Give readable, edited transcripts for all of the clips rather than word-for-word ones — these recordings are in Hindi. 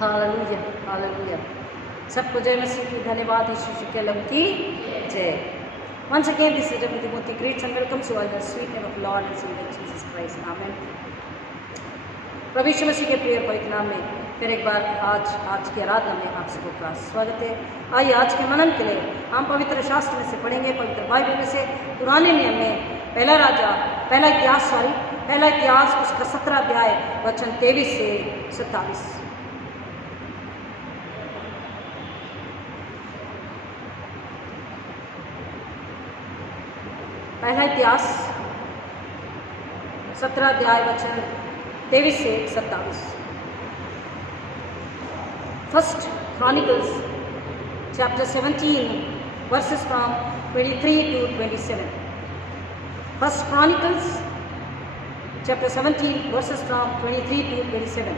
Hallelujah hallelujah. सबको जय मसीह की, धन्यवाद यीशु के नाम की जय। Once again, this is Reverend Timothy. Greets and welcomes you all in the sweet name of Lord and Savior Jesus Christ. Amen. प्रभु यीशु मसीह के प्रिय पवित्र नाम में फिर एक बार आज की आराधना में आप सबको का स्वागत है। आइए आज के मनन के लिए हम पवित्र शास्त्र में से पढ़ेंगे, पवित्र बाइबल में से पुराने नियम में पहला इतिहास उसका 17 अध्याय वचन 23 से 27। पहला इतिहास 17 अध्याय वचन 23 से 27। First chronicles chapter 17 versus from 23 to 27। First chronicles chapter 17 versus from 23 to 27।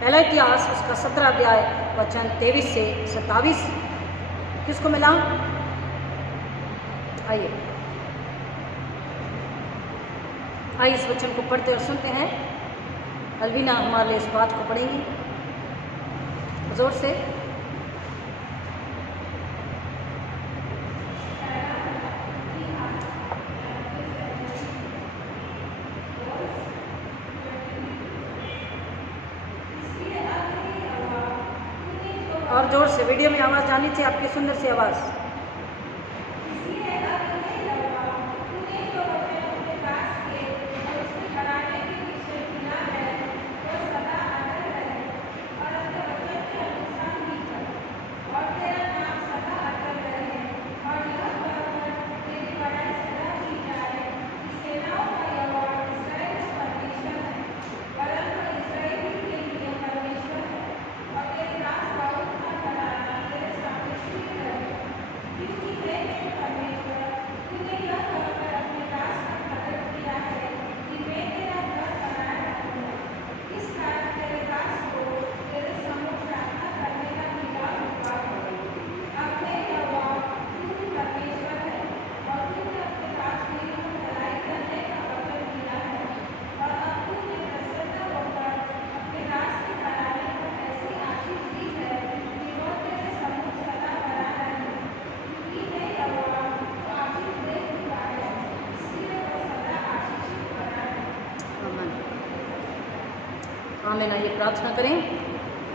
पहला इतिहास उसका 17 अध्याय वचन 23 से 27। किसको मिला? आइए इस वचन को पढ़ते और सुनते हैं। अलवीना हमारे लिए इस बात को पढ़ेंगी जोर से। और जोर से, वीडियो में आवाज़ आनी चाहिए, आपकी सुंदर सी आवाज़। आमीन। आइए प्रार्थना करें।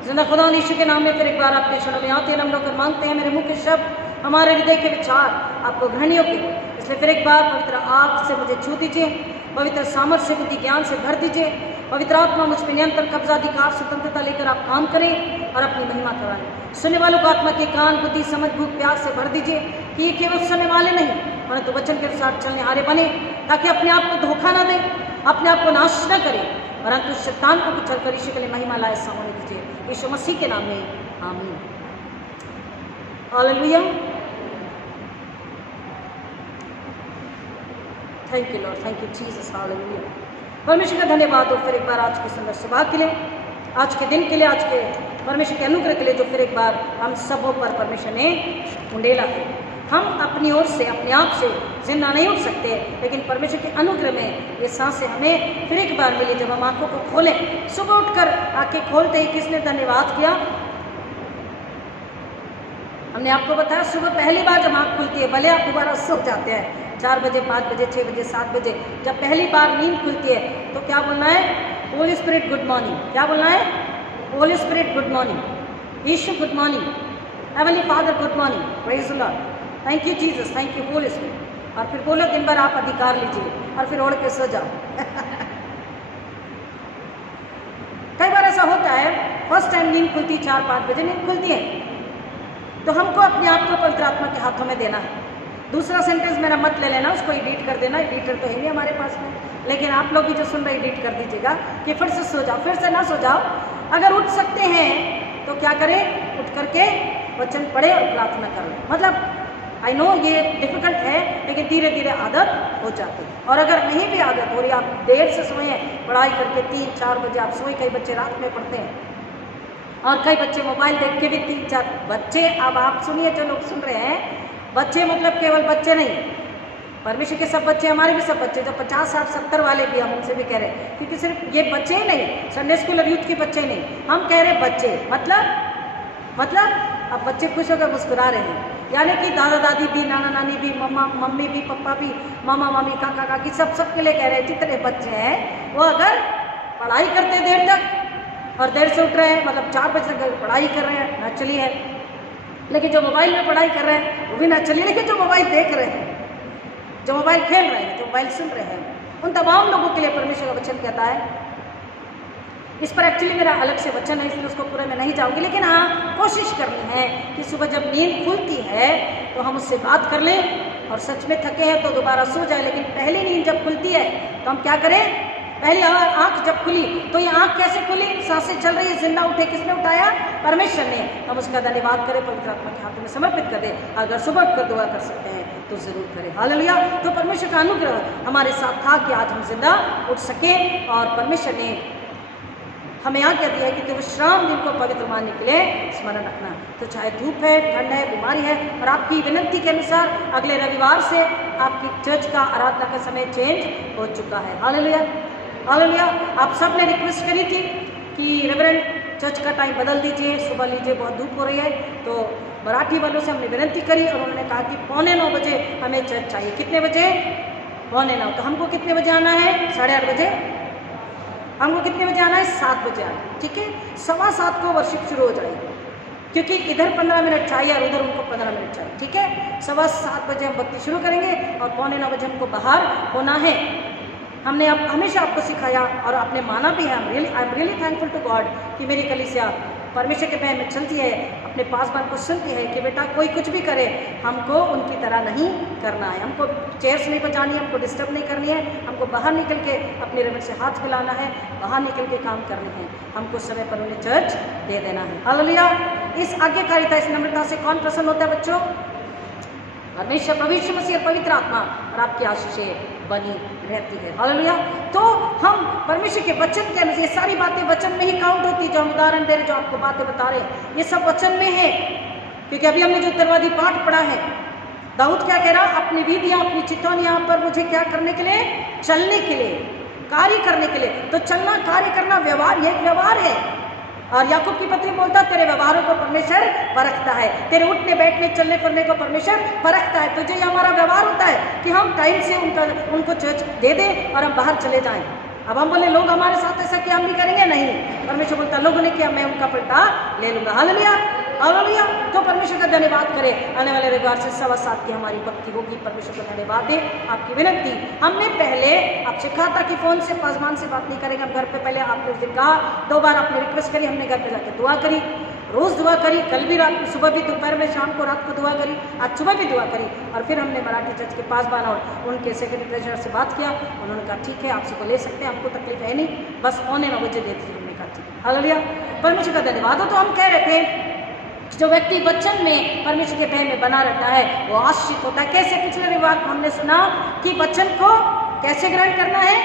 जिंदा खुदा यीशु के नाम में फिर एक बार आपके चरणों में आते हैं, हम लोग मांगते हैं मेरे मुंह के शब्द, हमारे हृदय के विचार आपको ग्रहणीय के, इसलिए फिर एक बार पवित्र आग से मुझे छू दीजिए, पवित्र सामर्थ्य बुद्धि ज्ञान से भर दीजिए। पवित्र आत्मा मुझ पर नियंत्रण, कब्जा, अधिकार, स्वतंत्रता लेकर आप काम करें और अपनी महिमा कराएं। सुनने वालों को आत्मा के कान, बुद्धि, समझ, भूख, प्यास से भर दीजिए कि ये केवल सुनने वाले नहीं परंतु वचन के अनुसार चलने हारे बने, ताकि अपने आप को धोखा ना दें, अपने आप को नाश न करें परंतु शैतान को कुचल कर यीशु के लिए महिमा लाए ऐसा होने दीजिए, यीशु मसीह के नाम में आमीन। Hallelujah. Thank you Lord, thank you Jesus. Hallelujah. परमेश्वर का धन्यवाद हो फिर एक बार आज की सुंदर सुबह के लिए, आज के दिन के लिए, आज के परमेश्वर के अनुग्रह के लिए जो फिर एक बार हम सबों पर परमेश्वर ने उंडेला है। हम अपनी ओर से अपने आप से जिंदा नहीं उठ सकते, लेकिन परमेश्वर के अनुग्रह में ये सांसें हमें फिर एक बार मिली। जब हम आंखों को खोलें, सुबह उठकर आंखें खोलते ही किसने धन्यवाद किया? हमने आपको बताया सुबह पहली बार जब आँख खुलती है, भले आप दोबारा सो जाते हैं 4 बजे, 5 बजे, 6 बजे, 7 बजे, जब पहली बार नींद खुलती है तो क्या बोलना है? Holy spirit good morning. क्या बोलना है? Holy spirit good morning. Yeshu good morning. Heavenly father good morning. Praise the lord. Thank you Jesus, thank you holy spirit. और फिर बोलो दिन भर आप अधिकार लीजिए और फिर ओढ़ के सो जाओ। कई बार ऐसा होता है, फर्स्ट टाइम नींद खुलती 4-5 बजे नींद खुलती है, तो हमको अपने आप को पवित्र आत्मा के हाथों में देना है। दूसरा सेंटेंस मेरा मत ले लेना, उसको एडिट कर देना, एडिटर तो है नहीं हमारे पास में, लेकिन आप लोग भी जो सुन रहे एडिट कर दीजिएगा कि फिर से सो जाओ, फिर से ना सो जाओ। अगर उठ सकते हैं तो क्या करें? उठ करके वचन पढ़े और प्रार्थना करें। मतलब आई नो ये डिफ़िकल्ट है, लेकिन धीरे धीरे आदत हो जाती है। और अगर नहीं भी आदत हो रही, आप देर से सोए हैं, पढ़ाई करके 3-4 बजे आप सोए, कई बच्चे रात में पढ़ते हैं और कई बच्चे मोबाइल देख के भी 3-4 बच्चे। अब आप सुनिए, जो लोग सुन रहे हैं, बच्चे मतलब केवल बच्चे नहीं, परमेश्वर के सब बच्चे, हमारे भी सब बच्चे, जो 50, 60, 70 वाले भी, हम उनसे भी कह रहे हैं, क्योंकि सिर्फ ये बच्चे ही नहीं, संडे स्कूल और यूथ के बच्चे नहीं, हम कह रहे बच्चे, मतलब अब बच्चे खुश होकर मुस्कुरा रहे हैं, यानी कि दादा दादी भी, नाना नानी भी, मम्मी भी, पापा भी, मामा मामी, काका काकी, सबके लिए कह रहे हैं जितने बच्चे हैं वो अगर पढ़ाई करते देर तक और देर से उठ रहे हैं, मतलब 4 बजे तक पढ़ाई कर रहे हैं, नचली है। लेकिन जो मोबाइल में पढ़ाई कर रहे हैं वो भी नचली, लेकिन जो मोबाइल देख रहे हैं, जो मोबाइल खेल रहे हैं, जो मोबाइल सुन रहे हैं, उन तमाम लोगों के लिए परमेश्वर का वचन कहता है। इस पर एक्चुअली मेरा अलग से वचन है, इसलिए उसको पूरे में नहीं जाऊंगी, लेकिन हाँ कोशिश करनी है कि सुबह जब नींद खुलती है तो हम उससे बात कर लें, और सच में थके हैं तो दोबारा सो जाए। लेकिन पहली नींद जब खुलती है तो हम क्या करें? पहली आंख जब खुली तो ये आंख कैसे खुली? सांसें चल रही है, जिंदा उठे, किसने उठाया? परमेश्वर ने। हम उसका धन्यवाद करें, पवित्र आत्मा के हाथों में समर्पित कर दें। अगर सुबह उठकर दुआ कर सकते हैं तो जरूर करें। हालेलुया। तो परमेश्वर का अनुग्रह हमारे साथ था कि आज हम जिंदा उठ सके, और परमेश्वर ने हमें आज्ञा दी है कि तो विश्राम दिन को पवित्र मानने के लिए स्मरण रखना। तो चाहे धूप है, ठंड है, बीमारी है, और आपकी विनती के अनुसार अगले रविवार से आपकी चर्च का आराधना का समय चेंज हो चुका है। Hallelujah, hallelujah. आप सब ने रिक्वेस्ट करी थी कि रेवरेंड चर्च का टाइम बदल दीजिए, सुबह लीजिए, बहुत धूप हो रही है। तो मराठी वालों से हमने विनती करी और उन्होंने कहा कि 8:45 बजे हमें चर्च चाहिए। कितने बजे? 8:45। तो हमको कितने बजे आना है? 8:30 बजे। हमको कितने बजे आना है? 7 बजे आना है, ठीक है। 7:15 को वर्शिप शुरू हो जाएगी, क्योंकि इधर 15 मिनट चाहिए और उधर उनको 15 मिनट चाहिए, ठीक है। 7:15 बजे हम भक्ति शुरू करेंगे और 8:45 बजे हमको बाहर होना है। हमने अब हमेशा आपको सिखाया और आपने माना भी है। I am really thankful to God कि मेरी कलीसिया परमेश्वर के बहन में चलती है, अपने पासवान को सुनती है कि बेटा कोई कुछ भी करे, हमको उनकी तरह नहीं करना है, हमको चेयर्स नहीं बजानी है, हमको डिस्टर्ब नहीं करनी है, हमको बाहर निकल के अपने रेवरेंड से हाथ मिलाना है, बाहर निकल के काम करने हैं, हमको समय पर उन्हें चर्च दे देना है। हालेलुया। इस आज्ञाकारिता, इस नम्रता से कौन प्रसन्न होता है बच्चों? परमेश्वर, भविष्य मसीह और पवित्र आत्मा, और आपकी आशीषें बनी रहती है। हालेलुया। तो हम परमेश्वर के वचन के अनुसार, ये सारी बातें वचन में ही काउंट होती है, जो हम उदाहरण दे रहे, जो आपको बातें बता रहे हैं, ये सब वचन में है। क्योंकि अभी हमने जो उत्तरवादी पाठ पढ़ा है, दाऊद क्या कह रहा? अपनी विधियां, अपनी चितौनियां पर मुझे क्या करने के लिए? चलने के लिए, कार्य करने के लिए। तो चलना, कार्य करना, व्यवहार, ये एक व्यवहार है। और याकूब की पत्री बोलता है तेरे व्यवहारों को परमेश्वर परखता है, तेरे उठने बैठने चलने फिरने को परमेश्वर परखता है। तो जो हमारा व्यवहार होता है कि हम टाइम से उनको चर्च दे दें और हम बाहर चले जाएं। अब हम बोले लोग हमारे साथ ऐसा किया, हम भी करेंगे? नहीं। परमेश्वर बोलता लोगों ने किया, मैं उनका पलटा ले लूंगा। Hallelujah, hallelujah. तो परमेश्वर का धन्यवाद करें। आने वाले रविवार से 7:15 की हमारी भक्ति होगी। परमेश्वर का धन्यवाद दें। आपकी विनती, हमने पहले आपसे कहा था कि फोन से पासवान से बात नहीं करेंगे, हम घर पे पहले आपने उस दिन कहा, 2 बार आपने रिक्वेस्ट करी, हमने घर पे जाकर दुआ करी, रोज दुआ करी, कल भी रात, सुबह भी, दोपहर में, शाम को, रात को दुआ करी, आज सुबह भी दुआ करी। और फिर हमने मराठी चर्च के पासवान और उनके सेक्रेटरी ट्रेजरर से बात किया। उन्होंने कहा ठीक है, आपसे को ले सकते हैं, आपको तकलीफ है नहीं, बस 8:45 बजे दे दीजिए। हमने कहा ठीक है। हालेलुया, परमेश्वर का धन्यवाद हो। तो हम कह रहे थे जो व्यक्ति वचन में परमेश्वर के भय में बना रहता है वो आशीषित होता है। कैसे? पिछले रविवार को हमने सुना कि वचन को कैसे ग्रहण करना है।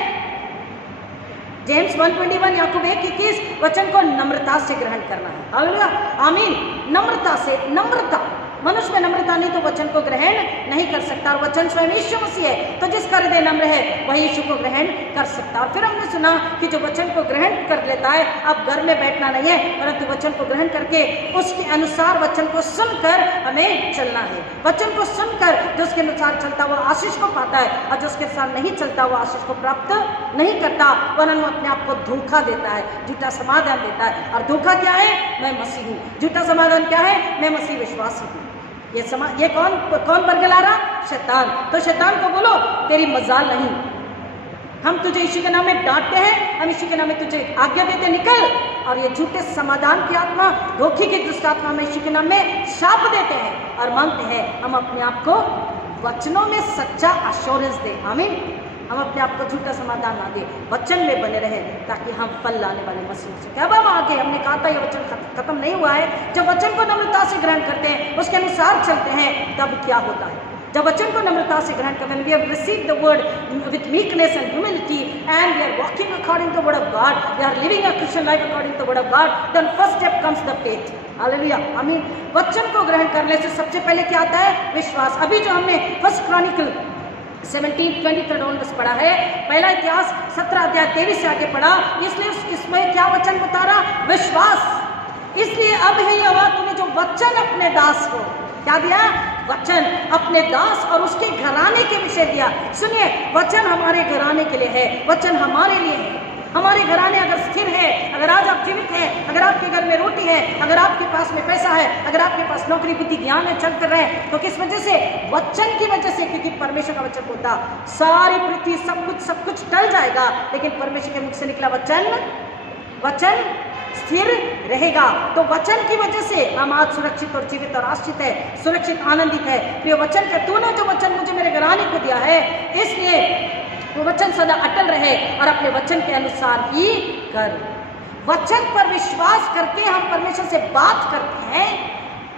जेम्स 1:21, याकूब 1:21, वचन को नम्रता से ग्रहण करना है। हालेलुया, आमीन। नम्रता से, नम्रता, मनुष्य में नम्रता नहीं तो वचन को ग्रहण नहीं कर सकता। और वचन स्वयं यीशु मसीह है, तो जिसका हृदय नम्र है वही यीशु को ग्रहण कर सकता है। और फिर हमने सुना कि जो वचन को ग्रहण कर लेता है, अब घर में बैठना नहीं है, परंतु वचन को ग्रहण करके उसके अनुसार वचन को सुनकर हमें चलना है। वचन को सुनकर जो उसके अनुसार चलता वो आशीष को पाता है, और जो उसके अनुसार नहीं चलता वो आशीष को प्राप्त नहीं करता, वरन वो अपने आप को धोखा देता है, झूठा समाधान देता है। और धोखा क्या है? मैं मसीह हूँ। झूठा समाधान क्या है? मैं मसीह विश्वासी हूँ। ये कौन बरगला रहा? शैतान। तो शैतान को बोलो तेरी मजाल नहीं, हम तुझे यीशु के नाम में डांटते हैं, हम यीशु के नाम में तुझे आज्ञा देते, निकल। और ये झूठे समाधान की आत्मा, धोखे की दुष्ट आत्मा में यीशु के नाम में शाप देते हैं और मांगते हैं हम अपने आप को वचनों में सच्चा एश्योरेंस दें। आमीन। हम अपने आप को झूठा समाधान ना दें, वचन में बने रहें, ताकि हम फल लाने वाले मसीह से। क्या अब आगे हमने कहा था ये वचन खत्म नहीं हुआ है। जब वचन को नम्रता से ग्रहण करते हैं, उसके अनुसार चलते हैं, तब क्या होता है? जब वचन को नम्रता से ग्रहण करते हैं, we have received the word with meekness and humility and we are walking according to the word of God, we are living a Christian life according to the word of God, then first step comes the faith. Hallelujah, आमीन। वचन को ग्रहण करने से सबसे पहले क्या आता है? विश्वास। अभी जो हमने 1 क्रॉनिकल 17:23 वर्ष पढ़ा है, पहला इतिहास 17 अध्याय 23 से आगे पढ़ा। इसलिए इसमें क्या वचन बता रहा? विश्वास। इसलिए अब है यहोवा तूने जो वचन अपने दास को क्या दिया? वचन अपने दास और उसके घराने के विषय दिया। सुनिए, वचन हमारे घराने के लिए है, वचन हमारे लिए है। हमारे घराने अगर स्थिर है, अगर आज आप जीवित हैं, अगर आपके घर में रोटी है, अगर आपके पास में पैसा है, अगर आपके पास नौकरी बुद्धि ज्ञान है, चल कर रहे हैं, तो किस वजह से? वचन की वजह से। क्योंकि परमेश्वर का वचन होता, सारी पृथ्वी सब कुछ टल जाएगा, लेकिन परमेश्वर के मुख से निकला वचन स्थिर रहेगा। तो वचन की वजह से हम आज सुरक्षित और जीवित और आश्रित है, सुरक्षित आनंदित है। प्रिय वचन के तूने जो वचन मुझे मेरे घराने को दिया है, इसलिए वो वचन सदा अटल रहे और अपने वचन के अनुसार ही कर। वचन पर विश्वास करके हम परमेश्वर से बात करते हैं,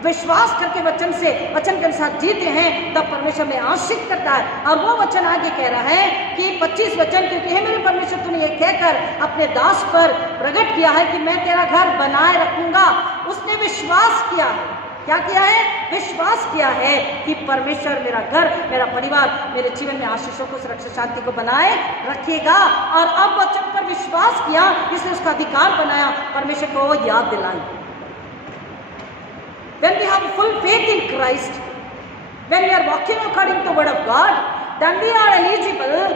विश्वास करके वचन के अनुसार जीते हैं, तब परमेश्वर में आश्रित करता है। और वो वचन आगे कह रहा है कि 25 वचन, क्योंकि हे मेरे परमेश्वर तूने ये कहकर अपने दास पर प्रकट किया है कि मैं तेरा घर बनाए रखूंगा। उसने विश्वास किया है। क्या किया है? विश्वास किया है कि परमेश्वर मेरा घर, मेरा परिवार, मेरे जीवन में आशीषों को, सुरक्षा, शांति को बनाए रखेगा। और अब वचन पर विश्वास किया, इसने उसका अधिकार बनाया, परमेश्वर को याद दिलाई। When we have full faith in Christ, when we are walking according to the word of God, then we are eligible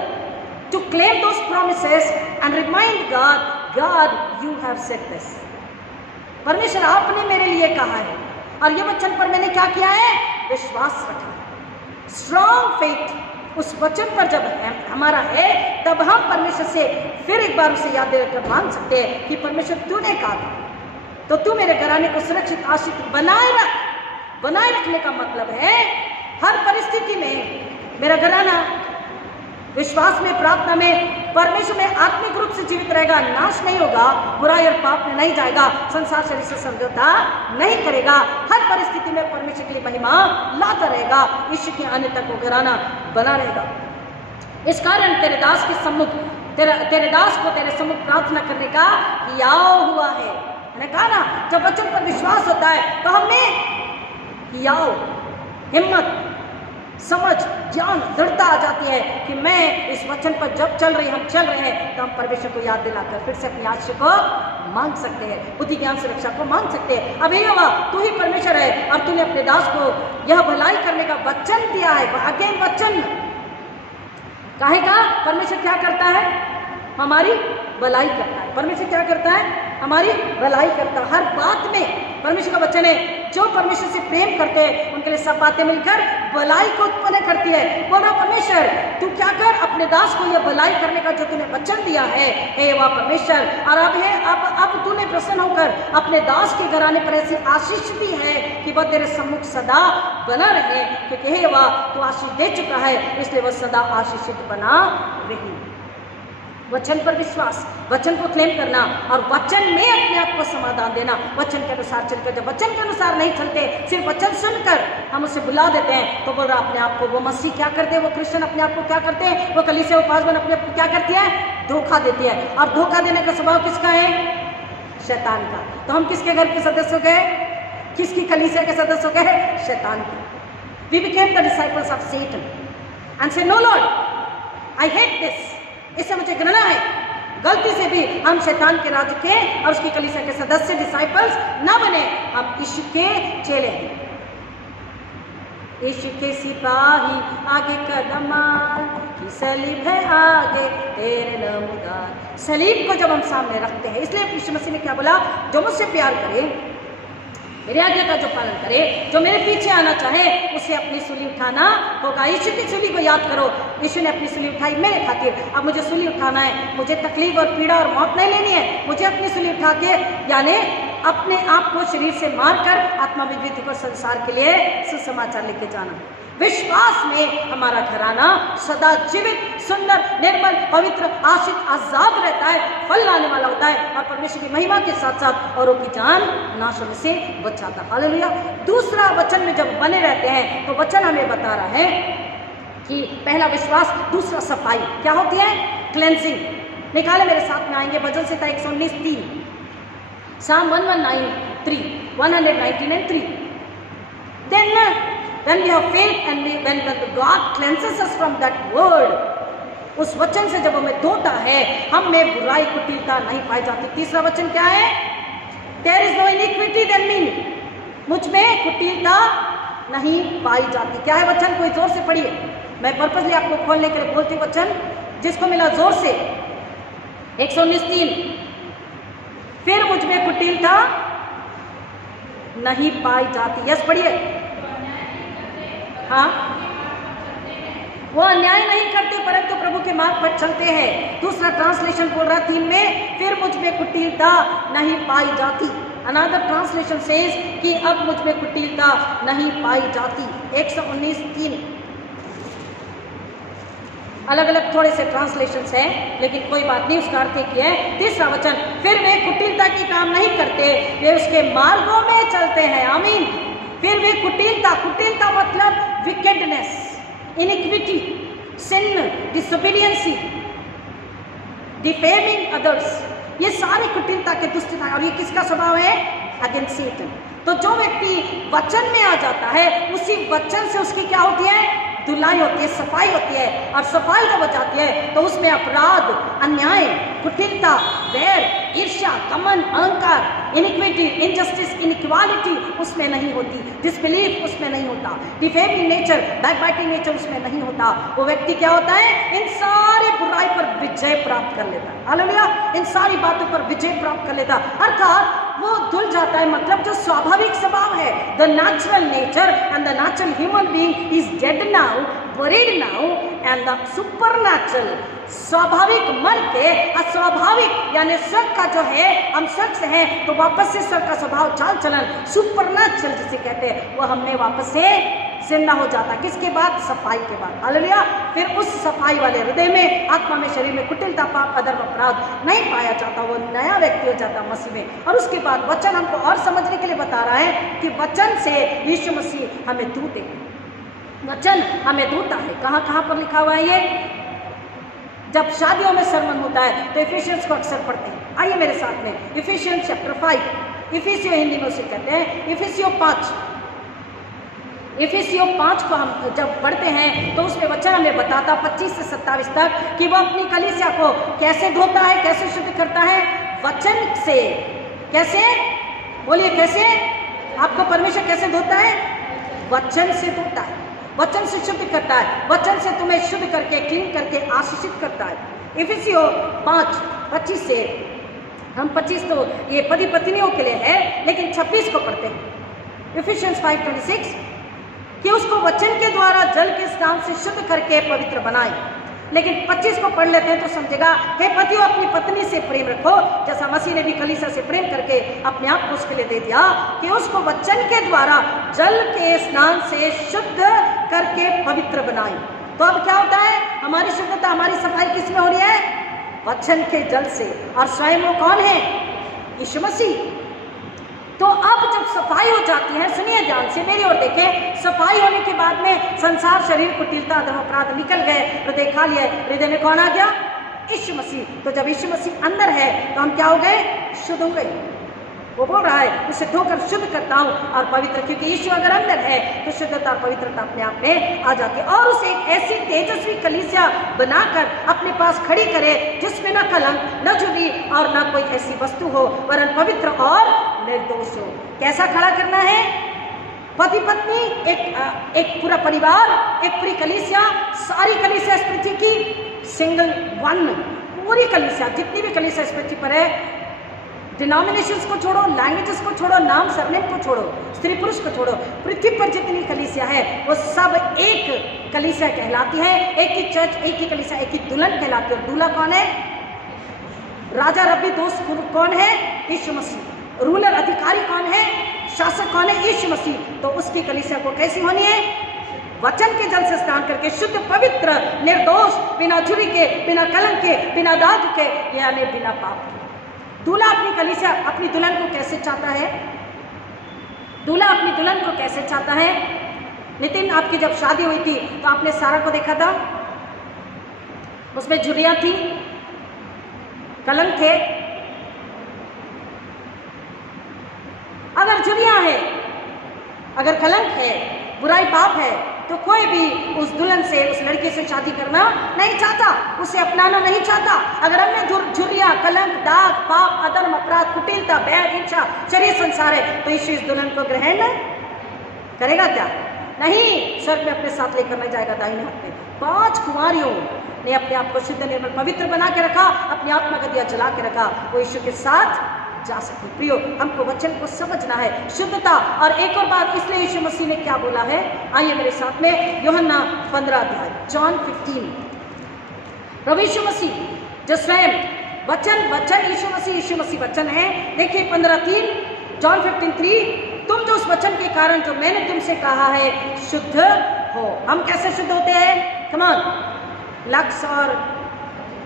to claim those promises and remind God, God, you have said this. परमेश्वर आपने मेरे लिए कहा है और ये वचन पर मैंने क्या किया है? विश्वास रखा है। स्ट्रॉन्ग फेथ उस वचन पर जब हमारा है, तब हम परमेश्वर से फिर एक बार उसे याद देकर मांग सकते हैं कि परमेश्वर तूने कहा था, तो तू मेरे घराने को सुरक्षित आश्रित बनाए रख। बनाए रखने का मतलब है हर परिस्थिति में मेरा घराना विश्वास में, प्रार्थना में, परमेश्वर में आत्मिक रूप से जीवित रहेगा, नाश नहीं होगा, बुराई और पाप में नहीं जाएगा, संसार शरीर से समझौता नहीं करेगा, हर परिस्थिति में परमेश्वर के लिए महिमा लाता रहेगा, ईश्वर के आने तक वो घराना बना रहेगा। इस कारण तेरे दास के सम्मुख, तेरे दास को तेरे सम्मुख प्रार्थना करने का याव हुआ है। मैंने कहा ना, जब वचन पर विश्वास होता है तो हमें याव, हिम्मत, समझ, ज्ञान, दृढ़ता आ जाती है कि मैं इस वचन पर जब हम चल रहे हैं, तो हम परमेश्वर को याद दिलाकर फिर से अपनी आशीष को मांग सकते हैं, बुद्धि ज्ञान सुरक्षा को मांग सकते हैं। अब यहोवा तू ही परमेश्वर है और तूने अपने दास को यह भलाई करने का वचन दिया है। अगेन वचन काहे का? परमेश्वर क्या करता है? हमारी भलाई करता है। परमेश्वर क्या करता है? हमारी भलाई करता है। हर बात में परमेश्वर का वचन है, जो परमेश्वर से प्रेम करते हैं उनके लिए सब बातें मिलकर भलाई को उत्पन्न करती है। बोला परमेश्वर तू क्या कर, अपने दास को यह भलाई करने का जो तूने वचन दिया है, हे वह परमेश्वर, और अब तूने प्रसन्न होकर अपने दास के घराने पर ऐसी आशीष दी है कि वह तेरे सम्मुख सदा बना रहे, क्योंकि हे वह तू आशीष दे चुका है, इसलिए वह सदा आशीषित बना रही। वचन पर विश्वास, वचन को क्लेम करना और वचन में अपने आप को समाधान देना, वचन के अनुसार चलकर। जब वचन के अनुसार नहीं चलते, सिर्फ वचन सुनकर हम उसे बुला देते हैं, तो बोल रहा अपने आप को, वो मसीह क्या करते हैं, वो क्रिश्चियन अपने आप को क्या करते हैं, वो कलीसिया, वो पासवान अपने आप को क्या करती है? धोखा देती है। और धोखा देने का स्वभाव किसका है? शैतान का। तो हम किसके घर के सदस्य हो गए? किसकी कलीसिया के सदस्य हो गए? शैतान के। We became the disciples of Satan and say, No Lord, I hate this. इससे मुझे घृणा है। गलती से भी हम शैतान के राज्य के और उसकी कलीसिया के सदस्य, डिसाइपल्स न बने, हम यीशु के चेले हैं। यीशु के सिपाही आगे कदम की सलीब है आगे तेरे नमूदार। सलीब को जब हम सामने रखते हैं, इसलिए यीशु मसीह ने क्या बोला? जो मुझसे प्यार करे, मेरे आज्ञा का जो पालन करे, जो मेरे पीछे आना चाहे, उसे अपनी सूली उठाना होगा। यीशु की सूली को याद करो। यीशु ने अपनी सूली उठाई मेरे खातिर। अब मुझे सूली उठाना है। मुझे तकलीफ और पीड़ा और मौत नहीं लेनी है। मुझे अपनी सूली उठा के, यानी अपने आप को शरीर से मारकर आत्मा विभूति को संसार के लिए सुसमाचार लेके जाना। विश्वास में हमारा घराना सदा जीवित, सुंदर, निर्मल, पवित्र, आशीष, आजाद रहता है, फल लाने वाला होता है और परमेश्वर की महिमा के साथ साथ औरों की जान नाश होने से बचाता है। हालेलुया। दूसरा, वचन में जब बने रहते हैं तो वचन हमें बता रहा है कि पहला विश्वास, दूसरा सफाई। क्या होती है? क्लेंजिंग। निकाले मेरे साथ में आएंगे भजन संहिता 119:3, Psalm 119:3, 119:3। Then When we have faith and when God cleanses us from that word, उस वचन से जब हमें धोता है, हम में बुराई कुटिलता नहीं पाई जाती। तीसरा वचन क्या है? There is no iniquity in me, मुझ में कुटिलता नहीं पाई जाती। क्या है वचन? कोई जोर से पढ़िए, मैं पर्पसली आपको खोलने के लिए बोलती हूँ। वचन जिसको मिला जोर से 119:3, फिर मुझ में कुटिलता नहीं पाई जाती। यस पढ़िए। हाँ, वो अन्याय नहीं करते परंतु प्रभु के मार्ग पर चलते हैं। दूसरा ट्रांसलेशन बोल रहा 3 में, फिर मुझ में कुटिलता नहीं पाई जाती। अनदर ट्रांसलेशन सेज कि अब मुझ में कुटिलता नहीं पाई जाती। 119:3। अलग अलग थोड़े से ट्रांसलेशंस हैं, लेकिन कोई बात नहीं, उसका अर्थ एक ही है। तीसरा वचन, फिर वे कुटिलता की काम नहीं करते, वे उसके मार्गों में चलते हैं। आमीन। फिर वे कुटिलता, कुटिलता मतलब विकेडनेस, इनिक्विटी, सिन, डिसोबीडियंसी, डिफेमिंग अदर्स, ये सारे कुटिलता के दुष्टता। और ये किसका स्वभाव है? Against Satan. तो जो व्यक्ति वचन में आ जाता है, उसी वचन से उसकी क्या होती है? धुलाई होती है, सफाई होती है। और सफाई जब हो जाती है तो उसमें अपराध, अन्याय, कुटिलता, वैर, ईर्ष्या, कमन, अहंकार, इनिक्विटी, इनजस्टिस, इनइक्वालिटी उसमें नहीं होती। डिसबिलीफ उसमें नहीं होता। डिफेमिंग नेचर, बैकबाइटिंग नेचर उसमें नहीं होता। वो व्यक्ति क्या होता है? इन सारी बुराई पर विजय प्राप्त कर लेता है। हालेलुया। इन सारी बातों पर विजय प्राप्त कर लेता, अर्थात वो धुल जाता है। मतलब जो स्वाभाविक स्वभाव है, the natural nature and the natural human being is dead now, buried now, and the supernatural, स्वाभाविक मर के अस्वाभाविक यानी स्वर्ग का जो है, हम स्वर्ग से हैं तो वापस से स्वर्ग का स्वभाव, चाल चलन, सुपरनैचुरल जिसे कहते हैं, वो हमने वापस से जिंदा हो जाता। किसके बाद? सफाई के बाद। हालेलुया। फिर उस सफाई वाले हृदय में, आत्मा में, शरीर में कुटिलता, पाप, अधर्म, अपराध नहीं पाया जाता। वो नया व्यक्ति हो जाता मसीह में। और उसके बाद वचन हमको और समझने के लिए बता रहा है कि वचन से यीशु मसीह हमें धोते, वचन हमें धोता है। कहाँ कहाँ पर लिखा हुआ है ये? जब शादियों में सरमन होता है तो इफिशियंस को अक्सर पढ़ते हैं। आइए मेरे साथ में, इफिशियंस चैप्टर 5, इफिसियो हिंदी में उसे कहते हैं, इफिसियो 5। इफिसियो 5 को हम जब पढ़ते हैं तो उसमें वचन हमें बताता 25 से 27 तक कि वो अपनी कलीसिया को कैसे धोता है, कैसे शुद्ध करता है? वचन से। कैसे? बोलिए कैसे? आपको परमेश्वर कैसे धोता है? वचन से धोता है, वचन से शुद्ध करता है, वचन से तुम्हें शुद्ध करके, क्लीन करके आशीषित करता है। इफिसियो 5:25 से हम 25 तो ये पति पत्नियों के लिए है, लेकिन 26 को पढ़ते हैं। इफिशियंस 5:26 कि उसको वचन के द्वारा जल के स्नान से शुद्ध करके पवित्र बनाए। लेकिन 25 को पढ़ लेते हैं तो समझेगा, हे पतियों अपनी पत्नी से प्रेम रखो जैसा मसीह ने भी कलीसिया से प्रेम करके अपने आप को उसके लिए दे दिया, कि उसको वचन के द्वारा जल के स्नान से शुद्ध करके पवित्र बनाए। तो अब क्या होता है? हमारी शुद्धता, हमारी सफाई किस में हो रही है? वचन के जल से। और स्वयं वो कौन है? यीशु मसीह। तो अब जब सफाई हो जाती है, सुनिए ध्यान से, मेरी ओर देखें, सफाई होने के बाद में संसार, शरीर, कुटिलता, अधर्म, अपराध निकल गए, हृदय खा लिए, हृदय में कौन आ गया? यीशु मसीह। तो जब यीशु मसीह अंदर है तो हम क्या हो गए? शुद्ध हो गए। वो बोल रहा है उसे धोकर शुद्ध करता हूँ और पवित्र, क्योंकि यीशु अगर अंदर है तो शुद्धता और पवित्रता अपने आप में आ जाती है। और उसे एक ऐसी तेजस्वी कलीसिया बनाकर अपने पास खड़ी करे जिसमें न कलंक, न झुर्री और न कोई ऐसी वस्तु हो, वरन पवित्र और निर्दोष हो। कैसा खड़ा करना है? पति पत्नी, एक पूरा परिवार, एक पूरी कलीसिया, सारी कलीसिया इस पृथ्वी की, सिंगल वन, पूरी कलीसिया, जितनी भी कलीसिया इस पृथ्वी पर है, डिनोमिनेशंस को छोड़ो, लैंग्वेजेस को छोड़ो, नाम सरनेम को छोड़ो, स्त्री पुरुष को छोड़ो, पृथ्वी पर जितनी कलीसिया है वो सब एक कलीसिया कहलाती है। एक ही चर्च, एक ही कलीसिया, एक ही दुल्हन कहलाती है। और दूल्हा कौन है? राजा रब्बी दोस्त कौन है? यीशु मसीह। रूलर अधिकारी कौन है? शासक कौन है? यीशु मसीह। तो उसकी कलीसिया को कैसी होनी है? वचन के जल से स्नान करके शुद्ध, पवित्र, निर्दोष, बिना झुर्री के, बिना कलंक के, बिना दाग के, यानी बिना पाप के। दूल्हा अपनी कलीसिया, अपनी दुल्हन को कैसे चाहता है? दूल्हा अपनी दुल्हन को कैसे चाहता है? नितिन, आपकी जब शादी हुई थी तो आपने सारा को देखा था, उसमें झुर्रियां थी, कलंक थे। अगर झुर्रियां है, अगर कलंक है बुराई पाप है, तो कोई भी उस दुल्हन से, उस लड़की से शादी करना नहीं चाहता, उसे अपनाना नहीं चाहता। अगर हमने झुर्रियाँ, कलंक, दाग, पाप, अधर्म, अपराध, कुटिलता, बैर, इच्छा, शरीर संसार है, तो यीशु इस दुल्हन को ग्रहण करेगा क्या? नहीं, स्वर्ग में अपने साथ लेकर नहीं जाएगा दाहिने हाथ में। 5 कुमारियों ने अपने आप को शुद्ध, निर्मल, पवित्र बना के रखा, अपनी आत्मा का दिया जला के रखा, वो यीशु के साथ जा सके। प्रियो, हमको वचन को समझना है, शुद्धता। और एक और बात, इसलिए यीशु मसीह ने क्या बोला है, आइए मेरे साथ में यूहन्ना 15 अध्याय, जॉन 15। प्रभु यीशु मसीह जो स्वयं वचन यीशु मसीह वचन है। देखिए 15:3, जॉन 15:3, तुम जो उस वचन के कारण जो मैंने तुमसे कहा है शुद्ध हो। हम कैसे शुद्ध होते हैं? कम ऑन, लक्स और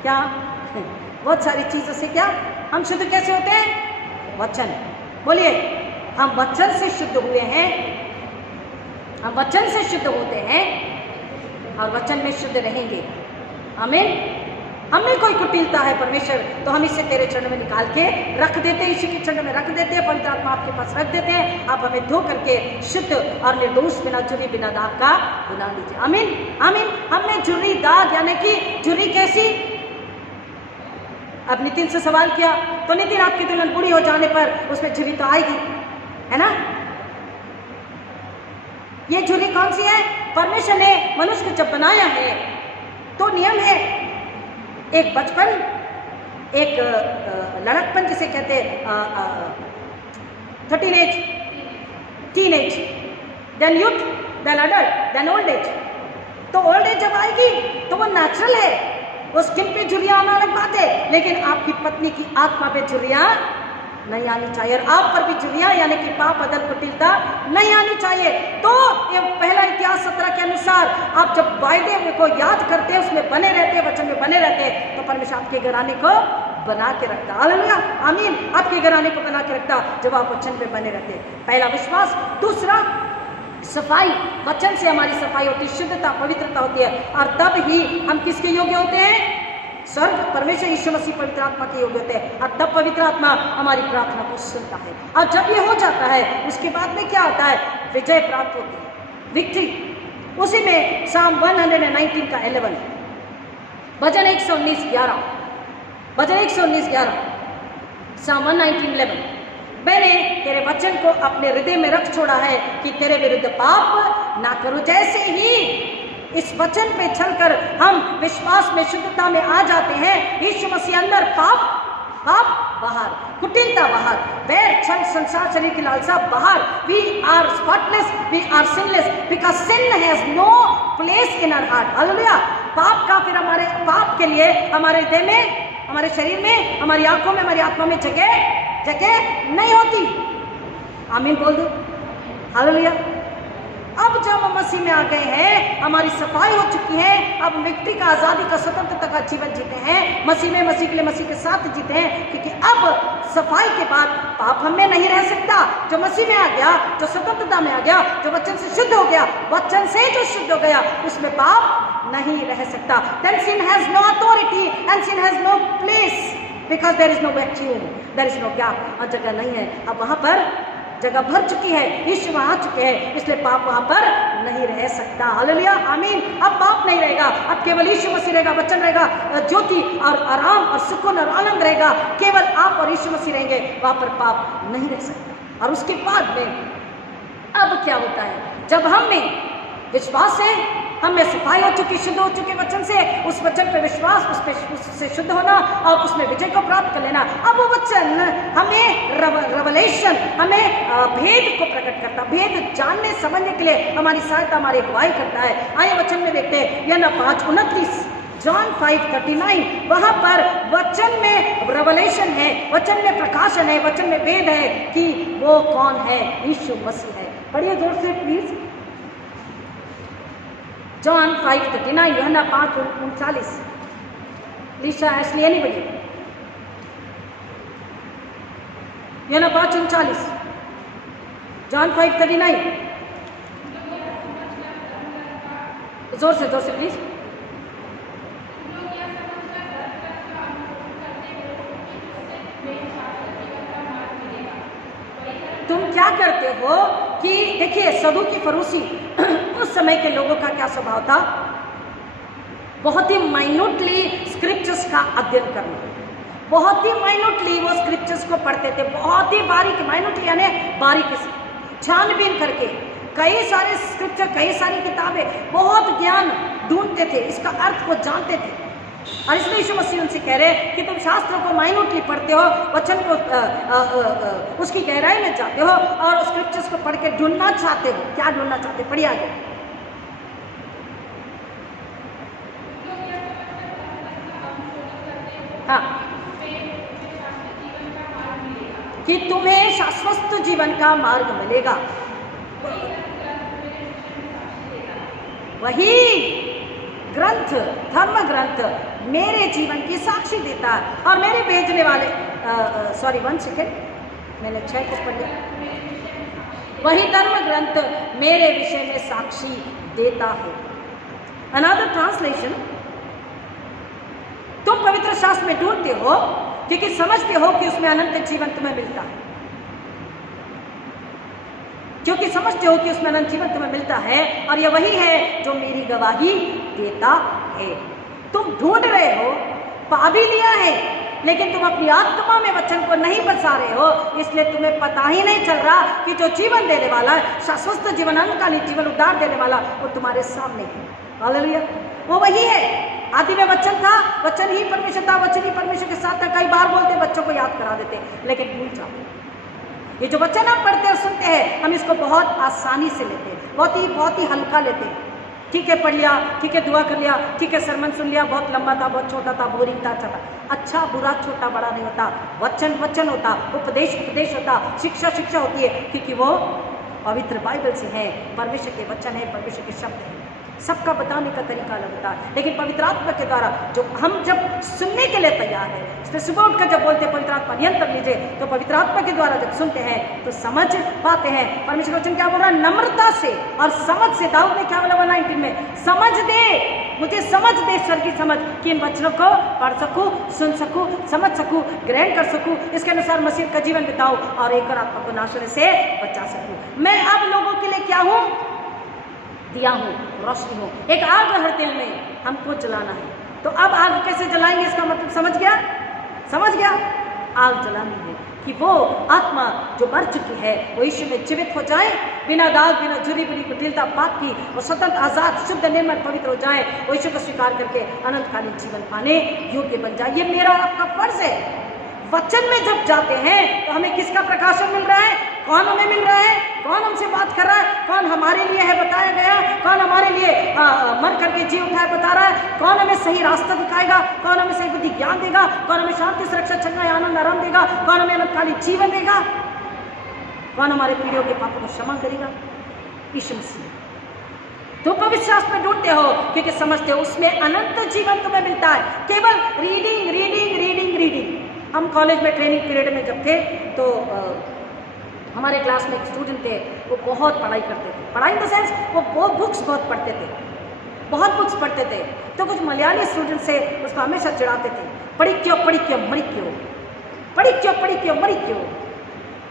क्या बहुत सारी चीजों से क्या हम शुद्ध कैसे होते हैं? वचन। बोलिए, हम वचन से शुद्ध हुए हैं, हम वचन से शुद्ध होते हैं और वचन में शुद्ध रहेंगे। आमीन। हमें कोई कुटिलता है परमेश्वर, तो हम इसे तेरे चरण में निकाल के रख देते हैं, यीशु के चरण में रख देते हैं, पवित्र आत्मा आपके पास रख देते हैं। आप हमें धो करके शुद्ध और निर्दोष, बिना झुर्री, बिना दाग का बना लीजिए। आमीन, आमीन। हमने झुर्री, दाग, यानी कि झुर्री कैसी? अब नितिन से सवाल किया, तो नितिन आपकी दुल्हन बूढ़ी हो जाने पर उसमें झुर्री तो आएगी, है ना? ये झुर्री कौन सी है? परमेश्वर ने मनुष्य को जब बनाया है तो नियम है, एक बचपन, एक लड़कपन जिसे कहते हैं 13 age, teen age, then youth, then adult, then old age. तो ओल्ड एज जब आएगी तो वो नेचुरल है, वो स्किन पे झुर्रियाँ आना अलग बात है, लेकिन आपकी पत्नी की आत्मा पे झुर्रियाँ नहीं आनी चाहिए, और आप पर भी झुर्रियाँ यानी कि पाप, अधर्म, कुटिलता नहीं आनी चाहिए। तो ये पहला इतिहास 17 के अनुसार आप जब वायदे को याद करते हैं, उसमें बने रहते हैं, वचन में बने रहते हैं, तो परमेश्वर आपके घराने को बना के रखता। हालेलुया, आमीन। आपके घराने को बना के रखता जब आप वचन में बने रहते हैं। पहला विश्वास। दूसरा सफाई, वचन से हमारी सफाई होती है, शुद्धता, पवित्रता होती है, और तब ही हम किसके योग्य होते हैं? स्वर्ग, परमेश्वर यीशु मसीह पवित्र आत्मा के योग्य होते हैं, और तब पवित्र आत्मा हमारी प्रार्थना को सुनता है। और जब ये हो जाता है, उसके बाद में क्या होता है? विजय प्राप्त होती है, विक्ट्री। उसी में साम 119 का 11, भजन 119:11, भजन 119:11, साम 119:11, मैंने तेरे वचन को अपने हृदय में रख छोड़ा है कि तेरे विरुद्ध पाप ना करूं। जैसे ही इस वचन पे चलकर हम विश्वास में, शुद्धता में आ जाते हैं, यीशु मसीह अंदर, पाप बाहर, कुटिलता बाहर, वैर, छल, संसार, शरीर की लालसा बाहर। We are spotless, we are sinless, because sin has no place in our heart. Hallelujah. पाप का फिर हमारे पाप के लिए हमारे हृदय में, हमारे शरीर में, हमारी आंखों में, हमारी आत्मा में जगह नहीं होती। आमीन बोल दो। हालेलुया। अब जब हम मसीह में आ गए हैं, हमारी सफाई हो चुकी है, अब व्यक्ति का आज़ादी का, स्वतंत्रता का जीवन जीते हैं मसीह में, मसीह के लिए, मसीह के साथ जीते हैं, क्योंकि अब सफाई के बाद पाप हमें नहीं रह सकता। जो मसीह में आ गया, जो स्वतंत्रता में आ गया, जो वचन से शुद्ध हो गया, वचन से जो शुद्ध हो गया, उसमें पाप नहीं रह सकता। Then sin has no authority and sin has no place because there is no vacuum, there is no gap। और जगह नहीं है, अब वहाँ पर जगह भर चुकी है, यीशु वहाँ आ चुके हैं, इसलिए पाप वहाँ पर नहीं रह सकता। हालेलुया, आमीन। अब पाप नहीं रहेगा, अब केवल यीशु मसीह रहेगा, वचन रहेगा, ज्योति और आराम और सुकून और आनंद रहेगा। केवल आप और यीशु मसीह रहेंगे, वहाँ पर पाप नहीं रह सकता। और उसके बाद में अब क्या होता है? जब हम में विश्वास है, हम में सफाई हो चुकी, शुद्ध हो चुके वचन से, उस वचन पे विश्वास, उससे शुद्ध होना और उसमें विजय को प्राप्त कर लेना। अब वो वचन हमें रेवलेशन, हमें भेद को प्रकट करता, भेद जानने समझने के लिए हमारी सहायता, हमारी अगुवाई करता है। आइए वचन में देखते हैं, यूहन्ना 5:29, जॉन 5:39, वहाँ पर वचन में रेवलेशन है, वचन में प्रकाशन है, वचन में भेद है कि वो कौन है? यीशु मसीह है। पढ़िए जोर से प्लीज। जॉन 5:39, यूहन्ना 5:39। Lisha, Ashley, anybody? यूहन्ना 5:39, जॉन 5:39। जोर से प्लीज। तुम क्या करते हो कि देखिए, सदूकी फरूसी उस समय के लोगों का क्या स्वभाव था? बहुत ही माइन्यूटली स्क्रिप्चर्स का अध्ययन करना, बहुत ही माइन्यूटली वो स्क्रिप्चर्स को पढ़ते थे, बहुत ही बारीक, माइन्यूटली यानी बारीकी से छानबीन करके कई सारे स्क्रिप्चर, कई सारी किताबें, बहुत ज्ञान ढूंढते थे, इसका अर्थ को जानते थे। और इसलिए यीशु मसीह उनसे कह रहे हैं कि तुम शास्त्रों को माइन्यूटली पढ़ते हो, वचन को उसकी गहराई में जाते हो और स्क्रिप्चर्स को पढ़ के ढूंढना चाहते हो। क्या ढूंढना चाहते? पढ़िए आगे। हाँ, कि तुम्हें शाश्वत जीवन का मार्ग मिलेगा। वही ग्रंथ, धर्म ग्रंथ मेरे जीवन की साक्षी देता है और मेरे भेजने वाले सॉरी 1 सेकेंड, मैंने 6 को पढ़ लिया। वही धर्म ग्रंथ मेरे विषय में साक्षी देता है। अनदर ट्रांसलेशन, तुम पवित्र शास्त्र में ढूंढते हो क्योंकि समझते हो कि उसमें अनंत जीवन तुम्हें मिलता है, क्योंकि समझते हो कि उसमें अनंत जीवन तुम्हें मिलता है और यह वही है जो मेरी गवाही देता है। तुम ढूंढ रहे हो, पा भी लिया है, लेकिन तुम अपनी आत्मा में वचन को नहीं बसा रहे हो, इसलिए तुम्हें पता ही नहीं चल रहा कि जो जीवन देने वाला है, शाश्वत जीवन, अनंतकालीन जीवन, उद्धार देने वाला, वो तुम्हारे सामने है। हालेलुया, वो वही है। आदि में वचन था, वचन ही परमेश्वर था, वचन ही परमेश्वर के साथ था। कई बार बोलते, बच्चों को याद करा देते, लेकिन भूल जाते। ये जो वचन हम पढ़ते और सुनते हैं, हम इसको बहुत आसानी से लेते हैं, बहुत ही हल्का लेते हैं। ठीक है, पढ़ लिया, ठीक है, दुआ कर लिया, ठीक है, सरमन सुन लिया, बहुत लंबा था, बहुत छोटा था, बोरिंग था, अच्छा था। अच्छा बुरा छोटा बड़ा नहीं होता, वचन वचन होता, उपदेश उपदेश होता, शिक्षा शिक्षा होती है, क्योंकि वो पवित्र बाइबल से है, परमेश्वर के वचन है, परमेश्वर के शब्द है। सबका बताने का तरीका अलग होता है, लेकिन पवित्र आत्मा के द्वारा जो हम जब सुनने के लिए तैयार है, इसलिए सुबह उठकर जब बोलते हैं पवित्र आत्मा नियंत्रण लीजिए, तो पवित्र आत्मा के द्वारा जब सुनते हैं तो समझ पाते हैं। परमेश्वर वचन क्या बोल रहा है? नम्रता से और समझ से। दाऊद ने क्या बोला 19 में? समझ दे, मुझे समझ दे, स्वर की समझ, कि इन वचनों को पढ़ सकूं, सुन सकूं, समझ सकूं, ग्रहण कर सकूं, इसके अनुसार मसीह का जीवन बिताऊं और एक और आत्मा को नाश होने से बचा सकूं। मैं अब लोगों के लिए क्या हूं? दिया हूं, रोशनी हूं। एक आग हर दिल में हमको जलाना है, तो अब आग कैसे जलाएंगे? इसका मतलब समझ गया? समझ गया? आग जलानी है कि वो आत्मा जो मर चुकी है वो यीशु में जीवित हो जाए, बिना दाग, बिना झुर्री, बिना कुटिलता, पाप की, और स्वतंत्र, आजाद, शुद्ध, निर्मल, पवित्र हो जाए, वो यीशु को स्वीकार करके अनंतकालीन जीवन पाने योग्य बन जाए। ये मेरा और आपका फर्ज है। वचन में जब जाते हैं तो हमें किसका प्रकाशन मिल रहा है? कौन हमें मिल रहा है? कौन हमसे बात कर रहा है? कौन हमारे लिए है बताया गया? कौन हमारे लिए मर करके जी उठा है बता रहा है? कौन हमें सही रास्ता दिखाएगा? कौन हमें सही बुद्धि ज्ञान देगा? कौन हमें शांति, सुरक्षा, चंगाई, आनंद, आराम देगा? कौन हमें अनंतकालीन जीवन देगा? कौन हमारे पीढ़ियों के पापों को क्षमा करेगा? यीशु मसीह। तो पवित्र शास्त्र में ढूंढते हो क्योंकि समझते हो उसमें अनंत जीवन तुम्हें मिलता है। केवल रीडिंग रीडिंग रीडिंग रीडिंग। हम कॉलेज में ट्रेनिंग पीरियड में जब थे तो हमारे क्लास में एक स्टूडेंट थे, वो बहुत पढ़ाई करते थे। पढ़ाई इन द सेंस वो बुक्स बहुत पढ़ते थे, बहुत बुक्स पढ़ते थे। तो कुछ मलयाली स्टूडेंट से उसको हमेशा चिढ़ाते थे, पढ़ी क्यों मरी क्यों, पढ़ी क्यों मरी क्यों।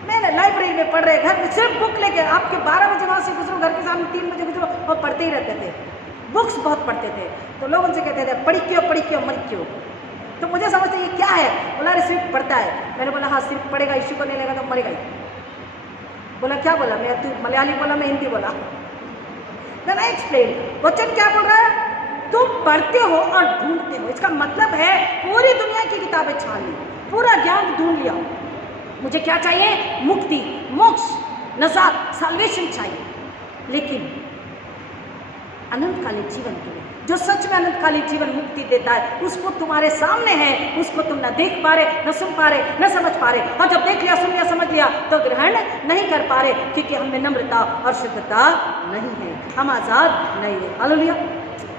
मैंने लाइब्रेरी में पढ़ रहे, घर में सिर्फ बुक लेके, आपके 12 बजे वहाँ से गुजरो, घर के सामने 3 बजे गुजरो, वो पढ़ते ही रहते थे, बुक्स बहुत पढ़ते थे। तो लोग उनसे कहते थे पढ़ी क्यों मरी क्यों। तो मुझे समझते ये क्या है? बोला अरे सिर्फ पढ़ता है। मैंने बोला हाँ सिर्फ पढ़ेगा, यीशु को नहीं लेगा तो मरेगा ही। बोला क्या बोला? मैं तू मलयाली बोला, मैं हिंदी बोला। देन आई एक्सप्लेन, वचन क्या बोल रहा है? तुम पढ़ते हो और ढूंढते हो, इसका मतलब है पूरी दुनिया की किताबें छान ली, पूरा ज्ञान ढूंढ लिया। मुझे क्या चाहिए? मुक्ति, मोक्ष, नजात, साल्वेशन चाहिए। लेकिन अनंतकालीन जीवन के लिए, जो सच में अनंतकालीन जीवन मुक्ति देता है, उसको तुम्हारे सामने है, उसको तुम न देख पा रहे, न सुन पा रहे, न समझ पा रहे, और जब देख लिया, सुन लिया, समझ लिया तो ग्रहण नहीं कर पा रहे, क्योंकि हमें नम्रता और शुद्धता नहीं है, हम आजाद नहीं है। Hallelujah,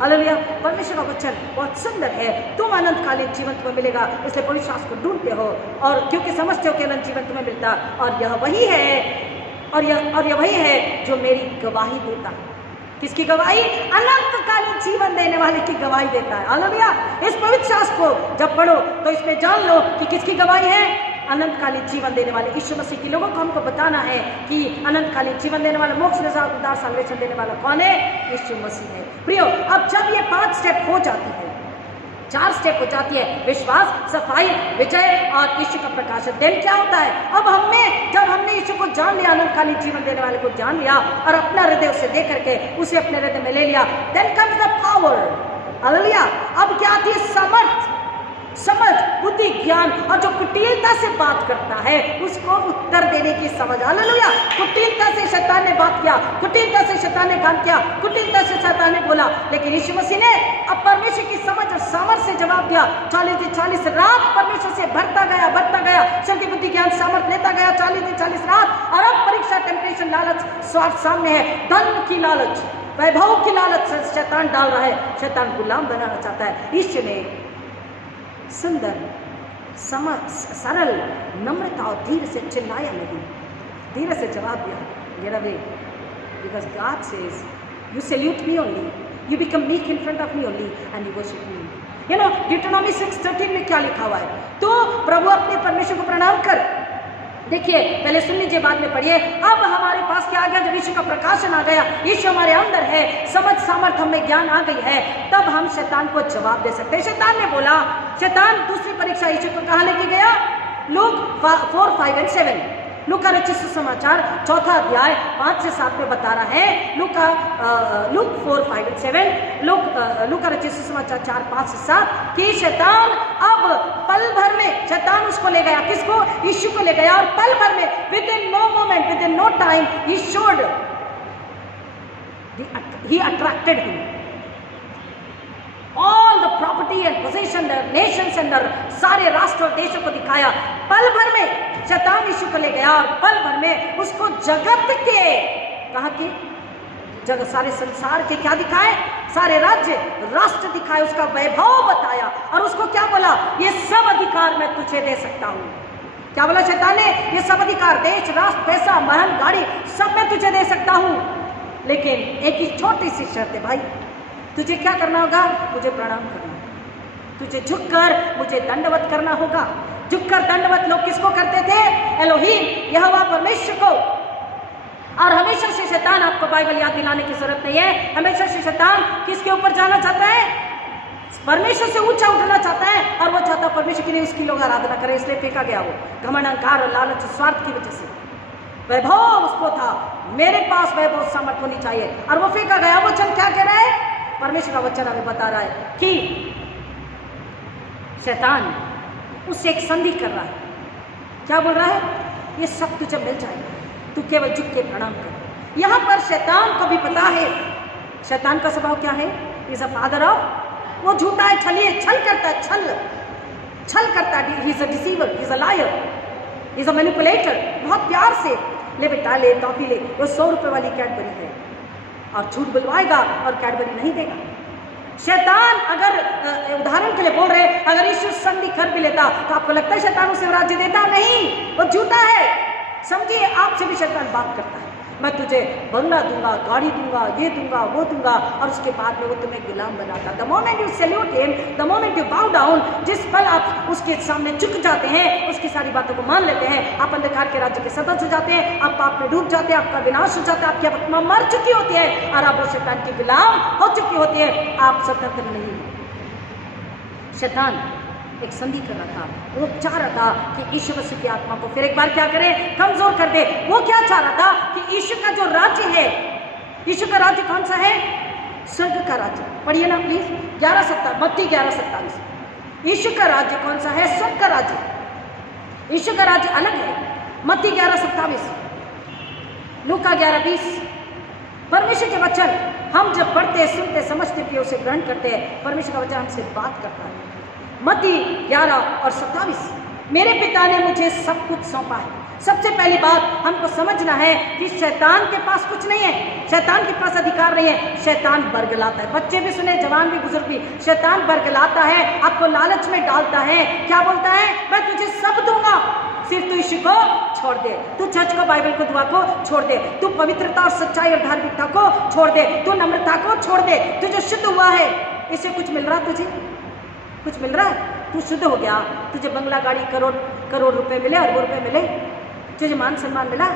hallelujah. परमेश्वर का वचन बहुत सुंदर है। तुम अनंतकालीन जीवन तुम्हें मिलेगा, इसलिए पवित्र शास्त्र को ढूंढते हो और क्योंकि समझते हो कि अनंत जीवन तुम्हें मिलता, और यह वही है, और यह वही है जो मेरी गवाही देता है। किसकी गवाही? अनंतकालीन जीवन देने वाले की गवाही देता है। हालेलुया। इस पवित्र शास्त्र को जब पढ़ो तो इसमें जान लो कि किसकी गवाही है? अनंतकालीन जीवन देने वाले यीशु मसीह के लोगों को हमको बताना है कि अनंतकालीन जीवन देने वाला, मोक्ष निजात उद्धार साल्वेशन देने वाला कौन है? यीशु मसीह है। प्रियो, अब जब ये 5 स्टेप हो जाती है, 4 स्टेप हो जाती है, विश्वास, सफाई, विजय और यीशु का प्रकाशन, देन क्या होता है? अब जब हमने यीशु को जान लिया, अनंतकालीन जीवन देने वाले को जान लिया और अपना हृदय उसे दे करके उसे अपने हृदय में ले लिया, then comes the power. Hallelujah. अब क्या आती है? समर्थ, समझ, बुद्धि, ज्ञान, और जो कुटिलता से बात करता है उसको उत्तर देने की समझ। हालेलुया। कुटिलता से शैतान ने बात किया, कुटिलता से शैतान ने काम किया, कुटिलता से शैतान ने बोला, लेकिन यीशु मसीह ने अब परमेश्वर की समझ और सामर्थ से जवाब दिया। 40 रात परमेश्वर से भरता गया, शक्ति, बुद्धि, ज्ञान, सामर्थ लेता गया 40 रात। और अब परीक्षा, टेम्पटेशन, लालच, स्वार्थ सामने है, धन की लालच, वैभव की लालच से शैतान डाल रहा है, शैतान गुलाम बनाना चाहता है। यीशु ने सुंदर, सरल, नम्रता और धीरे से चिल्लाया नहीं, धीरे से जवाब दिया, get away, because God says, you salute me only, you become meek in front of me only, and you worship me. You know, Deuteronomy 6:13 में क्या लिखा हुआ है? तो प्रभु अपने परमेश्वर को प्रणाम कर। देखिए, पहले सुन लीजिए, बाद में पढ़िए। अब हमारे पास क्या आ गया? जब यीशु का प्रकाशन आ गया, यीशु हमारे अंदर है, समझ, सामर्थ हमें, ज्ञान आ गई है, तब हम शैतान को जवाब दे सकते हैं। शैतान ने बोला, शैतान दूसरी परीक्षा यीशु को कहाँ लेके गया? लूक 4, 5 और 7। लूका रचित सुसमाचार 4 अध्याय 5 से 7 में बता रहा है। लूक 4, 5 और 7, लूका रचित सुसमाचार 4, 5 से 7 कि शैतान अब पल भर में, शैतान उसको ले गया, किसको? यीशु को ले गया, और पल भर में, within no moment, within no time, he attracted him. All the property and possession, the nations and the सारे राष्ट्र और देशों को दिखाया। पल भर में शैतान यीशु को ले गया और पल भर में उसको जगत के, कहा कि जगत, सारे संसार के क्या दिखाए? सारे राज्य, राष्ट्र दिखाए, उसका वैभव बताया, और उसको क्या बोला? ये सब अधिकार मैं तुझे दे सकता हूँ। क्या बोला शैतान ने? ये सब अधिकार, देश, राष्ट्र, पैसा, महल, गाड़ी, सब मैं तुझे दे सकता हूँ, लेकिन एक ही छोटी सी शर्त है भाई, तुझे क्या करना होगा? मुझे प्रणाम करना, तुझे झुककर मुझे दंडवत करना होगा। झुककर दंडवत लोग किसको करते थे? एलोहीम, यहोवा परमेश्वर को। और हमेशा से शैतान, आपको बाइबल याद दिलाने की जरूरत नहीं है, हमेशा से शैतान किसके ऊपर जाना चाहता है? परमेश्वर से ऊंचा उठना चाहता है, और वो चाहता परमेश्वर की नहीं उसकी लोग आराधना करें, इसलिए फेंका गया वो घमंड, अहंकार और लालच, स्वार्थ की वजह से। वैभव उसको था, मेरे पास वैभव सामर्थ होनी चाहिए, और वो फेंका गया। वो वचन क्या कह रहा है? परमेश्वर का वचन हमें बता रहा है कि शैतान उससे एक संधि कर रहा है। क्या बोल रहा है? ये सब तुझे मिल जाएगा, तू केवल झुक के प्रणाम कर। यहां पर शैतान को भी पता है, शैतान का स्वभाव क्या है? इज अ फादर ऑफ, वो झूठा है, छलिए, छल करता है, छल करता है, he is a deceiver, he is a liar, he is a manipulator. बहुत प्यार से ले बेटा, ले टॉफी ले, वो 100 रुपए वाली कैडबरी है, और झूठ बुलवाएगा और कैडबरी नहीं देगा। शैतान, अगर उदाहरण के लिए बोल रहे, अगर यीशु संधि कर भी लेता तो आपको लगता है शैतान उसे राज्य देता? नहीं, वो झूठा है। समझिए, आपसे भी शैतान बात करता है, मैं तुझे बंगला दूंगा, गाड़ी दूंगा, ये दूंगा, वो दूंगा, और उसके बाद में वो तुम्हें गुलाम बनाता। The moment you salute him, the moment you बाउ डाउन, जिस पल आप उसके सामने झुक जाते हैं, उसकी सारी बातों को मान लेते हैं, आप अंधकार के राज्य के सदस्य हो जाते हैं, आप पाप में डूब जाते हैं, आपका विनाश हो जाता है, आपकी आत्मा मर चुकी होती है, और आप वो शैतान की गुलाम हो चुकी होती है। आप सतर्क नहीं। शैतान एक संधि कर रहा था, वो चाह रहा था कि यीशु मसीह की आत्मा को फिर एक बार क्या करे? कमजोर कर दे। वो क्या चाह रहा था? कि यीशु का जो राज्य है, यीशु का राज्य कौन सा है? स्वर्ग का राज्य। पढ़िए ना प्लीज, 11:27, 11:27। यीशु का राज्य कौन सा है? स्वर्ग का राज्य। यीशु का राज्य अलग है। मत्ती 11:27, लूका 11:20। परमेश्वर के वचन हम जब पढ़ते, सुनते, समझते, फिर उसे ग्रहण करते हैं, परमेश्वर का वचन हमसे बात करता है। मत्ती 11:27, मेरे पिता ने मुझे सब कुछ सौंपा है। सबसे पहली बात हमको समझना है कि शैतान के पास कुछ नहीं है, शैतान के पास अधिकार नहीं है। शैतान बरगलाता है। बच्चे भी सुने, जवान भी, बुजुर्ग भी। शैतान बरगलाता है, आपको लालच में डालता है। क्या बोलता है? मैं तुझे सब दूंगा, सिर्फ तू यीशु को छोड़ दे, तू चर्च को, बाइबल को, दुआ को छोड़ दे, तू पवित्रता और सच्चाई और धार्मिकता को छोड़ दे, तू नम्रता को छोड़ दे, तू जो शुद्ध हुआ है, इससे कुछ मिल रहा? तुझे कुछ मिल रहा है? तू शुद्ध हो गया, तुझे बंगला, गाड़ी, करोड़ करोड़ रुपए मिले, अरबों रुपए मिले, तुझे मान सम्मान मिला?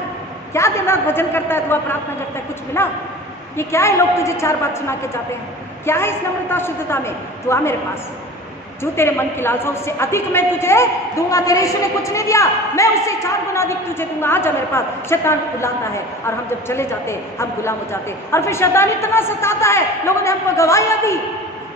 क्या दिन रात भजन करता है, दुआ प्रार्थना करता है, कुछ मिला? ये क्या है? लोग तुझे 4 बात सुना के जाते हैं। क्या है इस नम्रता शुद्धता में? तू आ मेरे पास, जो तेरे मन की लालसा उससे अधिक मैं तुझे दूंगा। तेरे यीशु ने कुछ नहीं दिया, मैं उससे 4 गुना अधिक तुझे दूंगा। आ जा मेरे पास। शैतान बुलाता है और हम जब चले जाते हम गुलाम हो जाते। और फिर शैतान इतना सताता है, लोगों ने हमको गवाहियां दी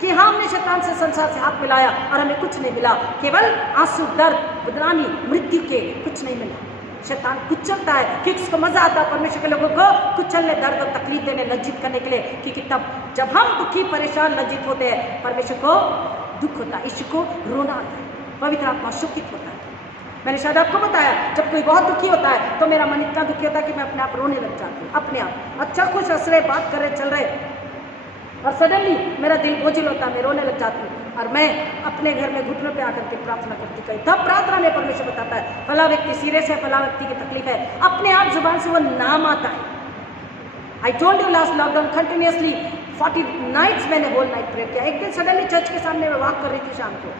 कि हाँ हमने शैतान से संसार से हाथ मिलाया और हमें कुछ नहीं मिला, केवल आंसू, दर्द, बदनामी, मृत्यु के, कुछ नहीं मिला। शैतान कुचलता है क्योंकि उसको मजा आता है परमेश्वर के लोगों को कुचलने, दर्द और तकलीफ देने, लज्जित करने के लिए। क्योंकि तब जब हम दुखी, परेशान, लज्जित होते हैं, परमेश्वर को दुख होता है, ईश्वर को रोना आता है, पवित्र आत्मा शोकित होता है। मैंने शायद आपको बताया, जब कोई बहुत दुखी होता है तो मेरा मन इतना दुखी होता है कि मैं अपने आप रोने लग जाती हूँ। अपने आप अच्छा खुश हंस रहे, बात कर रहे, चल रहे, और सडनली मेरा दिल बोझिल होता है, मैं रोने लग जाती हूँ और मैं अपने घर में घुटनों पे आकर के प्रार्थना करती गई। तब प्रार्थना में परमेश्वर बताता है फला व्यक्ति सीरियस है, फला व्यक्ति की तकलीफ है, अपने आप जुबान से वो नाम आता है। I told you last lockdown continuously 40 nights मैंने होल नाइट प्रेयर किया। एक दिन सडनली चर्च के सामने मैं वॉक कर रही थी शाम को,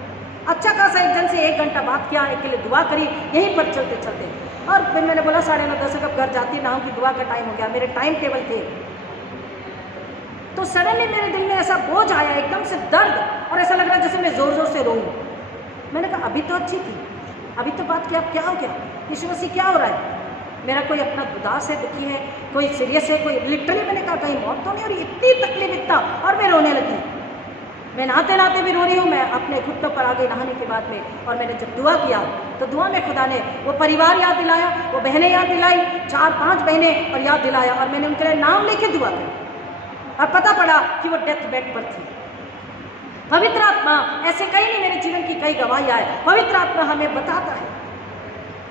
अच्छा खासा एक जन से 1 घंटा बात किया, एक के लिए दुआ करी, यहीं पर चलते चलते। और फिर मैंने बोला 9:30 10 कब घर जाती ना हूँ कि दुआ का टाइम हो गया, मेरे टाइम टेबल थे। तो सडनली मेरे दिल में ऐसा बोझ आया, एकदम से दर्द, और ऐसा लग रहा जैसे मैं जोर जोर से रोऊं। मैंने कहा अभी तो अच्छी थी, अभी तो बात किया, अब क्या हो गया? यीशु मसीह क्या हो रहा है? मेरा कोई अपना उदास है, दुखी है, कोई सीरियस है, कोई लिटरली मैंने कहा कहीं मौत तो नहीं हो रही, इतनी तकलीफ इतना, और मैं रोने लगी। मैं नहाते नहाते भी रो रही हूँ, मैं अपने घुटनों पर आ गई नहाने के बाद में। और मैंने जब दुआ किया तो दुआ में खुदा ने वो परिवार याद दिलाया, वो बहनें याद दिलाई, 4-5 बहनें और याद दिलाया, और मैंने उनके लिए नाम लेके दुआ की और पता पड़ा कि वो डेथ बेड पर थी। पवित्र आत्मा, ऐसे कई नहीं, मेरे जीवन की कई गवाहियां है, पवित्र आत्मा हमें बताता है।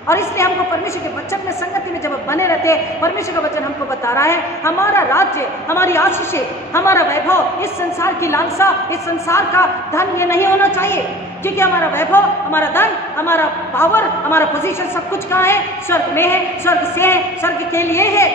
और इसलिए हमको परमेश्वर के वचन में संगति में जब बने रहते हैं, परमेश्वर का वचन हमको बता रहा है हमारा राज्य, हमारी आशीषें, हमारा वैभव, इस संसार की लालसा, इस संसार का धन ये नहीं होना चाहिए। क्योंकि हमारा वैभव, हमारा धन, हमारा पावर, हमारा पोजीशन, सब कुछ कहाँ है? स्वर्ग में है, स्वर्ग से है, स्वर्ग के लिए है।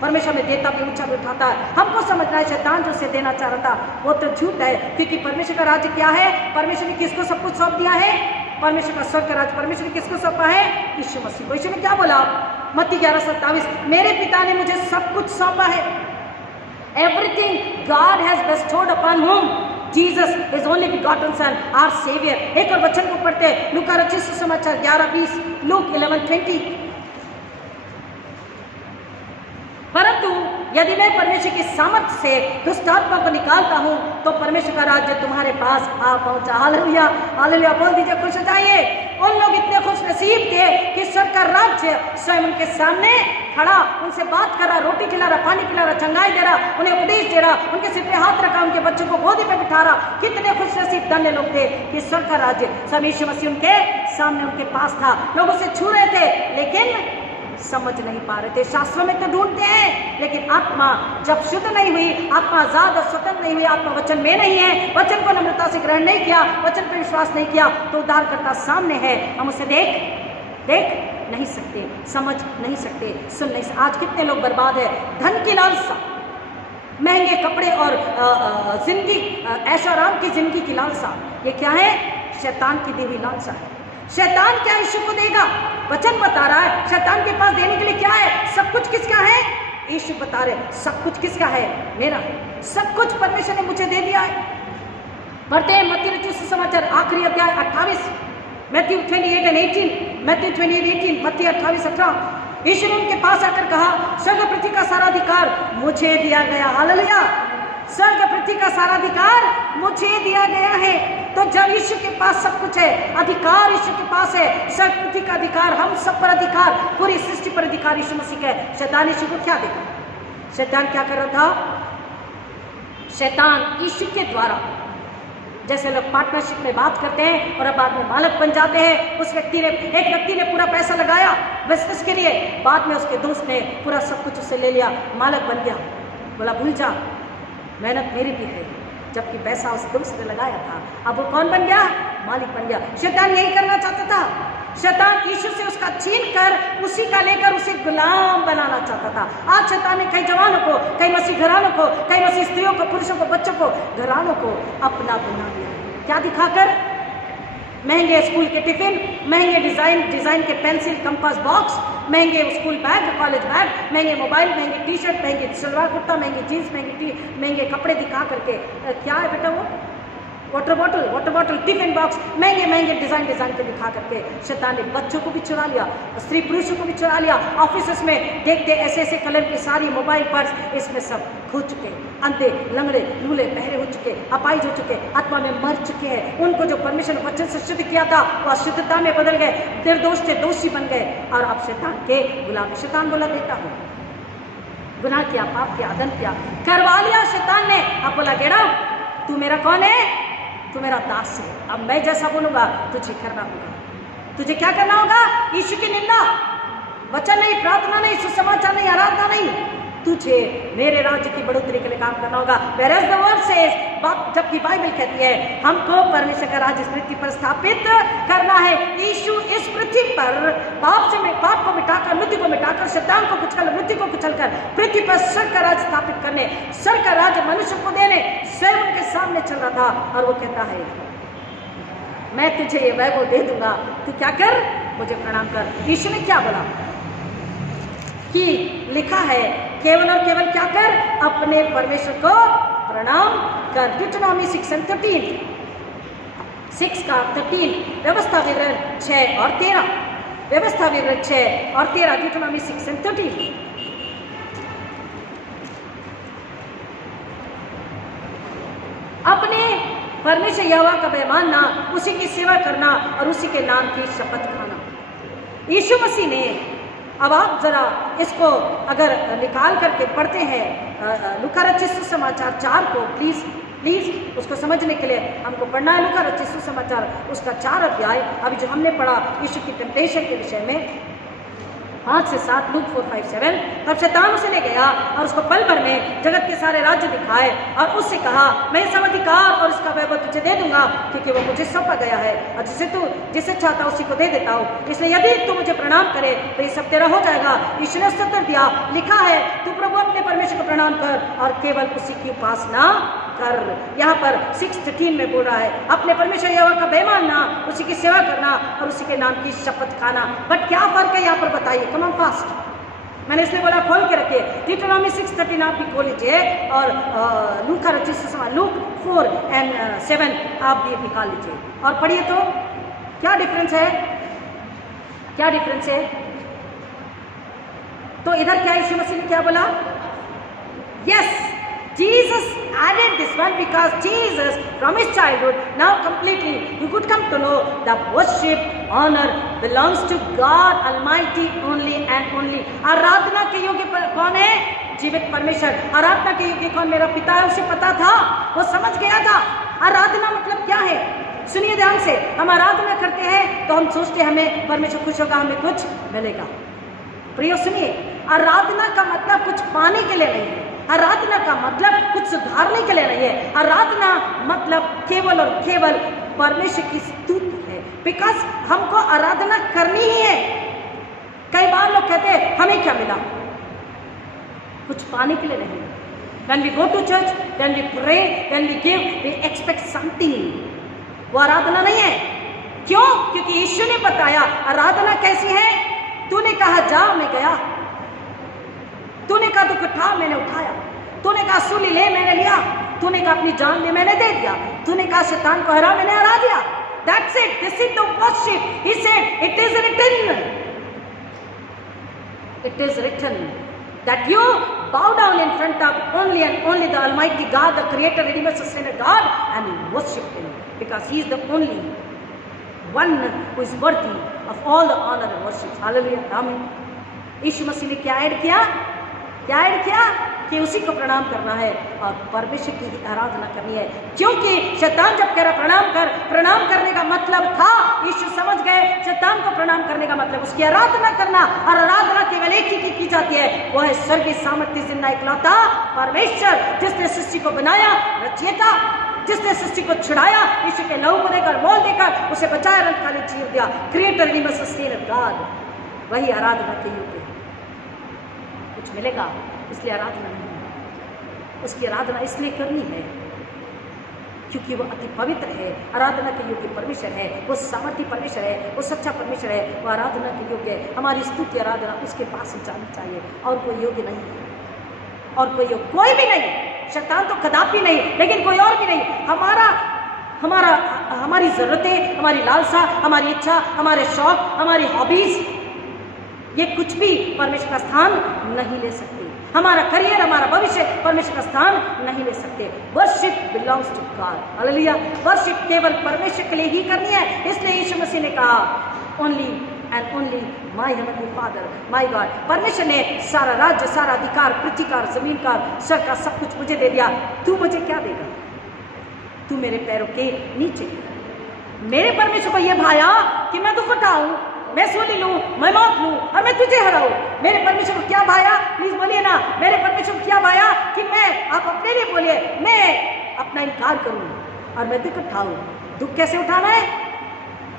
परमेश्वर में देता भी ऊंचा उठाता है। हमको समझना है शैतान जो उसे देना चाह रहा था वो तो झूठ है। क्योंकि परमेश्वर का राज्य क्या है? परमेश्वर ने किसको सब कुछ सौंप दिया है? परमेश्वर का स्वर्ग का राज्य परमेश्वर ने किसको सौंपा है? यीशु मसीह को। यीशु ने क्या बोला? मत्ती 11:27, मेरे पिता ने मुझे सब कुछ सौंपा है। Everything God has bestowed upon whom Jesus is only begotten son our saviour. एक और वचन को पढ़ते हैं, लूका रचित सुसमाचार 11:20, लूक 11:20। परंतु यदि मैं परमेश्वर की सामर्थ्य से दुष्ट आत्मा को निकालता हूं तो परमेश्वर का राज्य तुम्हारे पास आ पहुंचा। हालेलुया, हालेलुया बोल दीजिए, खुश हो जाइए। उन लोग इतने खुश नसीब थे कि स्वर्ग का राज्य स्वयं उनके सामने खड़ा, उनसे बात कर रहा, रोटी खिला रहा, पानी पिला रहा, चंगाई दे रहा, उन्हें उपदेश दे रहा, उनके सिर पे हाथ रखा, उनके बच्चों को गोदी पे बिठा रहा। कितने खुश नसीब धन्य लोग थे कि स्वर्ग का राज्य सब यीशु मसीह उनके सामने, उनके पास था। लोग उसे छू रहे थे लेकिन समझ नहीं पा रहे थे। शास्त्रों में तो ढूंढते हैं लेकिन आत्मा जब शुद्ध नहीं हुई, आत्मा आजाद और स्वतंत्र नहीं हुई, आत्मा वचन में नहीं है, वचन को नम्रता से ग्रहण नहीं किया, वचन पर विश्वास नहीं किया, तो उद्धारकर्ता सामने है, हम उसे देख नहीं सकते, समझ नहीं सकते, सुन नहीं सकते। आज कितने लोग बर्बाद है? धन की लालसा, महंगे कपड़े और जिंदगी, ऐशोआराम की जिंदगी की लालसा, ये क्या है? शैतान की दी हुई लालसा है। शैतान क्या यीशु को देगा? वचन बता रहा है शैतान के पास देने के लिए क्या है? सब कुछ किसका है? यीशु बता रहे सब कुछ किसका है? मेरा है। सब कुछ परमेश्वर ने मुझे दे दिया है। पढ़ते हैं मत्ती रचित सुसमाचार आखिरी अध्याय 28, मैथ्यू 28:18, मैथ्यू 28:18, मत्ती 28:18। यीशु ने उनके पास आकर कहा, स्वर्ग पृथ्वी का सारा अधिकार मुझे दिया गया। हालेलुया, स्वर्ग पृथ्वी का सारा अधिकार मुझे दिया गया है। तो जब यीशु के पास सब कुछ है, अधिकार यीशु के पास है, स्वर्ग पृथ्वी का अधिकार, हम सब पर अधिकार, पूरी सृष्टि पर अधिकार यीशु मसीह का है। शैतान यीशु को क्या देगा? शैतान क्या कर रहा था? शैतान यीशु के द्वारा, जैसे लोग पार्टनरशिप में बात करते हैं और अब बाद में मालिक बन जाते हैं, उस व्यक्ति ने, एक व्यक्ति ने पूरा पैसा लगाया बिजनेस के लिए, बाद में उसके दोस्त ने पूरा सब कुछ उससे ले लिया, मालिक बन गया। बोला भूल जा, मेहनत मेरी भी है, जबकि पैसा उस दोस्त ने लगाया था। अब वो कौन बन गया? मालिक बन गया। शैतान यही करना चाहता था। शैतान यीशु से उसका छीन कर उसी का लेकर उसे गुलाम बनाना चाहता था। आज शैतान ने कई जवानों को, कई मसीह घरानों को, कई मसीह स्त्रियों को, पुरुषों को, बच्चों को, घरानों को अपना बना लिया। क्या दिखाकर? महंगे स्कूल के टिफिन, महंगे डिजाइन के पेंसिल, कंपास बॉक्स, महंगे स्कूल बैग, कॉलेज बैग, महंगे मोबाइल, महंगे टी शर्ट, महंगे सलवार कुर्ता, महंगी जीन्स, महंगे कपड़े दिखा करके क्या है बेटा वो वाटर बॉटल, टिफिन बॉक्स, महंगे डिजाइन के दिखा करके शैतान ने बच्चों को भी चुरा लिया, स्त्री पुरुषों को भी चुरा लिया। ऑफिस में देखते ऐसे कलर की सारी मोबाइल पर्स, इसमें सब खो चुके, अंधे, लंगड़े, लूले, बहरे हो चुके, अपाहिज हो चुके, आत्मा में मर चुके हैं। उनको जो परमेश्वर ने वचन से शुद्ध किया था वो अशुद्धता में बदल गए, निर्दोष थे, दोषी बन गए और अब शैतान के गुलाम। शैतान बोला बेटा हूँ, गुनाह किया, पाप किया, अदन किया, करवा लिया शैतान ने। अब बोला गेड़ा तू मेरा कौन है? तू मेरा दास है। अब मैं जैसा बोलूंगा तुझे करना होगा। तुझे क्या करना होगा? यीशु की निंदा, वचन नहीं, प्रार्थना नहीं, सुसमाचार नहीं, आराधना नहीं, तुझे मेरे राज्य की बढ़ोतरी के लिए काम करना होगा। Whereas the word says, जबकि बाइबल कहती है हमको परमेश्वर का राज्य इस पृथ्वी पर स्थापित करना है। यीशु इस पृथ्वी पर पाप को मिटाकर, मृत्यु को मिटाकर, शैतान को कुचल, मृत्यु को कुचलकर पृथ्वी पर स्वर्ग का राज्य स्थापित करने, स्वर्ग का राज्य मनुष्य को देने स्वयं उनके सामने चल रहा था। और वो कहता है मैं तुझे ये वैभव दे दूंगा, तू क्या कर, मुझे प्रणाम कर। यीशु ने क्या बोला कि लिखा है केवल और केवल क्या कर, अपने परमेश्वर को प्रणाम कर। डिट्रोनॉमी 6:13, 6 का 13, व्यवस्था विवरण 6 और 13, व्यवस्था विवरण 6 और 13, डिट्रोनॉमी 6:13। अपने परमेश्वर यहोवा का भय मानना, उसी की सेवा करना और उसी के नाम की शपथ खाना। यीशु मसीह ने, अब आप जरा इसको अगर निकाल करके पढ़ते हैं लूका रचित सुसमाचार 4 को, प्लीज उसको समझने के लिए हमको पढ़ना है। लूका रचित सुसमाचार उसका 4 अध्याय, अभी जो हमने पढ़ा यीशु की टेम्पटेशन के विषय में 5 से 7, लूक 4, 5, 7। तब शैतान उसे ले गया और उसको पल भर में जगत के सारे राज्य दिखाए और उससे कहा मैं सब अधिकार और उसका वैभव तुझे दे दूंगा, क्योंकि वो मुझे सौंपा गया है और जिसे चाहता उसी को दे देता हूँ। इसलिए यदि तू मुझे प्रणाम करे तो ये सब तेरा हो जाएगा। यीशु ने उत्तर दिया, लिखा है तू प्रभु अपने परमेश्वर को प्रणाम कर और केवल उसी की उपासना कर। यहाँ पर 6:13 में बोल रहा है अपने परमेश्वर यहोवा का भय मानना, उसी की सेवा करना और उसी के नाम की शपथ खाना। बट क्या फर्क है यहाँ पर बताइए, कम ऑन फास्ट। मैंने इसलिए बोला खोल के रखिए, डिट्रोनॉमी 6:13 आप भी खोल लीजिए और लूका रचित सुसमाचार लूक 4 और 7 आप भी निकाल लीजिए और पढ़िए। तो क्या डिफरेंस है, क्या डिफरेंस है? तो इधर क्या यीशु मसीह ने क्या बोला? Yes, Jesus added this one because Jesus from his childhood now completely you could come to know that worship, honor belongs to God Almighty only and only। आराधना के योग्य कौन है? जीवित परमेश्वर। आराधना के योग्य कौन? मेरा पिता है, उसे पता था, वो समझ गया था। आराधना मतलब क्या है? सुनिए ध्यान से, हम आराधना करते हैं तो हम सोचते हैं हमें परमेश्वर खुश होगा, हमें कुछ मिलेगा। प्रियो सुनिए, आराधना का मतलब कुछ पाने के लिए नहीं है, आराधना का मतलब कुछ सुधारने के लिए नहीं है। आराधना मतलब केवल और केवल परमेश्वर की स्तुति है, बिकॉज हमको आराधना करनी ही है। कई बार लोग कहते हैं हमें क्या मिला, कुछ पाने के लिए नहीं। When we go to church, when we pray, when we give, we expect something। वो आराधना नहीं है। क्यों? क्योंकि यीशु ने बताया आराधना कैसी है। तूने कहा जा, मैं गया। तूने कहा तू उठा, मैंने उठाया। तूने कहा सूली ले, मैंने लिया। तूने कहा अपनी जान ले, मैंने दे दिया। तूने कहा शैतान को हरा, मैंने हरा दिया। That's it. This is the worship. He said, it is written. It is written that you bow down in front of only and only the Almighty God, the Creator, Redeemer, Sustainer God, and you worship Him because He is the only one who is worthy of all the honor and worship. Hallelujah. Amen. यीशु मसीह ने क्या ऐड किया? क्या ऐड किया? कि उसी को प्रणाम करना है और परमेश्वर की आराधना करनी है। क्योंकि शैतान जब कह रहा प्रणाम कर, प्रणाम करने का मतलब था, यीशु समझ गए शैतान को प्रणाम करने का मतलब उसकी आराधना करना। और आराधना केवल एक ही की जाती है, वो है स्वर्गीय सामर्थ्य जिंदा इकलौता परमेश्वर, जिसने सृष्टि को बनाया, रचयिता, जिसने सृष्टि को छुड़ाया, यीशु के लहू को देकर, मोल देकर उसे बचाया, रंगकाली जीव दिया। क्रिएटर, रिडीमर, सस्टेनर गॉड, वही आराधना के योग्य। कुछ मिलेगा इसलिए आराधना नहीं है, उसकी आराधना इसलिए करनी है क्योंकि वो अति पवित्र है, आराधना के योग्य परमेश्वर है, वो सामर्थी परमेश्वर है, वो सच्चा परमेश्वर है, वो आराधना के योग्य है। हमारी स्तुति आराधना उसके पास ही जानी चाहिए, और कोई योग्य नहीं है, और कोई भी नहीं। शैतान तो कदापि नहीं, लेकिन कोई और भी नहीं। हमारी ज़रूरतें, हमारी लालसा, हमारी इच्छा, हमारे शौक, हमारी हॉबीज, ये कुछ भी परमेश्वर का स्थान नहीं ले सकते। हमारा करियर, हमारा भविष्य परमेश्वर का स्थान नहीं ले सकते। Worship belongs to God, hallelujah. Worship केवल परमेश्वर के लिए ही करनी है। इसलिए यीशु मसीह ने कहा, only and only my heavenly father, my God. परमेश्वर ने सारा राज्य, सारा अधिकार, पृथ्वी का, जमीन का, स्वर्ग का सब कुछ मुझे दे दिया। तू मुझे क्या देगा? तू मेरे पैरों के नीचे। मेरे परमेश्वर को यह भाया कि मैं दुख उठाऊं, मैं सूली लूं, मैं मौत लूं और मैं तुझे हराऊं। मेरे परमेश्वर को क्या भाया? प्लीज बोलिए ना, मेरे परमेश्वर को क्या भाया कि मैं, आप अपने लिए बोलिए, मैं अपना इनकार करूं और मैं दुख उठाऊं। दुख कैसे उठाना है?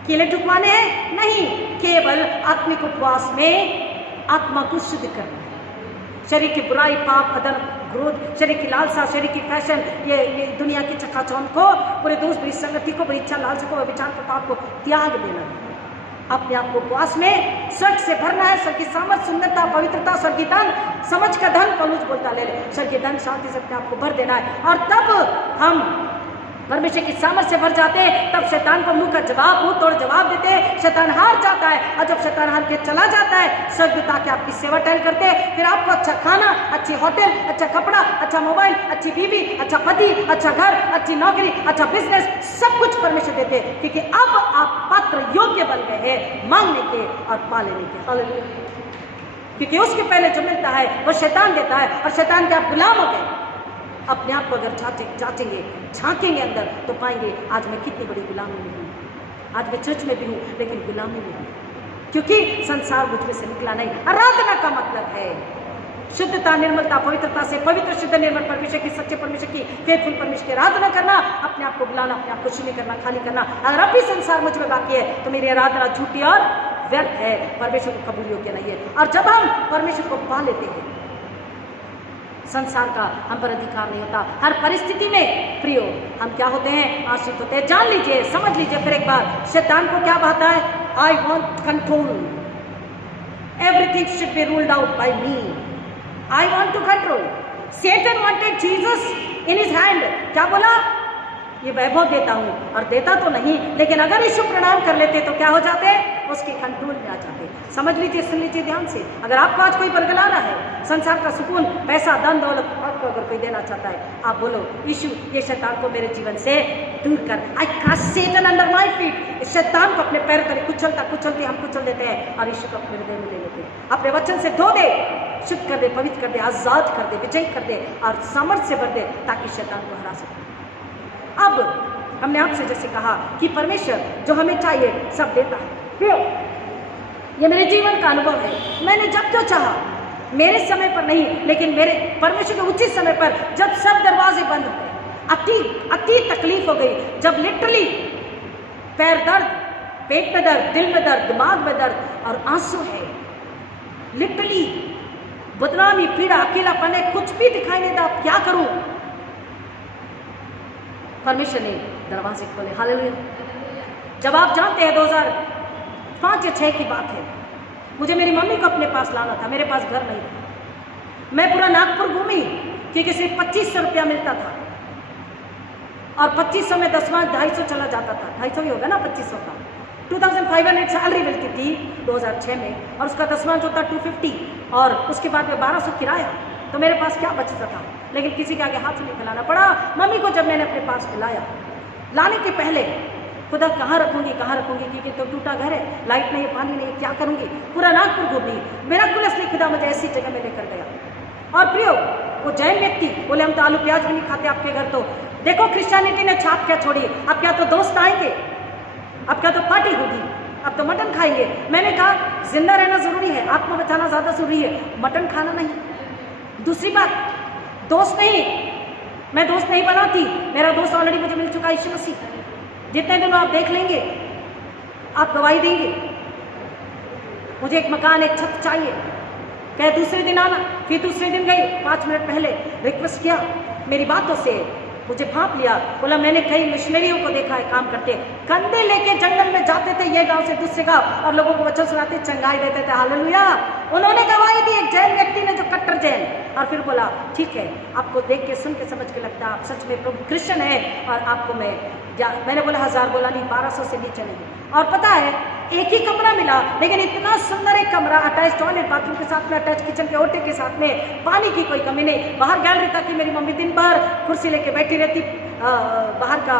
केले ठुकवाने हैं? नहीं, केवल आत्मिक उपवास में आत्मा को शुद्ध करना है। शरीर की बुराई, पाप, अधर्म, क्रोध, शरीर की लालसा, शरीर की फैशन, ये दुनिया की चकाचौंध को, पूरे दोस्त, बुरी संगति को, बुरी इच्छा, लालसा को, विचार को, पाप को त्याग देना है। अपने आप को उपवास में स्वर्ग से भरना है। स्वर्ग की सामर्थ, सुंदरता, पवित्रता, स्वर्गीय धन, समझ का धन, पौलुस बोलता ले स्वर्गीय धन, शांति से अपने आप को भर देना है। और तब हम परमेश्वर की सामर्थ से भर जाते हैं। तब शैतान को मुंह का जवाब, मुंह तोड़ जवाब देते हैं। शैतान हार जाता है, और जब शैतान हार के चला जाता है, स्वर्गदूत आके आपकी सेवा टहल करते हैं। फिर आपको अच्छा खाना, अच्छी होटल, अच्छा कपड़ा, अच्छा मोबाइल, अच्छी बीवी, अच्छा पति, अच्छा घर, अच्छी नौकरी, अच्छा बिजनेस, सब कुछ परमेश्वर देते हैं, क्योंकि अब आप पात्र योग्य बन गए हैं मांगने के और पा लेने के। हालेलुया। क्योंकि उसके पहले जो मिलता है वो शैतान देता है, और शैतान के आप गुलाम हो गए। अपने आप को अगर जांचेंगे, झांकेंगे अंदर, तो पाएंगे आज मैं कितनी बड़ी गुलामी में हूँ। आज मैं चर्च में भी हूँ, लेकिन गुलामी में हूँ, क्योंकि संसार मुझ में से निकला नहीं। आराधना का मतलब है शुद्धता, निर्मलता, पवित्रता से पवित्र, शुद्ध, निर्मल परमेश्वर की, सच्चे परमेश्वर की, फेथफुल परमेश्वर की आराधना करना, अपने आप को बुलाना, अपने आप को शून्य करना, खाली करना। अगर अब भी संसार मुझ में बाकी है, तो मेरी आराधना झूठी और व्यर्थ है, परमेश्वर को कबूल योग्य नहीं है। और जब हम परमेश्वर को पा लेते हैं, संसार का हम पर अधिकार नहीं होता। हर परिस्थिति में प्रियो हम क्या होते हैं? आश्रित होते हैं। जान लीजिए, समझ लीजिए फिर एक बार, शैतान को क्या भाता है? I want control, everything should be ruled out by me, I want to control. Satan wanted Jesus in his hand. क्या बोला? ये वैभव देता हूँ, और देता तो नहीं, लेकिन अगर यीशु प्रणाम कर लेते तो क्या हो जाते? उसके कंट्रोल में आ जाते। समझ लीजिए, सुन लीजिए ध्यान से। अगर आपको आज कोई बरगला रहा है, संसार का सुकून, पैसा, धन दौलत आपको अगर कोई देना चाहता है, आप बोलो, यीशु ये शैतान को मेरे जीवन से दूर कर। I cast Satan under my feet. इस शैतान को अपने पैर तले कुचलते हम कुचल देते हैं, और यीशु को अपने हृदय में ले लेते हैं। अपने वचन से धो दे, शुद्ध कर दे, पवित्र कर दे, आजाद कर दे, विजयी कर दे, और सामर्थ्य से भर दे, ताकि शैतान को हरा सके। अब हमने आपसे जैसे कहा कि परमेश्वर जो हमें चाहिए सब देता है। ये मेरे जीवन का अनुभव है। मैंने जब जो चाहा, मेरे समय पर नहीं, लेकिन मेरे परमेश्वर के उचित समय पर, जब सब दरवाजे बंद हो गए, अति तकलीफ हो गई, जब लिटरली पैर दर्द, पेट में दर्द, दिल में दर्द, दिमाग में दर्द और आंसू है, लिटरली बदनामी, पीड़ा, अकेलापन है, कुछ भी दिखाई नहीं देता, क्या करूं? परमेश्वर ने दरवाजे खोले। हालेलुया। जब आप जानते हैं 2005 या 6 की बात है, मुझे मेरी मम्मी को अपने पास लाना था, मेरे पास घर नहीं था। मैं पूरा नागपुर घूमी, क्योंकि सिर्फ 2500 रुपया मिलता था, और 2500 में 10वां 250 चला जाता था। 250 ही होगा ना 2500 का। 2500 सैलरी मिलती थी 2006 में, और उसका 10वां जो था 250, और उसके बाद में 1200 किराया। तो मेरे पास क्या बचता था? लेकिन किसी के आगे हाथ नहीं फैलाना पड़ा। मम्मी को जब मैंने अपने पास बुलाया, लाने के पहले खुदा कहाँ रखूंगी, क्योंकि तो टूटा घर है, लाइट नहीं, पानी नहीं, क्या करूंगी? पूरा नागपुर घूमी। मेरा कुलसली खुदा मुझे ऐसी जगह में लेकर गया। और प्रियो, वो जैन व्यक्ति बोले, हम तो आलू प्याज भी नहीं खाते आपके घर। तो देखो, क्रिश्चियनिटी ने छाप क्या छोड़ी। अब क्या तो दोस्त आएंगे, अब क्या तो पार्टी होगी, अब तो मटन खाएंगे। मैंने कहा, जिंदा रहना जरूरी है, आत्मा बचाना ज्यादा जरूरी है, मटन खाना नहीं। दूसरी बात, दोस्त नहीं, मैं दोस्त नहीं बनाती। मेरा दोस्त ऑलरेडी मुझे मिल चुका है, यीशु मसीह। जितने दिन आप देख लेंगे, आप गवाही देंगे। मुझे एक मकान, एक छत चाहिए, कहे दूसरे दिन आना। फिर दूसरे दिन गई, 5 मिनट पहले रिक्वेस्ट किया, मेरी बातों से मुझे भाप लिया, बोला मैंने कई मिशनरियों को देखा है काम करते, कंधे लेके जंगल में जाते थे ये गांव से दूसरे गांव और लोगों को वचन सुनाते, चंगाई देते थे। हालेलुया। उन्होंने गवाही दी, एक जैन व्यक्ति ने जो कट्टर जैन, और फिर बोला ठीक है, आपको देख के सुन के समझ के लगता है आप सच में प्रभु क्रिश्चियन है और आपको मैंने बोला 1000 बोला नहीं, 1200 से नीचे नहीं। और पता है एक ही कमरा मिला, लेकिन इतना सुंदर एक कमरा, अटैच टॉयलेट बाथरूम के साथ में, अटैच किचन के ओटे के साथ में, पानी की कोई कमी नहीं। बाहर गैलरी था कि मेरी मम्मी दिन भर कुर्सी लेके बैठी रहती, बाहर का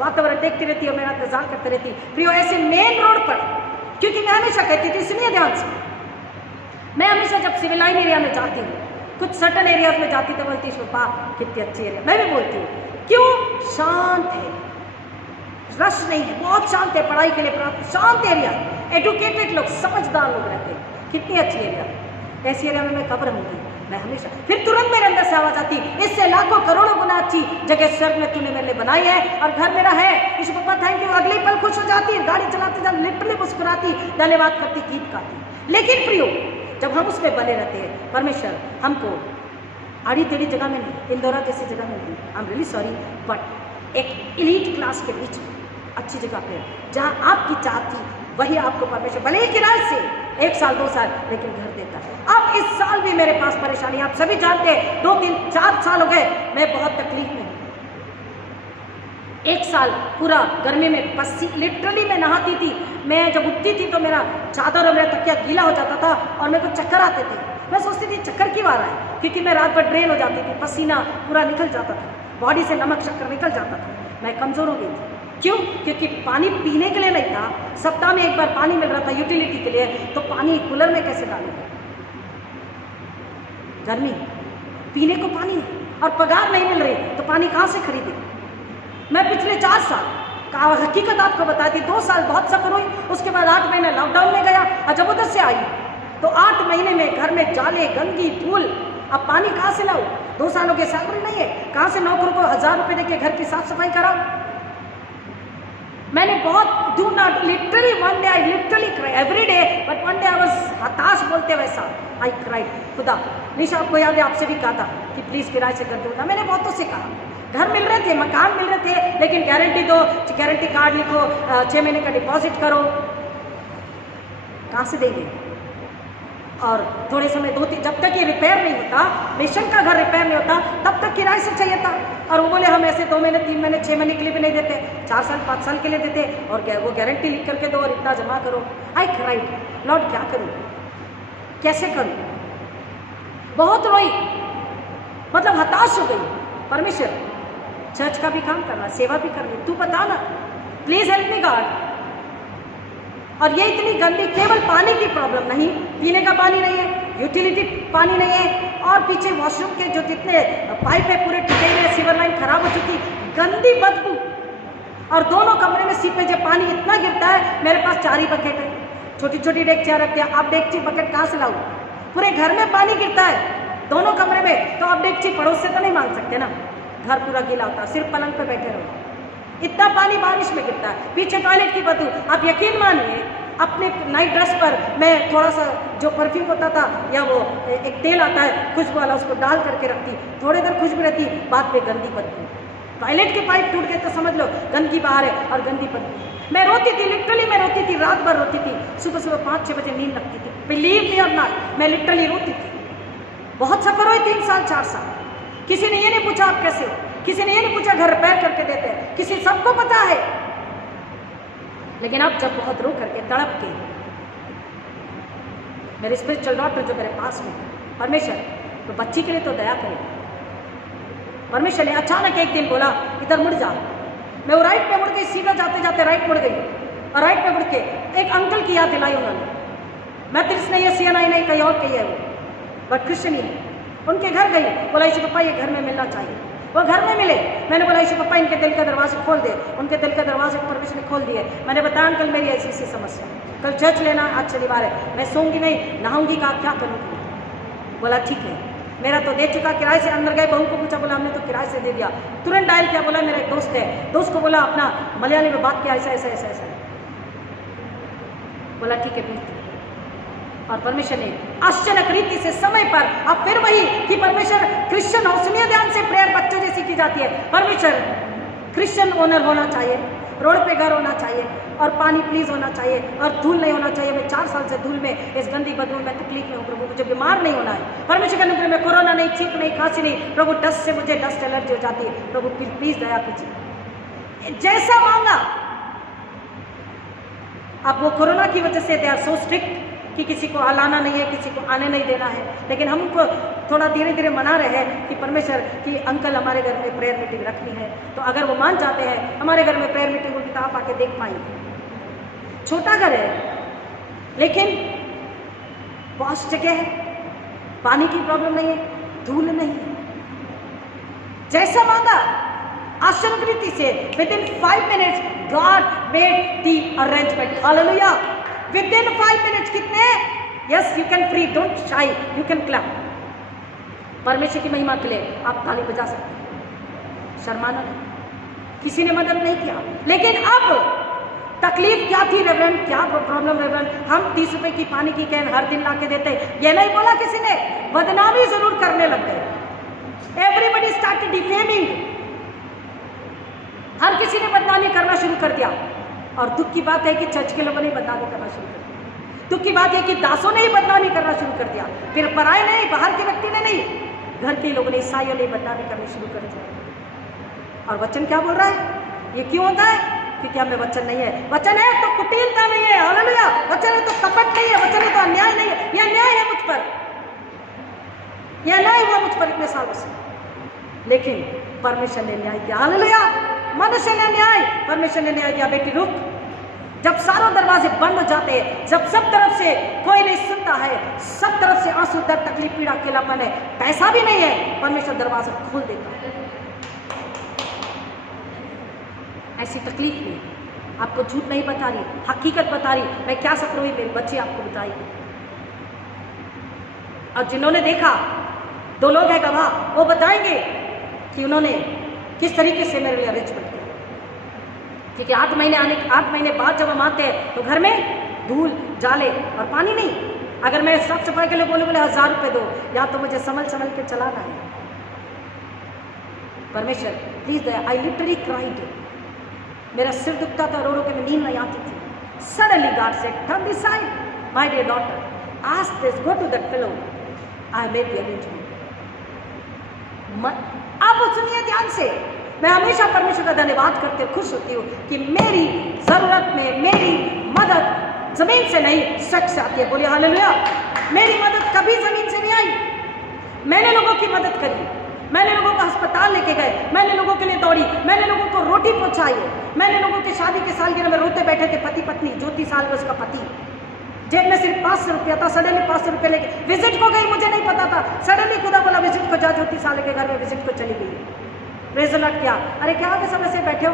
वातावरण देखती रहती और मेरा इंतजार करती रहती। प्रियो ऐसे मेन रोड पर, क्योंकि मैं हमेशा कहती थी, सुनिए ध्यान से, मैं हमेशा जब सिविल लाइन एरिया में जाती हूँ, कुछ सर्टन एरियाज में जाती तो बोलती शिल्पा कितनी अच्छी एरिया, मैं भी बोलती हूँ क्यों, शांत है, रश नहीं है, बहुत शांत है, पढ़ाई के लिए प्राप्त शांत एरिया, एडुकेटेड लोग, समझदार लोग रहते हैं, कितनी अच्छी एरिया। ऐसी एरिया में मैं कब रहूंगी, मैं हमेशा, फिर तुरंत मेरे अंदर से आवाज आती, इससे लाखों करोड़ों गुना अच्छी जगह स्वर्ग में तूने मेरे लिए बनाई है और घर मेरा है, इस पापा थैंक यू। अगले पल खुश हो जाती, गाड़ी चलाते जाते लिटरली मुस्कुराती, धन्यवाद करती, गीत गाती। लेकिन प्रियो जब हम उसमें बने रहते हैं, परमेश्वर हमको आड़ी टेढ़ी जगह में नहीं, इंदौरा जैसी जगह में नहीं, आई एम रियली सॉरी, बट एक इलीट क्लास के बीच में अच्छी जगह पे जहाँ आपकी चाहत थी, वही आपको परमेश्वर भले ही किराए से 1 साल 2 साल लेकिन घर देता है। अब इस साल भी मेरे पास परेशानी, आप सभी जानते हैं, 2 3 4 साल हो गए मैं बहुत तकलीफ में हूँ। 1 साल पूरा गर्मी में पसी, लिटरली मैं नहाती थी, मैं जब उठती थी तो मेरा चादर और मेरा तकिया गीला हो जाता था और मेरे को चक्कर आते थे। मैं सोचती थी चक्कर क्यों आ रहा है, क्योंकि मैं रात भर ड्रेन हो जाती थी, पसीना पूरा निकल जाता था, बॉडी से नमक शक्कर निकल जाता था, मैं कमज़ोर हो गई थी। क्यों, क्योंकि पानी पीने के लिए नहीं था, सप्ताह में 1 बार पानी मिल रहा था यूटिलिटी के लिए, तो पानी कूलर में कैसे डालूंगा, गर्मी, पीने को पानी नहीं और पगार नहीं मिल रही तो पानी कहाँ से खरीदे। मैं पिछले 4 साल का हकीकत आपको बताती, 2 साल बहुत सफर हुई, उसके बाद 8 महीने लॉकडाउन में गया और जब उधर से आई तो 8 महीने में घर में जाले, गंदगी, धूल, अब पानी कहाँ से लाऊं, 2 सालों की सैलरी नहीं है, कहाँ से नौकरों को 1000 रुपये देके घर की साफ सफाई कराऊं। मैंने बहुत do not literally one day I literally cry every day, but one day I was हताश बोलते वैसा, आई क्राइड, खुदा। निशा आपको याद है, आपसे भी कहा था कि प्लीज़ किराए से घर दो ना, मैंने बहुतों से कहा, घर मिल रहे थे, मकान मिल रहे थे, लेकिन गारंटी दो, गारंटी कार्ड लिखो, 6 महीने का डिपॉजिट करो, कहाँ से देंगे। और थोड़े समय 2-3 जब तक ये रिपेयर नहीं होता, मिशन का घर रिपेयर नहीं होता, तब तक किराए से चाहिए था। और वो बोले हम ऐसे 2 महीने 3 महीने 6 महीने के लिए भी नहीं देते, 4 साल 5 साल के लिए देते, और क्या वो गारंटी लिख करके दो और इतना जमा करो। आई क्राइड, लॉर्ड क्या करूँ, कैसे करूँ, बहुत रोई, मतलब हताश हो गई। परमेश्वर चर्च का भी काम करना, सेवा भी करनी, तू बता ना, प्लीज हेल्प मी गॉड। और ये इतनी गंदी, केवल पानी की प्रॉब्लम नहीं, पीने का पानी नहीं है, यूटिलिटी पानी नहीं है, और पीछे वॉशरूम के जो जितने पाइप है पूरे टूटे हुए, सीवर लाइन खराब हो चुकी, गंदी बदबू, और दोनों कमरे में सीपेज है, पानी इतना गिरता है। मेरे पास 4 ही बकेट है, छोटी छोटी डेगचियाँ रखते हैं, आप डेगची बकेट कहाँ से लाऊं, पूरे घर में पानी गिरता है दोनों कमरे में, तो आप डेगची पड़ोस से तो नहीं मांग सकते ना, घर पूरा गीला होता है, सिर्फ पलंग पे बैठे रहो, इतना पानी बारिश में गिरता है, पीछे टॉयलेट की बदबू। आप यकीन मानिए, अपने नाइट ड्रेस पर मैं थोड़ा सा जो परफ्यूम होता था या वो एक तेल आता है खुशबू वाला, उसको डाल करके रखती, थोड़ी देर खुशबू रहती, बाद में गंदी बदबू। टॉयलेट के पाइप टूट गए तो समझ लो गंदगी बाहर है और गंदी बदबू। मैं रोती थी, लिटरली मैं रोती थी, रात भर रोती थी, सुबह सुबह 5-6 बजे नींद लगती थी, बिलीव मी और नॉट, मैं लिटरली रोती थी। बहुत सफर हुई, 3 साल 4 साल। किसी ने ये नहीं पूछा आप कैसे हो, किसी ने ये नहीं पूछा घर रिपेयर करके देते हैं, किसी, सबको पता है। लेकिन अब जब बहुत रो करके तड़प के, मेरे स्पिरिचुअल डॉक्टर जो मेरे पास में, परमेश्वर तो बच्ची के लिए तो दया करे। परमेश्वर ने अचानक एक दिन बोला इधर मुड़ जा, मैं वो राइट पे मुड़ गई, सीधा जाते जाते राइट मुड़ गई, और राइट पे मुड़ के एक अंकल की याद दिलाई उन्होंने, मैथडिस्ट नहीं है, CNI नहीं, कहीं और कहीं है वो, बट क्रिश्चियन ही है। उनके घर गई, बोला इसे पापा ये घर में मिलना चाहिए, वो घर में मिले। मैंने बोला इसे पापा इनके दिल का दरवाजा खोल दे, उनके दिल का दरवाजे परमेश्वर ने खोल दिए। मैंने बताया अंकल मेरी ऐसी ऐसी समस्या, कल चर्च लेना, आज शनिवार है, मैं सोऊंगी नहीं, नहाऊंगी, कहा क्या करूँगी। बोला ठीक है, मेरा तो दे चुका, किराए से अंदर गए, बहू को पूछा, बोला हमने तो किराए से दे दिया, तुरंत डायल किया, बोला मेरा एक दोस्त है, दोस्त को बोला अपना मलयाली में बात किया, ऐसा ऐसा ऐसा ऐसा, बोला ठीक है भेज दो। और परमेश्वर ने आश्चर्यजनक रीति से समय पर, अब फिर वही कि परमेश्वर क्रिश्चियन हो, सुनिए ध्यान से, प्रेयर बच्चों जैसी की जाती है। परमेश्वर क्रिश्चियन ओनर होना चाहिए, रोड पे घर होना चाहिए, और पानी प्लीज होना चाहिए, और धूल नहीं होना चाहिए। मैं 4 साल से धूल में, इस गंदी बदबू में तकलीफ में हूँ प्रभु, मुझे बीमार नहीं होना है। परमेश्वर के अनुग्रह में कोरोना नहीं, छींक नहीं, खांसी नहीं प्रभु, डस्ट से मुझे डस्ट एलर्जी हो जाती है प्रभु, प्लीज दया कीजिए। जैसा मांगा, अब वो कोरोना की वजह से दे आर सो स्ट्रिक्ट कि किसी को लाना नहीं है, किसी को आने नहीं देना है, लेकिन हमको थोड़ा धीरे धीरे मना रहे हैं कि परमेश्वर कि अंकल हमारे घर में प्रेयर मीटिंग रखनी है। तो अगर वो मान जाते हैं हमारे घर में प्रेयर मीटिंग होगी तो आप आके देख पाएंगे। छोटा घर है लेकिन बहुत जगह है, पानी की प्रॉब्लम नहीं है, धूल नहीं है। जैसा मांगा आश्चर्य रीति से, within 5 minutes God made the arrangement. Hallelujah. Within 5 minutes कितने? Yes, you can free, don't shy, you can clap. परमेश्वर की महिमा के लिए आप ताली बजा सकते हैं, शर्माना नहीं। किसी ने मदद नहीं किया, लेकिन अब तकलीफ क्या थी रेवरेंड, क्या प्रॉब्लम रेवरेंड? हम 30 रुपए की पानी की कैन हर दिन ला के देते, ये नहीं बोला किसी ने, बदनामी जरूर करने लग गए। एवरीबडी स्टार्टेड डिफेमिंग, हर किसी ने बदनामी करना शुरू कर दिया। और दुख की बात है कि चर्च के लोगों ने बदनामी करना शुरू कर दिया। दुख की बात है कि दासों ने ही बदनामी करना शुरू कर दिया, फिर पराए नहीं, बाहर के व्यक्ति ने नहीं, घर के लोगों ने, ईसाइयों ने बदनामी करनी शुरू कर दिया। और वचन क्या बोल रहा है? ये क्यों होता है? क्योंकि हमें वचन नहीं है। वचन है तो कुटिलता नहीं है, हालेलुया। वचन है तो कपट नहीं है, वचन है तो अन्याय नहीं है। यह अन्याय है मुझ पर, यह अन्याय हुआ मुझ पर इतने सालों से, लेकिन परमेश्वर ने न्याय किया। हालेलुया। मनुष्य ने न्याय, परमेश्वर ने न्याय दिया। बेटी रुक, जब सारे दरवाजे बंद हो जाते हैं, जब सब तरफ से कोई नहीं सुनता है, सब तरफ से आंसू, दर्द, तकलीफ, पीड़ा, अकेलापन है, पैसा भी नहीं है, परमेश्वर दरवाजा खोल देता है। ऐसी तकलीफ में आपको झूठ नहीं बता रही, हकीकत बता रही, मैं क्या सफर हुई, मेरी बच्ची आपको बताई। और जिन्होंने देखा, 2 लोग हैं गवाह, वो बताएंगे कि उन्होंने किस तरीके से मेरे लिए अरेंजमेंट किया। क्योंकि 8 महीने बाद जब हम आते हैं तो घर में धूल, जाले और पानी नहीं। अगर मैं साफ सफाई के लिए बोले 1000 रुपये दो, या तो मुझे संभल के चलाना है। परमेश्वर please Daya. I literally cried, मेरा सिर दुखता था, रो रो के मैं नींद नहीं आती थी। Suddenly God said, turn this side my dear daughter, ask this, go to that fellow, I made the arrangement. अब सुनिए ध्यान से, मैं हमेशा परमेश्वर का धन्यवाद करते हुए खुश होती हूँ कि मेरी जरूरत में मेरी मदद जमीन से नहीं, सच से आती है। बोलिए हालेलुया। मेरी मदद कभी जमीन से नहीं आई। मैंने लोगों की मदद करी, मैंने लोगों को अस्पताल लेके गए, मैंने लोगों के लिए दौड़ी, मैंने लोगों को रोटी पहुंचाई, मैंने लोगों के शादी के सालगिरह में रोते बैठे थे पति पत्नी, ज्योति साल में उसका पति, जेब में सिर्फ 500 रुपया था, सडनली 500 रुपये लेके विजिट को गई, मुझे नहीं पता था, सडनली खुदा बोला विजिट को जा, ज्योति साल के घर में विजिट को चली गई। Praise the Lord. क्या अरे क्या आगे समय से बैठे हो?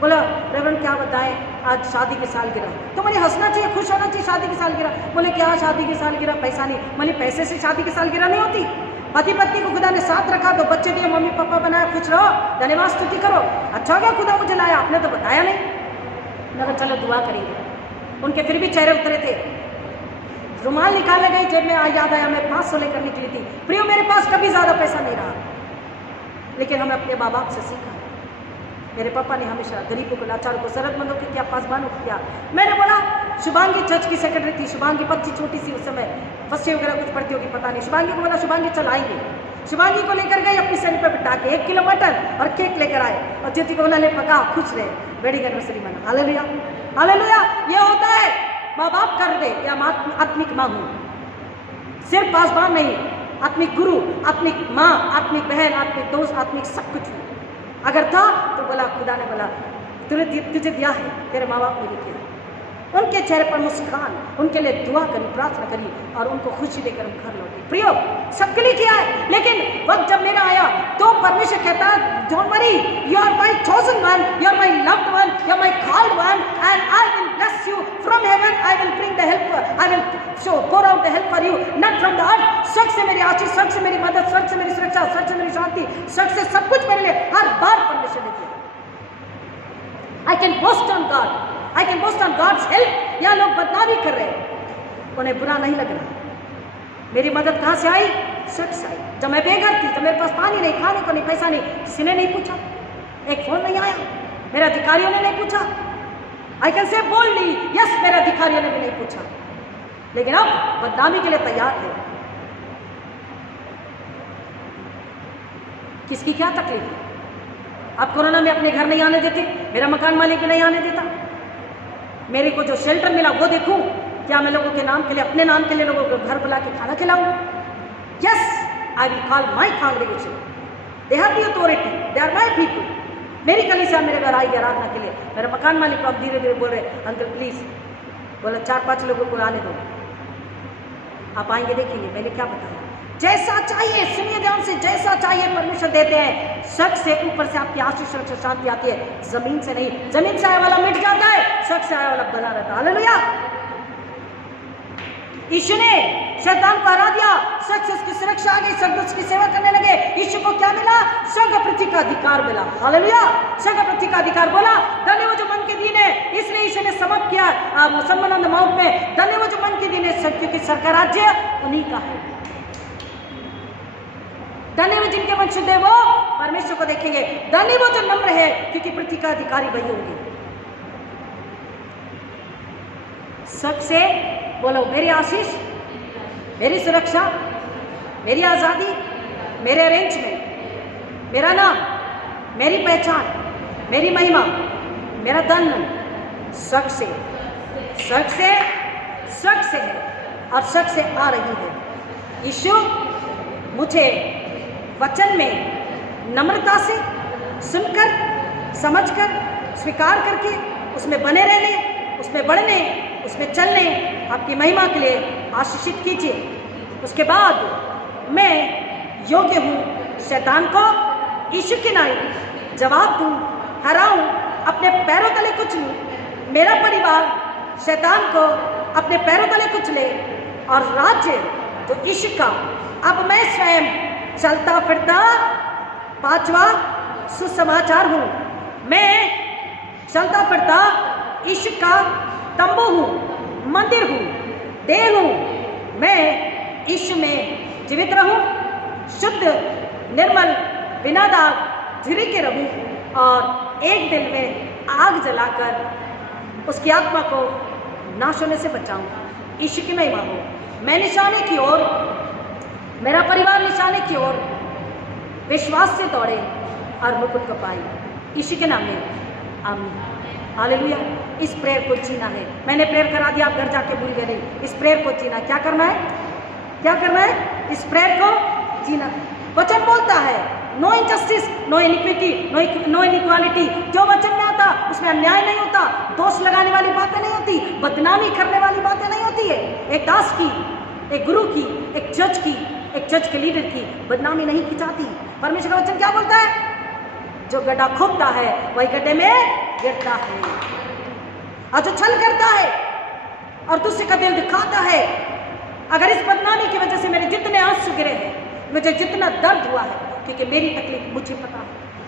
बोला रेवरेंड क्या बताएं, आज शादी की सालगिरह। तो मुझे हंसना चाहिए, खुश होना चाहिए, शादी की सालगिरह। बोले क्या शादी की सालगिरह, पैसा नहीं। बोले पैसे से शादी की सालगिरह नहीं होती। पति पत्नी को खुदा ने साथ रखा, तो बच्चे दिए, मम्मी पापा बनाया, खुश रहो, धन्यवाद स्तुति करो। अच्छा हो गया खुदा मुझे लाया, आपने तो बताया नहीं। मैंने चलो दुआ करेंगे। उनके फिर भी चेहरे उतरे थे। रुमाल निकाले गए, जेब में याद आया मैं 500 लेकर निकली थी। प्रियो मेरे पास कभी ज्यादा पैसा नहीं रहा, लेकिन हमने अपने माँ बाप से सीखा। मेरे पापा ने हमेशा गरीबों को, लाचारों को, जरूरतमंदों को किया, पासबानों को किया। मैंने बोला शुभांगी चर्च की सेक्रेटरी थी, शुभांगी बच्ची छोटी सी उस समय, बच्चे वगैरह कुछ पढ़ती होगी पता नहीं। शुभांगी को बोला शुभांगी चल आएंगे। शुभांगी को लेकर गए अपनी सैन पर बिठा के, 1 किलो मटन और केक लेकर आए, और ज्योति को बोला ले पका, खुश रहे, वेडिंग एनिवर्सरी मना। Hallelujah hallelujah. ये होता है माँ बाप कर दे, या आत्मिक माँ हूँ, सिर्फ पासबान नहीं, आत्मिक गुरु, आत्मिक माँ, आत्मिक बहन, आत्मिक दोस्त, आत्मिक सब कुछ हूँ। अगर था तो बोला खुदा ने बोला तुझे दिया है, तेरे माँ बाप ने भी किया। उनके चेहरे पर मुस्कान, उनके लिए दुआ करी, प्रार्थना करी, और उनको खुशी देकर हम घर लौटे। प्रियो सबके लिए किया है, लेकिन वक्त जब मेरा आया तो परमेश्वर कहता don't worry, you are my chosen one, you are my loved one, you are my called one, and I will bless you from heaven, I will bring the help, I will show pour out the help for you, not from the earth। स्वर्ग से मेरी आशीष, स्वर्ग से मेरी मदद, स्वर्ग से मेरी सुरक्षा, स्वर्ग से मेरी शांति, स्वर्ग से सब कुछ मेरे लिए हर बार परमेश्वर ने किया। I can boast on God, I can boast on God's help। यहाँ लोग बदनामी कर रहे हैं, उन्हें बुरा नहीं लग रहा। मेरी मदद कहाँ से आई? शख्स आई। जब मैं बेघर थी, जब मेरे पास पानी नहीं, खाने को नहीं, पैसा नहीं, किसी ने नहीं पूछा, एक फोन नहीं आया, मेरे अधिकारियों ने नहीं पूछा। I can say boldly yes, मेरे अधिकारियों ने भी नहीं पूछा। लेकिन अब बदनामी के लिए तैयार है। किसकी क्या तकलीफ है? आप कोरोना में अपने घर नहीं आने देते, मेरा मकान मालिक भी नहीं आने देता। मेरे को जो शेल्टर मिला वो देखूं, क्या मैं लोगों के नाम के लिए, अपने नाम के लिए लोगों को घर बुला के खाना खिलाऊं? Yes, I will call my congregation, they have the authority, they are my people. मेरी कलीसिया मेरे घर आई आराधना के लिए। मेरे मकान मालिक को अब धीरे धीरे बोल रहे, अंकल प्लीज, बोला 4-5 लोगों को आने दो, आप आएंगे देखेंगे। मैंने क्या बताया? जैसा चाहिए, सुनिए ध्यान से, जैसा चाहिए परमेश्वर देते हैं। शक से ऊपर से आपकी आशीष और शांति आती है, जमीन से नहीं। जमीन से आया वाला मिट जाता है, शक से आया वाला बना रहता है। हालेलुया। यीशु ने शैतान को हरा दिया, शक से उसकी सुरक्षा आ गई, स्वर्ग उसकी सेवा करने लगे। यीशु को क्या मिला? स्वर्ग पृथ्वी का अधिकार मिला। हालेलुया। स्वर्ग पृथ्वी का अधिकार बोला, धन्य वो जो मन के दीन है। इसलिए यीशु ने समाप्त किया सर्मन ऑन द माउंट में, धन्य वो जो मन के दीन है, क्योंकि स्वर्ग का राज्य उन्हीं का है। धन्य वो जिनके मन शुद्ध है, वो परमेश्वर को देखेंगे। धन्य वो जो नम्र है, क्योंकि पृथ्वी का अधिकारी वही होंगे। शक से बोलो, मेरी आशीष, मेरी सुरक्षा, मेरी आज़ादी, मेरे अरेंजमेंट, मेरा नाम, मेरी पहचान, मेरी महिमा, मेरा धन शक से है और शक से आ रही है। यीशु मुझे वचन में नम्रता से सुनकर, समझकर, स्वीकार करके उसमें बने रहने, उसमें बढ़ने, उसमें चलने आपकी महिमा के लिए आशीषित कीजिए। उसके बाद मैं योग्य हूँ शैतान को यीशु के नाम जवाब दूँ, हराऊँ, अपने पैरों तले कुचलूँ। मेरा परिवार शैतान को अपने पैरों तले कुचले और राज्य जो यीशु का, अब मैं स्वयं चलता फिरता 5वां सुसमाचार हूँ। मैं चलता फिरता यीशु का तंबू हूँ, मंदिर हूँ, देह हूँ। मैं यीशु में जीवित रहूँ, शुद्ध, निर्मल, बिना दाग, झिरी के रहूँ और एक दिन में आग जलाकर उसकी आत्मा को नाश होने से बचाऊँ। यीशु की महिमा हो। मैं निशाने की ओर, मेरा परिवार निशाने की ओर विश्वास से दौड़े और मुकुट को पाए। यीशु के नाम में आमीन। हालेलुया। इस प्रेयर को जीना है। मैंने प्रेयर करा दिया, आप घर जाके भूल गए नहीं। इस प्रेयर को जीना, क्या करना है? क्या करना है? इस प्रेयर को जीना। वचन बोलता है no injustice, no iniquity, no inequality. जो वचन में आता उसमें अन्याय नहीं होता, दोष लगाने वाली बातें नहीं होती, बदनामी करने वाली बातें नहीं होती है। एक दास की, एक गुरु की, एक जज के लीडर की बदनामी नहीं की जाती। परमेश्वर का वचन क्या बोलता है? जो गड्ढा खोदता है वही गड्ढे में गिरता है, और जो छल करता है और दूसरे का दिल दिखाता है। अगर इस बदनामी की वजह से मेरे जितने आंसू गिरे हैं, मुझे जितना दर्द हुआ है, क्योंकि मेरी तकलीफ मुझे पता है।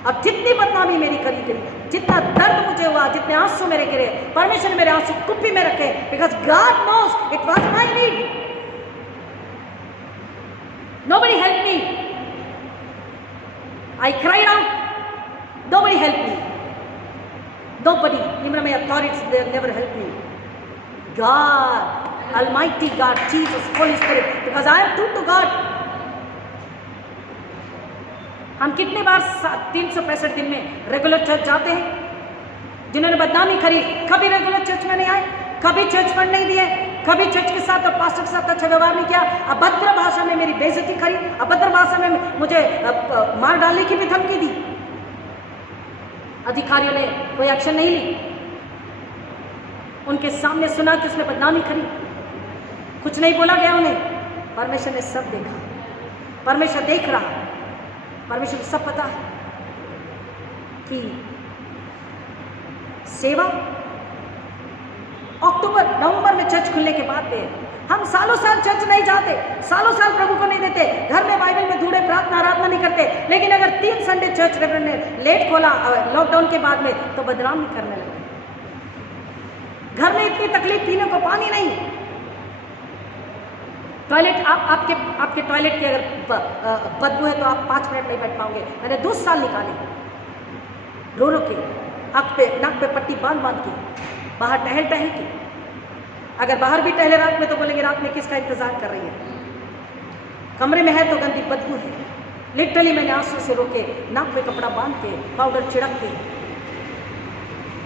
अब जितनी बदनामी मेरी करी गई, जितना दर्द मुझे हुआ, जितने आंसू मेरे गिरे, परमेश्वर ने मेरे आंसू कुप्पी में रखे, because God knows it was my need. Nobody helped me. I cried out. Nobody helped me. Nobody, even my authorities, they never helped me. God, Almighty God, Jesus, Holy Spirit, because I am true to God. हम कितने बार 365 दिन में रेगुलर चर्च जाते हैं? जिन्होंने बदनामी करी, कभी रेगुलर चर्च में नहीं आए, कभी चर्च फंड नहीं दिए, कभी चर्च के साथ और पास्टर के साथ अच्छा व्यवहार नहीं किया, अभद्र भाषा में मेरी बेइज्जती करी, अभद्र भाषा में मुझे मार डालने की भी धमकी दी। अधिकारियों ने कोई एक्शन नहीं ली। उनके सामने सुना कि उसने बदनामी करी, कुछ नहीं बोला गया उन्हें। परमेश्वर ने सब देखा, परमेश्वर देख रहा, परमेश्वर को सब पता है कि सेवा अक्टूबर नवंबर में चर्च खुलने के बाद में हम सालों साल चर्च नहीं जाते, सालों साल प्रभु को नहीं देते, घर में बाइबल में धूड़े प्रार्थना आराधना नहीं करते। लेकिन अगर 3 संडे चर्च रेवरेंड ने लेट खोला लॉकडाउन के बाद में, तो बदनामी करने लगे। घर में इतनी तकलीफ, पीने को पानी नहीं, टॉयलेट आपके टॉयलेट की अगर बदबू है तो आप 5 मिनट नहीं बैठ पाओगे। मैंने 2 साल निकाले रो के, नाक पे पट्टी बांध के, बाहर टहल के। अगर बाहर भी टहले रात में तो बोलेंगे रात में किसका इंतजार कर रही है। कमरे में है तो गंदी बदबू है। लिटरली मैंने आंसू से रोके, नाक पे कपड़ा बांध के, पाउडर छिड़क के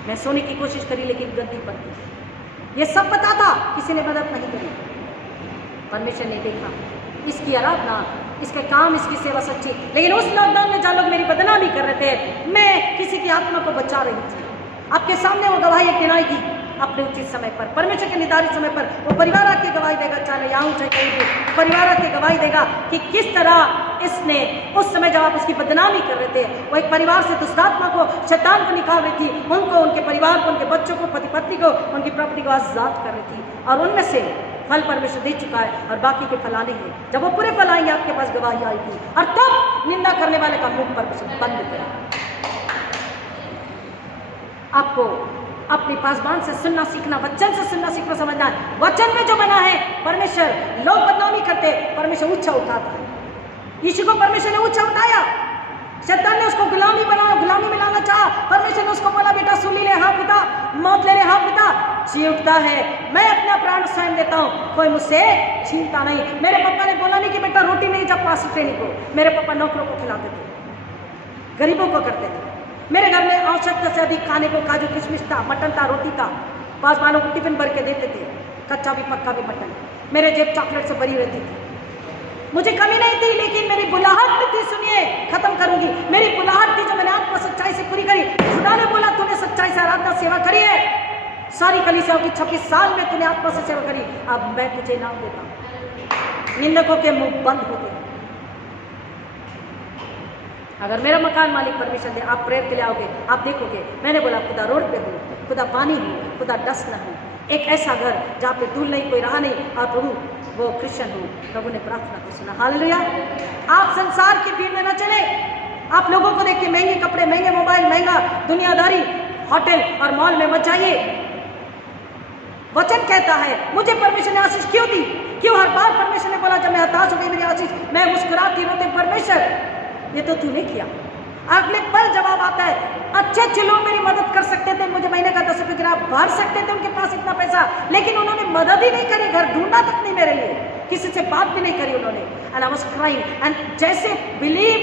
मैं सोने की कोशिश करी, लेकिन गंदी पड़ती। ये सब पता था, किसी ने मदद नहीं करी। परमेश्वर ने देखा इसकी आराधना, इसके काम, इसकी सेवा सच्ची। लेकिन उस लॉकडाउन में जहाँ लोग मेरी बदनामी कर रहे थे, मैं किसी की आत्मा को बचा रही थी। आपके सामने वो गवाही एक दिन आएगी अपने उचित समय पर, परमेश्वर के निर्धारित समय पर। वो परिवार आके गवाही देगा, चाहे यहाँ चाहे कहीं भी, परिवार आके गवाही देगा कि किस तरह इसने उस समय जब आप उसकी बदनामी कर रहे थे, वो एक परिवार से दुष्ट आत्मा को, शैतान को निकाल रही थी, उनको, उनके परिवार को, उनके बच्चों को, पति पत्नी को, उनकी प्रॉपर्टी को आजाद कर रही थी। और उनमें से फल परमेश्वर दे चुका है और बाकी के फल आने हैं। जब वो पूरे फल आएंगे आपके पास गवाही आएगी, और तब निंदा करने वाले का मुंह परमेश्वर बंद करेगा। आपको अपने पासबान से सुनना सीखना, वचन से सुनना सीखना, समझना है। वचन में जो बना है परमेश्वर, लोग बदनामी करते, परमेश्वर ऊंचा उठाता है। यीशु को परमेश्वर ने ऊंचा उठाया, शैतान ने उसको गुलामी बनाया, गुलामी में लाना चाहा। परमेश्वर ने उसको बोला बेटा सूली ले, हाँ पिता, मौत ले ले, हाँ पिता। जी उठता है, मैं अपना प्राण स्वयं देता हूँ, कोई मुझसे छीनता नहीं। मेरे पापा ने बोला नहीं कि बेटा रोटी नहीं जब पास ट्रेनिंग को, मेरे पापा नौकरों को खिलाते थे, गरीबों को करते थे। मेरे घर में आवश्यकता से अधिक खाने को काजू किशमिश था, मटन था, रोटी था, पासवानों को टिफिन भर के देते थे, कच्चा भी पक्का भी मटन। मेरे जेब चॉकलेट से भरी रहती थी, मुझे कमी नहीं थी, लेकिन मेरी बुलाहट थी। सुनिए, खत्म करूंगी। मेरी बुलाहट थी जो मैंने आत्मा सच्चाई से पूरी करी। खुदा ने बोला तूने सच्चाई से आराधना सेवा करी है, सारी कलीसियाओं की 26 साल में तूने आत्मा से सेवा करी, अब मैं तुझे इनाम देता हूं। निंदकों के मुंह बंद होते हैं। अगर मेरा मकान मालिक परमिशन दे, आप प्रेयर के लिए आओगे, आप देखोगे मैंने बोला खुदा रोड पे हूँ, खुदा पानी हूँ, खुदा डस्ट न हूँ, एक ऐसा घर जहाँ पे दूर नहीं, कोई रहा नहीं, और प्रभु वो क्रिश्चियन हूँ। प्रभु ने प्रार्थना को सुना। हालेलुया। आप संसार की भीड़ में न चले। आप लोगों को देख के महंगे कपड़े, महंगे मोबाइल, महंगा दुनियादारी, होटल और मॉल में मत जाइए। वचन कहता है मुझे परमेश्वर ने आशीष क्यों दी? क्यों हर बार परमेश्वर ने बोला जब मैं हताश हो गई मेरी आशीष, मैं मुस्कुराती रोते परमेश्वर ये तो तूने किया। अगले पल जवाब आता है, अच्छे लोग मेरी मदद कर सकते थे, मुझे महीने का 10 रुपये गिराव भर सकते थे, उनके पास इतना पैसा, लेकिन उन्होंने मदद ही नहीं करी, घर ढूंढा तक नहीं मेरे लिए, किसी से बात भी नहीं करी उन्होंने। And I was crying, and जैसे बिलीव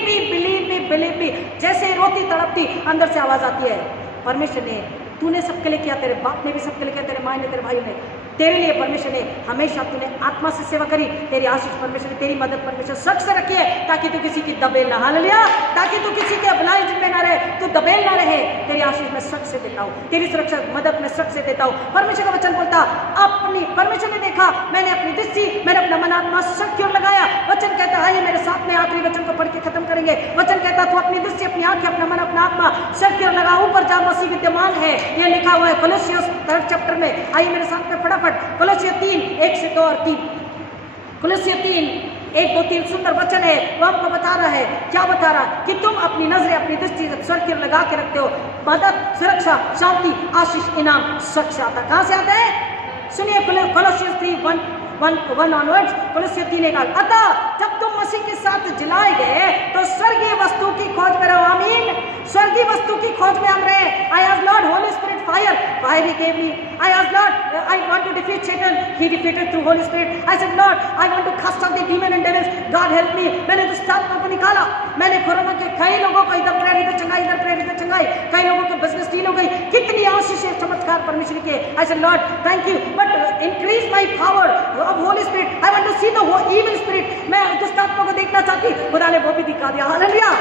मी, जैसे रोती तड़पती अंदर से आवाज आती है, परमेश्वर ने, तूने सबके लिए किया, तेरे बाप ने भी सबके लिए किया, तेरे माँ ने, तेरे भाई ने, तेरे लिए परमेश्वर ने हमेशा, तूने आत्मा से सेवा करी, तेरी आशीष परमेश्वर ने, तेरी मदद परमेश्वर सच से रखी है, ताकि तू किसी की दबेल ना हाल लिया, ताकि तू किसी के अबलाई में ना रहे, तू दबेल ना रहे। तेरी आशीष मैं सच से देता हूँ, तेरी सुरक्षा मदद मैं सच से देता हूँ। परमेश्वर का वचन बोलता, अपनी परमेश्वर ने देखा, मैंने अपनी दृष्टि, मैंने अपना मन आत्मा सच की ओर लगाया। वचन कहता है, मेरे साथ में आखिरी वचन को पढ़ के खत्म करेंगे। वचन कहता तू अपनी दृष्टि, अपनी आंखें, अपना मन, अपना आत्मा सच की ओर लगा, ऊपर जा मसीह विद्यमान है, ये लिखा हुआ है कोलोसियस 3 चैप्टर में। आइए मेरे साथ में फटाफट, कोलोसियस 3 1 से 2 और 3। कोलोसियस 3 1 2 3 सुंदर वचन है। वो आपको बता रहा है, क्या बता रहा, कि तुम अपनी नजरें, अपनी दृष्टि स्वर्ग की ओर लगा के रखते हो। मदद, सुरक्षा, शांति, आशीष, इनाम सच से आता। कहां से आता है? सुनिए, कोलोसियस 3 1 ऑनवर्ड्स, कोलोसियस 3 1। अतः जब तुम मसीह के साथ जिलाए गए तो स्वर्गीय वस्तु की खोज में रहो। आमीन। स्वर्गीय वस्तु की खोज में हम रहे। I have lord holy spirit fire he gave me. I have lord, I want to defeat Satan, he defeated through holy spirit. I said lord, I want to cast out the demon and devils, God help me. मैंने दुष्ट आत्मा को निकाला। मैंने कोरोना के कई लोगों को इधर प्रेयर इधर चंगाई, इधर प्रेयर इधर चंगाई, कई लोगों को बिजनेस डील हो गई। कितनी आशीष चमत्कार परमेश्वर के। I said lord thank you, but increase my power of holy spirit. I want to see the evil spirit. मैं दुष्ट आत्मा को देखना चाहती, खुदा ने वो भी दिखा दिया। हालेलुया।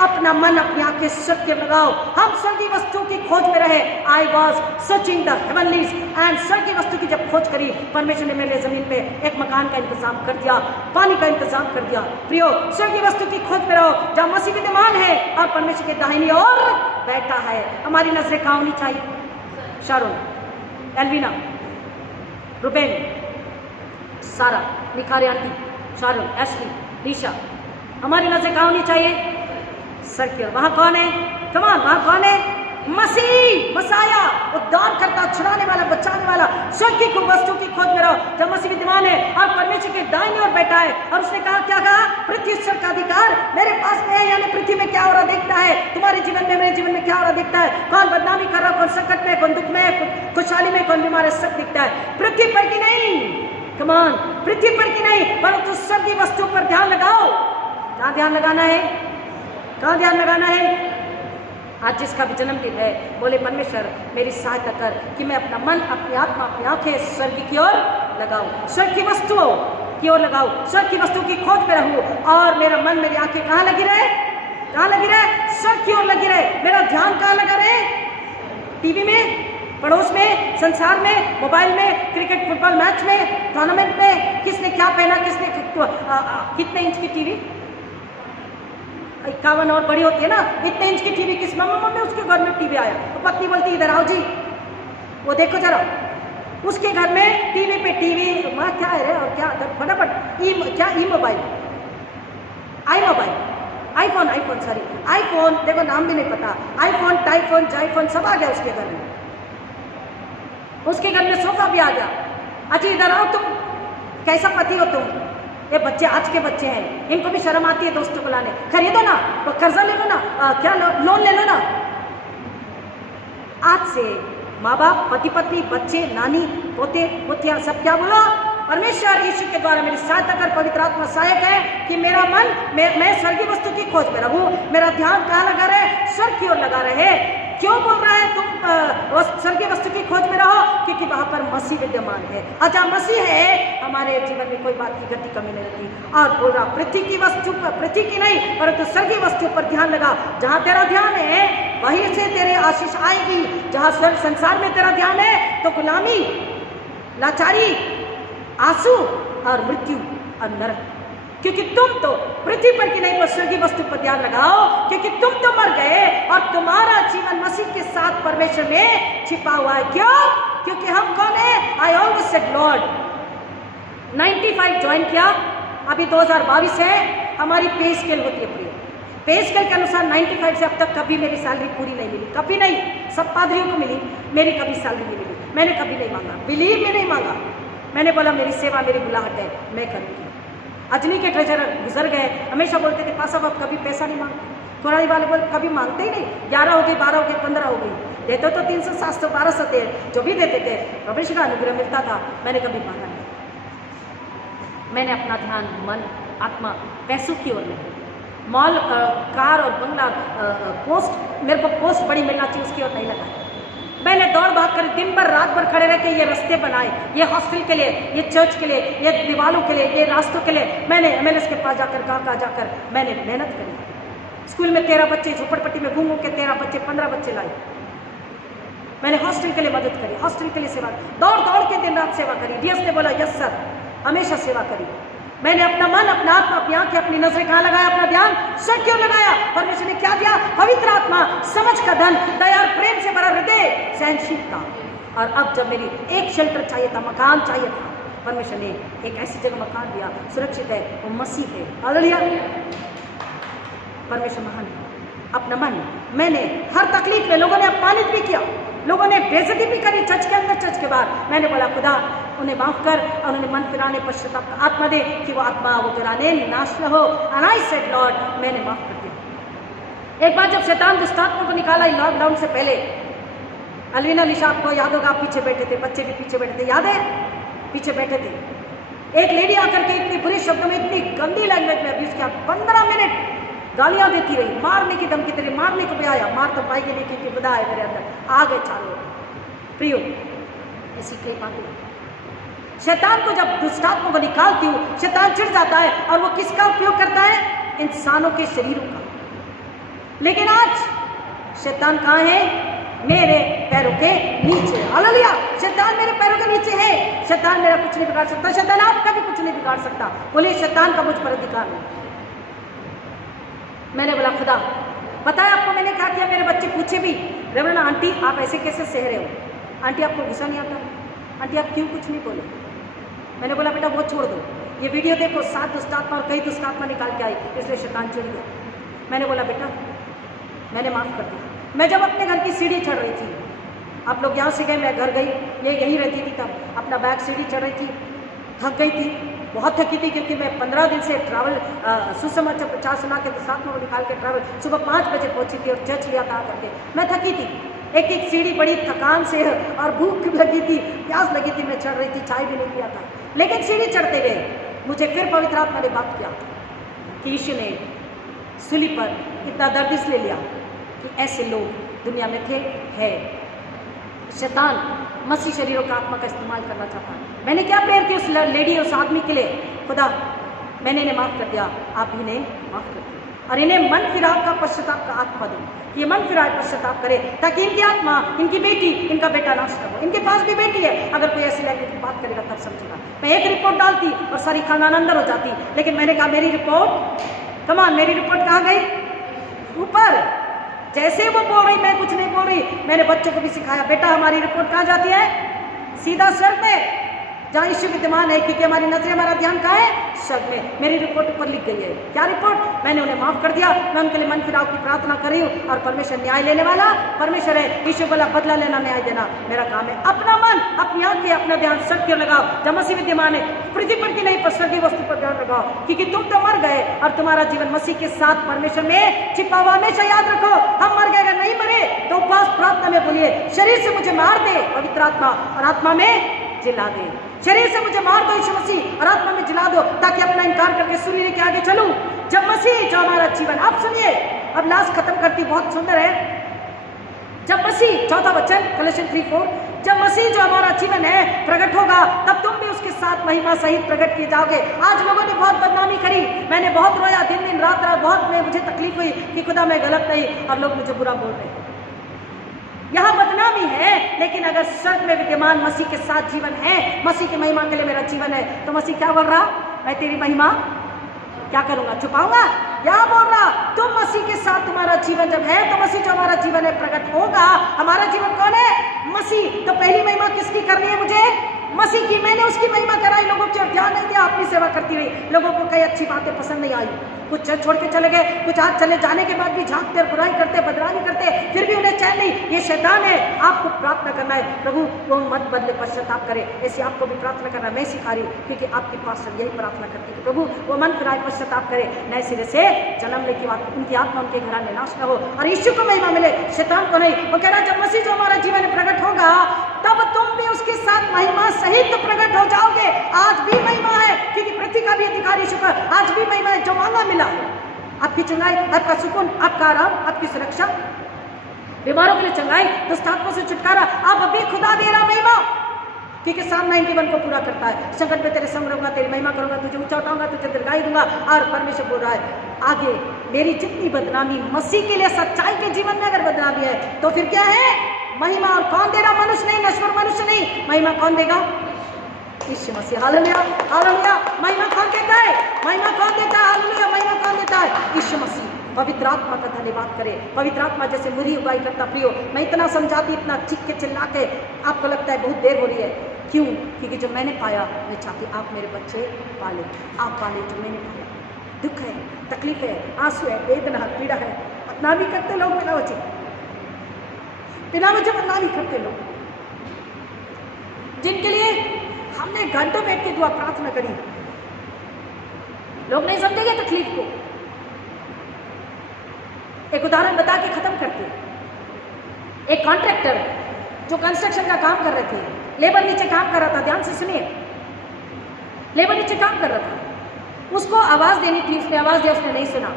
अपना मन, अपनी आंखें सत्य लगाओ। हम स्वर्गीय वस्तु की खोज में रहे। I was searching the heavenlies, and स्वर्गीय वस्तु की जब खोज करी, परमेश्वर ने मेरे जमीन पे एक मकान का इंतजाम कर दिया, पानी का इंतजाम कर दिया। प्रियो, स्वर्गीय वस्तु की खोज में रहो जहाँ मसीह विद्यमान है और परमेश्वर के दाहिनी ओर बैठा है। हमारी नजरें कहाँ होनी चाहिए? शारोन, एल्विना, रुबेन, सारा, निखारे आंटी, शारोन, एशली, नीशा, हमारी नजरें कहाँ होनी चाहिए? सर्किल। वहां कौन है? कमान, वहां कौन है? मसीह, मसाया, उद्धार करता, छुड़ाने वाला, बचाने वाला, बोला स्वर्ग की खूब वस्तु की खोज में रहो जब मसीह विद्यमान है और परमेश्वर के दाहिनी ओर बैठा है। और उसने कहा, क्या कहा? पृथ्वी स्वर्ग का अधिकार मेरे पास में है। यानी पृथ्वी में क्या हो रहा देखता है, तुम्हारे जीवन में मेरे जीवन में क्या हो रहा दिखता है, कौन बदनामी कर रहा, कौन संकट में, कौन दुख में, खुशहाली में, कौन बीमार है, सब दिखता है। पृथ्वी पर की नहीं, कमान, पृथ्वी पर की नहीं, परंतु स्वर्ग की वस्तु पर ध्यान लगाओ। कहाँ ध्यान लगाना है? कहाँ ध्यान लगाना है? आज जिसका भी जन्मदिन है, बोले परमेश्वर मेरी सहायता कर कि मैं अपना मन, अपनी आत्मा, अपनी आंखें स्वर्ग की ओर लगाऊं, स्वर्ग की वस्तुओं की ओर लगाऊं, स्वर्ग की वस्तु की खोज में रहूं और मेरा मन, मेरी आंखें कहाँ लगी रहे? कहाँ लगी रहे? स्वर्ग की ओर लगी रहे। मेरा ध्यान कहाँ लगा रहे? टीवी में, पड़ोस में, संसार में, मोबाइल में, क्रिकेट फुटबॉल मैच में, टूर्नामेंट में, किसने क्या पहना, किसने कितने इंच की टीवी, 51 और बड़ी होती है ना, इतने इंच की टीवी किस मम्मी उसके घर में टीवी आया तो पत्नी बोलती इधर आओ जी, वो देखो जरा, उसके घर में टीवी पे टीवी, माँ क्या है रे और क्या, फटाफट ई मोबाइल, आईफोन सॉरी आईफोन, देखो नाम भी नहीं पता, आईफोन, टाइफोन, जाईफोन सब आ गया उसके घर में। उसके घर में सोफा भी आ गया। अच्छा इधर आओ तुम, कैसा पति हो तुम? ये बच्चे आज के बच्चे हैं, इनको भी शर्म आती है दोस्तों को लाने, खरीदो ना, तो कर्जा ले लो ना, क्या लोन ले लो ना। आज से माँ बाप, पति पत्नी, बच्चे, नानी, पोते पोतियां सब क्या बोलो? परमेश्वर यीशु के द्वारा मेरी सहायता कर, पवित्र आत्मा सहायक है कि मेरा मन, मैं स्वर्गीय वस्तु की खोज में रहूं, मेरा ध्यान कहाँ लगा रहे? स्वर्ग की ओर लगा रहे। क्यों बोल रहा है तुम स्वर्गीय वस्तु की खोज में रहो? क्योंकि वहां पर मसीह विद्यमान है। अच्छा मसीह है, हमारे जीवन में कोई बात की गति कमी नहीं रहती। और बोल रहा पृथ्वी की वस्तु पर, पृथ्वी की नहीं परंतु स्वर्गीय वस्तु पर ध्यान लगा। जहां तेरा ध्यान है वहीं से तेरे आशीष आएगी। जहां स्वर्ग संसार में तेरा ध्यान है तो गुलामी, लाचारी, आंसू और मृत्यु और नरक। क्योंकि तुम तो पृथ्वी पर की नहीं पर स्वर्गीय वस्तु पर ध्यान लगाओ, क्योंकि तुम तो मर गए और तुम्हारा जीवन मसीह के साथ परमेश्वर में छिपा हुआ है। क्यों? क्योंकि हम कौन है? I always said Lord. 95 join किया, अभी 2022 है, हमारी पे स्केल होती है प्रिय। पे स्केल के अनुसार 95 से अब तक कभी मेरी सैलरी पूरी नहीं मिली, कभी नहीं। सब पादरियों को मिली, मेरी कभी सैलरी नहीं मिली। मैंने कभी नहीं मांगा, बिलीव में नहीं मांगा। मैंने बोला मेरी सेवा मेरी बुलाहट है, मैं करूँगी। अजनी के ट्रेजरर गुजर गए, हमेशा बोलते थे पासा बाप कभी पैसा नहीं मांगते। कोराई वाले बोल कभी मांगते ही नहीं। 11 हो गई, 12 हो गई, 15 हो गई, देते तो 300, 700, 1200 थे, जो भी देते थे परमेश्वर का अनुग्रह मिलता था। मैंने कभी मांगा नहीं। मैंने अपना ध्यान, मन, आत्मा पैसों की ओर नहीं। मॉल, कार और बंगला, पोस्ट, मेरे को पोस्ट बड़ी मिलना चाहिए उसकी ओर नहीं लगाया। मैंने दौड़ भाग कर दिन भर रात भर खड़े रह के ये रास्ते बनाए, ये हॉस्टल के लिए, ये चर्च के लिए, ये दीवारों के लिए, ये रास्तों के लिए। मैंने एमएलएस के पास जाकर, कहाँ जाकर मैंने मेहनत करी। स्कूल में 13 बच्चे, झोपड़पट्टी में घूम घूम के 13 बच्चे, 15 बच्चे लाए। मैंने हॉस्टल के लिए मदद करी, हॉस्टल के लिए सेवा, दौड़ दौड़ के दिन रात सेवा करी। डीएस ने बोला यस सर, हमेशा सेवा करी। मैंने अपना मन, अपना आत्मा, अपनी आंखें, अपनी नजरें कहाँ लगाया? अपना ध्यान स्वर्ग क्यों लगाया? परमेश्वर ने क्या दिया? पवित्र आत्मा, समझ का धन, दया और प्रेम से भरा हृदय, सहनशीलता। और अब जब मेरी एक शेल्टर चाहिए था, मकान चाहिए था, परमेश्वर ने एक ऐसी जगह मकान दिया, सुरक्षित है, वो मसीह है। हालेलुया। परमेश्वर महान है। अपना मन, मैंने हर तकलीफ में लोगों ने अपमानित भी किया, लोगों ने बेइज्जती भी करी, चर्च के अंदर, चर्च के बाहर। मैंने बोला खुदा उन्हें माफ कर और उन्हें मन फिराने, पश्चाताप का आत्मा दे कि वो आत्मा वो गिराने नाश न हो। एंड आई सेड लॉर्ड, मैंने माफ कर दिया। एक बार जब शैतान दुष्टात्मा को निकाला लॉकडाउन से पहले, अलवीना निशा आपको याद होगा, आप पीछे बैठे थे, बच्चे भी पीछे बैठे थे, याद है? पीछे बैठे थे। एक लेडी आकर के इतनी बुरे शब्दों में, इतनी गंदी लैंग्वेज में अब्यूज किया, 15 मिनट गालियां देती रही, मारने की धमकी दे रही, मारने को भी आया, मार तो पाएगी नहीं क्योंकि खुदा है मेरे अंदर। आ गए चारों प्रियो, ऐसी कई बातें। शैतान को जब दुष्टात्मा को निकालती हूँ, शैतान चिढ़ जाता है और वो किसका उपयोग करता है? इंसानों के शरीरों का। लेकिन आज शैतान कहाँ है? मेरे पैरों के नीचे। हालेलुया। शैतान मेरे पैरों के नीचे है। शैतान मेरा कुछ नहीं बिगाड़ सकता, शैतान आपका भी कुछ नहीं बिगाड़ सकता। बोलिए शैतान का मुझ पर अधिकार नहीं। मैंने बोला खुदा बताया आपको मैंने क्या किया। मेरे बच्चे पूछे भी, रेवरेंड आंटी आप ऐसे कैसे सह रहे हो? आंटी आपको गुस्सा नहीं आता? आंटी आप क्यों कुछ नहीं बोले? मैंने बोला बेटा वो छोड़ दो, ये वीडियो देखो, 7 दुष्टात्मा और कई दुष्टात्मा निकाल के आई, इसलिए शैतान चिढ़ गया। मैंने बोला बेटा मैंने माफ़ कर दिया। मैं जब अपने घर की सीढ़ी चढ़ रही थी, आप लोग यहाँ से गए, मैं घर गई, ये यहीं रहती थी तब, अपना बैग सीढ़ी चढ़ रही थी, थक गई थी, बहुत थकी थी, क्योंकि मैं 15 दिन से ट्रैवल सुसमाचार प्रचार सुना के साथ में निकाल के ट्रैवल सुबह 5 बजे पहुंची थी और चर्च लिया था करके मैं थकी थी। एक एक सीढ़ी बड़ी थकान से और भूख लगी थी, प्यास लगी थी, मैं चढ़ रही थी, चाय भी नहीं पिया था, लेकिन सीढ़ी चढ़ते गए मुझे फिर पवित्र आत्मा ने बात किया कि यीशु ने सूली पर इतना दर्द इसलिए लिया कि ऐसे लोग दुनिया में थे, है। शैतान मसीह शरीरों का आत्मा का इस्तेमाल करना चाहता है। मैंने क्या प्रेयर की उस लेडी, उस आदमी के लिए, खुदा मैंने इन्हें माफ़ कर दिया, आप इन्हें माफ़ कर दिया और इन्हें मन फिराव का पश्चाताप का आत्मा दो, ये मन फिराव पश्चाताप करे, ताकि इनकी आत्मा, इनकी बेटी, इनका बेटा नाश कर दो। इनके पास भी बेटी है, अगर कोई ऐसी लैंग्वेज की बात करेगा तब समझेगा। मैं एक रिपोर्ट डालती और सारी खानदान अंदर हो जाती, लेकिन मैंने कहा मेरी रिपोर्ट, कमान, मेरी रिपोर्ट कहाँ गई? ऊपर। जैसे वो बोल रही, मैं कुछ नहीं बोल रही, मैंने बच्चों को भी सिखाया, बेटा हमारी रिपोर्ट कहाँ जाती है? सीधा स्वर्ग में, जहाँ यीशु विद्यमान है, क्योंकि हमारी नजरें, हमारा ध्यान कहाँ है? स्वर्ग में। मेरी रिपोर्ट ऊपर लिख गई है। क्या रिपोर्ट? मैंने उन्हें माफ कर दिया, मैं उनके लिए मन फिराव की प्रार्थना कर रही हूँ और परमेश्वर न्याय लेने वाला परमेश्वर है। यीशु बोला बदला लेना, न्याय देना मेरा काम है। अपना मन, अपनी आंखें, अपना ध्यान स्वर्ग की ओर लगाओ, जहाँ मसीह विद्यमान है, पृथ्वी पर की नहीं पर स्वर्गीय वस्तु पर ध्यान लगाओ, क्योंकि तुम तो मर गए और तुम्हारा जीवन मसीह के साथ परमेश्वर में छिपा हुआ। हमेशा याद रखो, हम मर गए, अगर नहीं मरे तो उपवास प्रार्थना में बोलिए, शरीर से मुझे मार दे पवित्र आत्मा और आत्मा में जिला दे। शरीर से मुझे मार दो यीशु मसीह और आत्मा में जिला दो, ताकि अपना इनकार करके सूर्य लेके आगे चलूं। जब मसीह, जो हमारा जीवन, आप सुनिए, अब लास्ट खत्म करती, बहुत सुंदर है। जब मसीह, चौथा वचन कलोसियन 3:4, जब मसीह जो हमारा जीवन है प्रकट होगा, तब तुम भी उसके साथ महिमा सहित प्रकट किए जाओगे। आज लोगों ने बहुत बदनामी करी, मैंने बहुत रोया, दिन दिन रात रात, बहुत मुझे तकलीफ हुई कि खुदा मैं गलत नहीं, और लोग मुझे बुरा बोल रहे हैं। यहाँ बदनामी है, लेकिन अगर स्वर्ग में विद्यमान मसीह के साथ जीवन है, मसीह की महिमा के लिए मेरा जीवन है, तो मसीह क्या बोल रहा? मैं तेरी महिमा क्या करूंगा? छुपाऊंगा? यहाँ बोल रहा तुम मसीह के साथ, तुम्हारा जीवन जब है तो मसीह जो हमारा जीवन है प्रकट होगा। हमारा जीवन कौन है? मसीह। तो पहली महिमा किसकी करनी है मुझे? मसीह की। मैंने उसकी महिमा कराई, लोगों की ओर ध्यान नहीं दिया, अपनी सेवा करती हुई। लोगों को कई अच्छी बातें पसंद नहीं आई, कुछ चर्च छोड़ के चले गए, कुछ आज चले जाने के बाद भी झांकते, बुराई करते, बदनामी करते, फिर भी उन्हें चैन नहीं। ये शैतान है। आपको प्रार्थना करना है, प्रभु वो मत बदले, पश्चाताप करे। ऐसे आपको भी प्रार्थना करना मैं सिखा रही हूँ, क्योंकि आपके पास यही प्रार्थना करती है, प्रभु वो मन फिराए, पश्चाताप करे, नए सिरे से जन्म ले की बात, उनकी आत्मा उनके घर में नाश न हो और यीशु को महिमा मिले, शैतान को नहीं। वो कह रहा जब मसीह जो हमारा जीवन में प्रकट होगा, तब तुम भी उसके साथ महिमा सहित प्रकट हो जाओगे। आज भी महिमा है, क्योंकि पृथ्वी का भी अधिकार यीशु का, आज भी महिमा है। जो मांगा मिला, आपकी चंगाई, आपका सुकून, आपका आराम, आपकी सुरक्षा, बीमारों के लिए चंगाई, दुष्ट आत्माओं से छुटकारा, आप अभी खुदा दे रहा महिमा, क्योंकि साम 91 को पूरा करता है। संकट में तेरे संग रहूंगा, तेरी महिमा करूंगा, तुझे ऊंचा उठाऊंगा, तुझे दीर्घायु दूंगा। और परमेश्वर बोल रहा है आगे, मेरी जितनी बदनामी मसीह के लिए, सच्चाई के जीवन में अगर बदनामी है, तो फिर क्या है? महिमा। और कौन दे रहा? मनुष्य नहीं, नश्वर मनुष्य नहीं। महिमा कौन देगा? यीशु मसीह। Hallelujah, hallelujah. महिमा कौन देता है? महिमा कौन देता है? हालेलुया। महिमा कौन देता है? यीशु मसीह। पवित्र आत्मा का धन्यवाद करे। पवित्र आत्मा जैसे मुरी उगाई करता। प्रियो, मैं इतना समझाती, इतना चीख के चिल्ला के, आपको लगता है बहुत देर हो रही है। क्यों? क्योंकि जो मैंने पाया, मैं चाहती आप मेरे बच्चे पाले, आप पाले जो मैंने पाया। दुख है, तकलीफ है, आंसू है, वेदना, पीड़ा है, बदनामी करते लोग, बिना वजह, बिना वजह बदनामी करते लोग, जिनके लिए हमने घंटों बैठ के दुआ प्रार्थना करी, लोग नहीं समझेंगे तकलीफ को। एक उदाहरण बता के खत्म करते। एक कॉन्ट्रैक्टर जो कंस्ट्रक्शन का काम कर रहे थे, लेबर नीचे काम कर रहा था, ध्यान से सुनिए, लेबर नीचे काम कर रहा था, उसको आवाज देनी थी, उसने आवाज दिया, उसने नहीं सुना।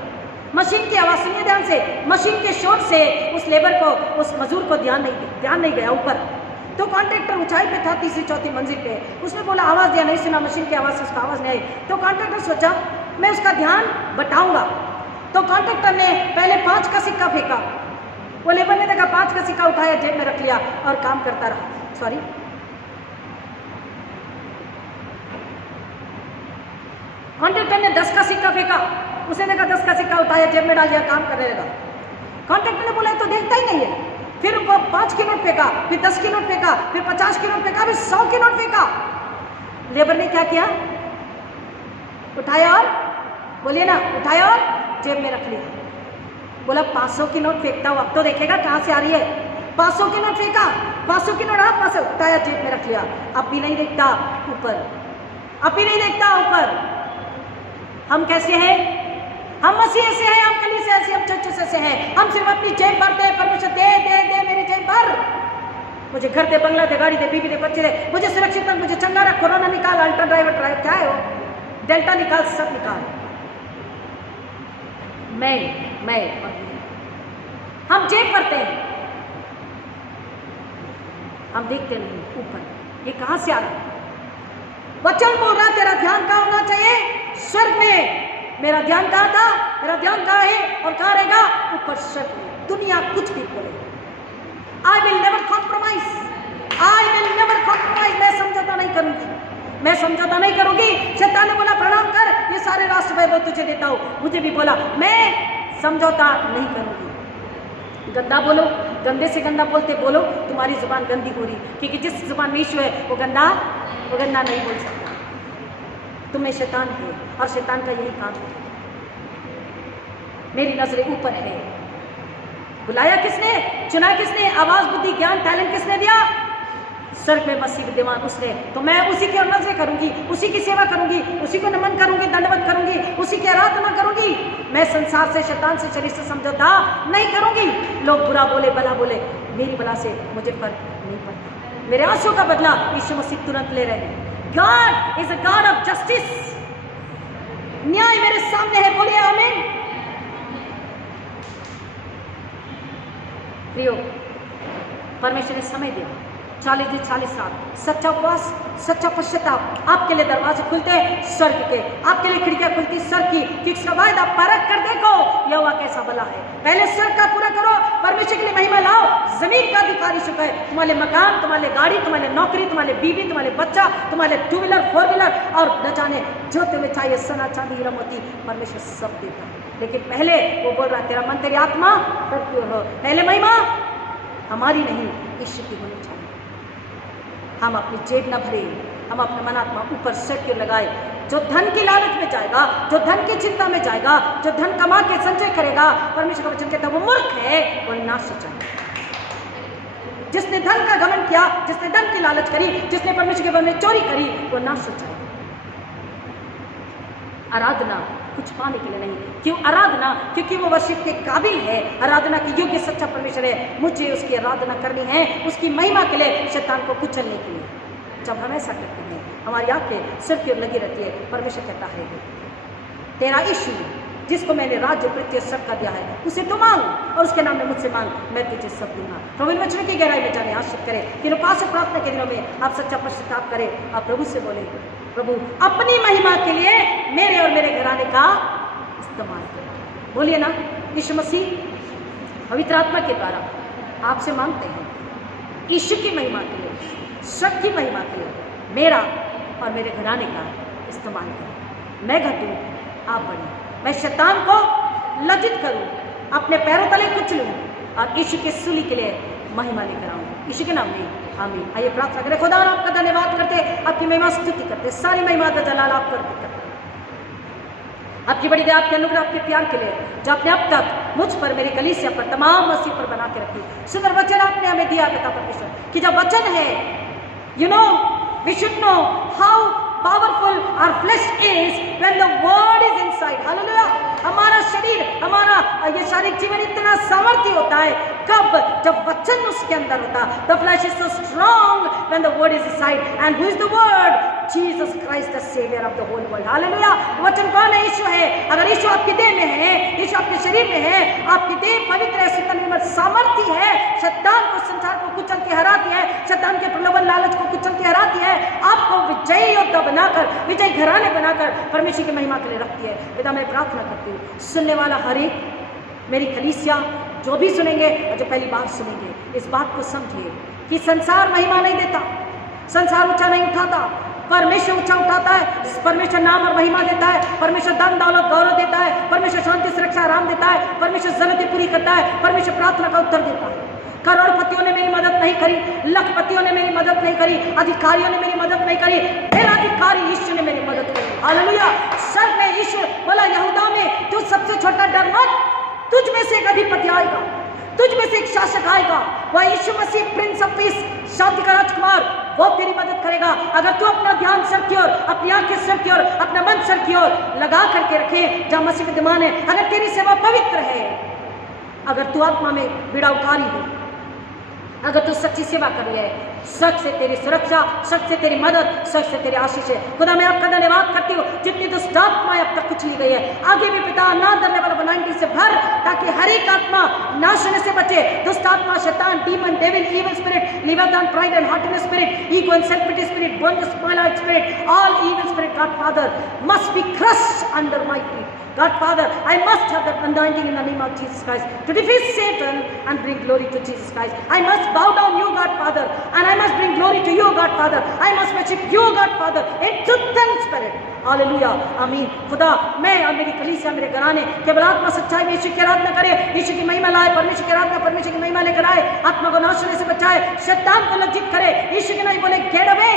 मशीन की आवाज सुनिए ध्यान से, मशीन के शोर से उस लेबर को, उस मजदूर को ध्यान नहीं गया ऊपर। तो कॉन्ट्रैक्टर ऊंचाई पे था, तीसरी चौथी मंजिल पे, उसने बोला आवाज दिया, नहीं सुना, मशीन की आवाज से उसका आवाज नहीं आई। तो कॉन्ट्रैक्टर सोचा मैं उसका ध्यान बटाऊंगा। तो कॉन्ट्रैक्टर ने पहले 5 का सिक्का फेंका, वो लेबर ने देखा 5 का सिक्का उठाया, जेब में रख लिया और काम करता रहा। सॉरी, कॉन्ट्रैक्टर ने 10 का सिक्का फेंका, उसे देखा 10 का सिक्का उठाया, जेब में डाल दिया, काम करने लगा। कॉन्ट्रैक्टर ने बोला तो देखता ही नहीं है। फिर वो 5 की नोट फेंका, फिर 10 की नोट फेंका, फिर 50 की नोट फेंका, फिर 100 की नोट फेंका। लेबर ने क्या किया? उठाया और, बोलिए ना, उठाया और जेब में रख लिया। बोला 500 की नोट फेंकता हूं, अब तो देखेगा कहां से आ रही है। 500 की नोट फेंका, पासों की नोड़ा पास उठाया, जेब में रख लिया, अब भी नहीं देखता ऊपर, अब भी नहीं देखता ऊपर। हम कैसे हैं? हम मसीह से हैं, हम कलीसिया से, हम चर्च से हैं। हम सिर्फ अपनी जेब भरते हैं, परमेश्वर दे दे दे मेरी जेब भर, मुझे घर दे, बंगला दे, गाड़ी दे, बीवी दे, बच्चे दे, मुझे सुरक्षित रख, मुझे चंगा रख, कोरोना निकाल, अल्ट्रा ड्राइवर ड्राइव, क्या है वो, डेल्टा निकाल, सब निकाल। मैं हम जेब भरते हैं, हम देखते नहीं ऊपर, ये कहां से आ रहा है? वचन बोल रहा तेरा ध्यान कहां होना चाहिए? स्वर्ग में। मेरा ध्यान कहां था? मेरा ध्यान कहां है और कहां रहेगा? ऊपर, स्वर्ग में। दुनिया कुछ भी बोले, I will never compromise, I will never compromise. मैं समझौता नहीं करूंगी, मैं समझौता नहीं करूंगी। शैतान ने बोला प्रणाम कर, ये सारे राष्ट्र वैभव तुझे देता हूं, मुझे भी बोला मैं समझौता नहीं करूंगी। गंदा बोलो, गंदे से गंदा बोलते बोलो, तुम्हारी जुबान गंदी हो रही, क्योंकि जिस जुबान में यीशु है वो गंदा नहीं बोल सकता। तुम्हें शैतान है और शैतान का यही काम है। मेरी नजरें ऊपर है। बुलाया किसने? चुना किसने? आवाज, बुद्धि, ज्ञान, टैलेंट किसने दिया? स्वर्ग में मसीह विद्यमान उसने। तो मैं उसी की नजरें करूंगी, उसी की सेवा करूंगी, उसी को नमन करूंगी, दंडवत करूंगी, उसी की आराधना करूंगी। मैं संसार से, शैतान से, शरीर से समझौता नहीं करूंगी। लोग बुरा बोले, भला बोले, मेरी भला से मुझे फर्क नहीं पड़ता। मेरे आंसू का बदला यीशु मसीह तुरंत ले रहे हैं। God is a God of justice. न्याय मेरे सामने है, बोलिए आमीन। प्रियो, परमेश्वर ने समय दिया 40 दिन 40 साल, सच्चा उपवास, सच्चा पश्चाताप, आपके लिए दरवाजे खुलते स्वर्ग के, आपके लिए खिड़कियां खुलती स्वर्ग की। किसका वायदा? परख कर देखो यहोवा कैसा भला है। पहले स्वर्ग का पूरा करो, परमेश्वर के लिए महिमा लाओ। जमीन का अधिकारी शुक्र है, तुम्हारे मकान, तुम्हारे गाड़ी, तुम्हारे नौकरी, तुम्हारे बीवी, तुम्हारे बच्चा, तुम्हारे 2 व्हीलर 4 व्हीलर और न जाने जो तुम्हें चाहिए, सोना चांदी हीरा मोती, परमेश्वर सब देता है। लेकिन पहले वो बोल रहा है तेरा मन, तेरी आत्मा प्रभु हो। पहले महिमा हमारी नहीं, ईश्वर की होनी चाहिए। हम अपनी जेब न भरे, हम अपने मन आत्मा ऊपर सेट के लगाए। जो धन की लालच में जाएगा, जो धन की चिंता में जाएगा, जो धन कमा के संचय करेगा, परमेश्वर का वचन कहता है वो मूर्ख है, वो नाश हो जाएगा। जिसने धन का घमंड किया, जिसने धन की लालच करी, जिसने परमेश्वर के भवन में चोरी करी, वो नाश हो जाएगा। आराधना कुछ पाने के लिए नहीं, क्यों आराधना? क्योंकि वो वर्शिप के काबिल है, आराधना की योग्य सच्चा परमेश्वर है। मुझे उसकी आराधना करनी है, उसकी महिमा के लिए, शैतान को कुचलने के लिए। जब हम ऐसा करते हैं, हमारी आंखें सिर की ओर लगी रहती है। परमेश्वर कहता है तेरा यीशु जिसको मैंने राज्य पृथ्वी सब का दिया है, उसे तो मांग और उसके नाम में मुझसे मांग, मैं तुझे सब दूंगा। प्रभु वचन की गहराई में जाने आशीष करे कि पास प्रार्थना के दिनों में आप सच्चा पश्चाताप करें, आप प्रभु से बोले प्रभु अपनी महिमा के लिए मेरे और मेरे घराने का इस्तेमाल करें। बोलिए ना, यीशु मसीह पवित्र आत्मा के द्वारा आपसे मांगते हैं यीशु की महिमा के लिए, स्वर्ग की महिमा के लिए मेरा और मेरे घराने का इस्तेमाल करें। मैं घटूं, आप बढ़ें। मैं शैतान को लज्जित करूं, अपने पैरों तले कुचलूं और यीशु के सूली के लिए महिमा लेकर आऊं। यीशु के नाम में आमीन। आइए प्रार्थना करें। खुदा आपका धन्यवाद करते, आपकी महिमा स्तुति करते, सारी महिमा द जलाल आपको अर्पित करते। आपकी बड़ी दया, आपके अनुग्रह, आपके प्यार के लिए जो आपने अब तक मुझ पर, मेरी कलीसिया पर, तमाम मसीह पर बना के रखी। सुंदर वचन आपने हमें दिया पिता परमेश्वर कि जब वचन है, you know we should know how powerful our flesh is when the word is inside. Hallelujah. हमारा शरीर, हमारा ये शारीरिक जीवन इतना सामर्थ्य होता है कब? जब वचन उसके अंदर होता। The flesh is so strong when the word is inside. And who is the word? Jesus Christ, the Savior of the whole world. Hallelujah. वचन कौन है? यीशु है। अगर यीशु आपकी देह में है, यीशु आपके शरीर में है, आपकी देह पवित्र है, सुंदर निर्मल सामर्थ्य है, शैतान को, संसार को कुचल के हराती है, शैतान के प्रलोभन लालच को कुचल के हराती है, आपको विजयी योद्धा बनाकर, विजय घराने बनाकर परमेश्वर की महिमा के लिए रखती है। पिता मैं प्रार्थना करती हूँ, सुनने वाला हर एक, मेरी कलीसिया जो भी सुनेंगे और जो पहली बार सुनेंगे, इस बात को समझिए कि संसार महिमा नहीं देता, संसार ऊंचा नहीं उठाता, परमेश्वर ऊंचा उठाता है। परमेश्वर नाम और महिमा देता है, परमेश्वर धन दौलत गौरव देता है, परमेश्वर शांति सुरक्षा आराम देता है, परमेश्वर जरूरतें पूरी करता है, परमेश्वर प्रार्थना का उत्तर देता है। करोड़पतियों ने मेरी मदद नहीं करी, लखपतियों ने मेरी मदद नहीं करी, अधिकारियों ने मेरी मदद नहीं करी, मेरा अधिकारी यीशु ने मेरी मदद करी। हालेलुया। स्वर्ग में यीशु बोला यहूदा में, तू सबसे छोटा, डर मत, तुझ में से एक अधिपति आएगा, तुझ में से एक शासक आएगा, वह यीशु मसीह प्रिंस ऑफ पीस, शांति का राजकुमार, वो तेरी मदद करेगा। अगर तू अपना ध्यान सर की ओर, अपनी आंखें सर की ओर, अपना मन सर की ओर लगा करके रखे जहां मसीह विद्यमान है, अगर तेरी सेवा पवित्र है, अगर तू आत्मा में बिड़ाउकारी हो, अगर तू सच्ची सेवा कर रही है, सच से तेरी सुरक्षा, सच से तेरी मदद, सच से तेरी आशीष है। खुदा मैं आपका धन्यवाद करती हूँ जितनी दुष्ट आत्माएं अब तक कुचली गई है, आगे भी पिता अनादर लेवल 90 से भर, ताकि हर एक आत्मा नाश होने से बचे। दुष्ट आत्मा, शैतान, demon, devil, evil spirit, leviathan, pride and haughtiness spirit, ego and self-pity spirit, bondage, spoiler spirit, all evil spirit, God Father, must be crushed under my feet. God Father, I must have that anointing in the name of Jesus Christ to defeat Satan and bring glory to Jesus Christ. I must bow down you, God Father, and I must bring glory to you, God Father. I must worship you, God Father, in truth and spirit. Hallelujah, आमीन। खुदा मैं और मेरी कलीसिया, मेरे घराने केवल आत्मा सच्चाई में यीशु की आराधना करे, यीशु की महिमा लाए, परमेश्वर की आराधना, परमेश्वर की महिमा लेकर आए, आत्मा को नाश होने से बचाए, शैतान को लज्जित करे, यीशु के नहीं बोले गेट अवे,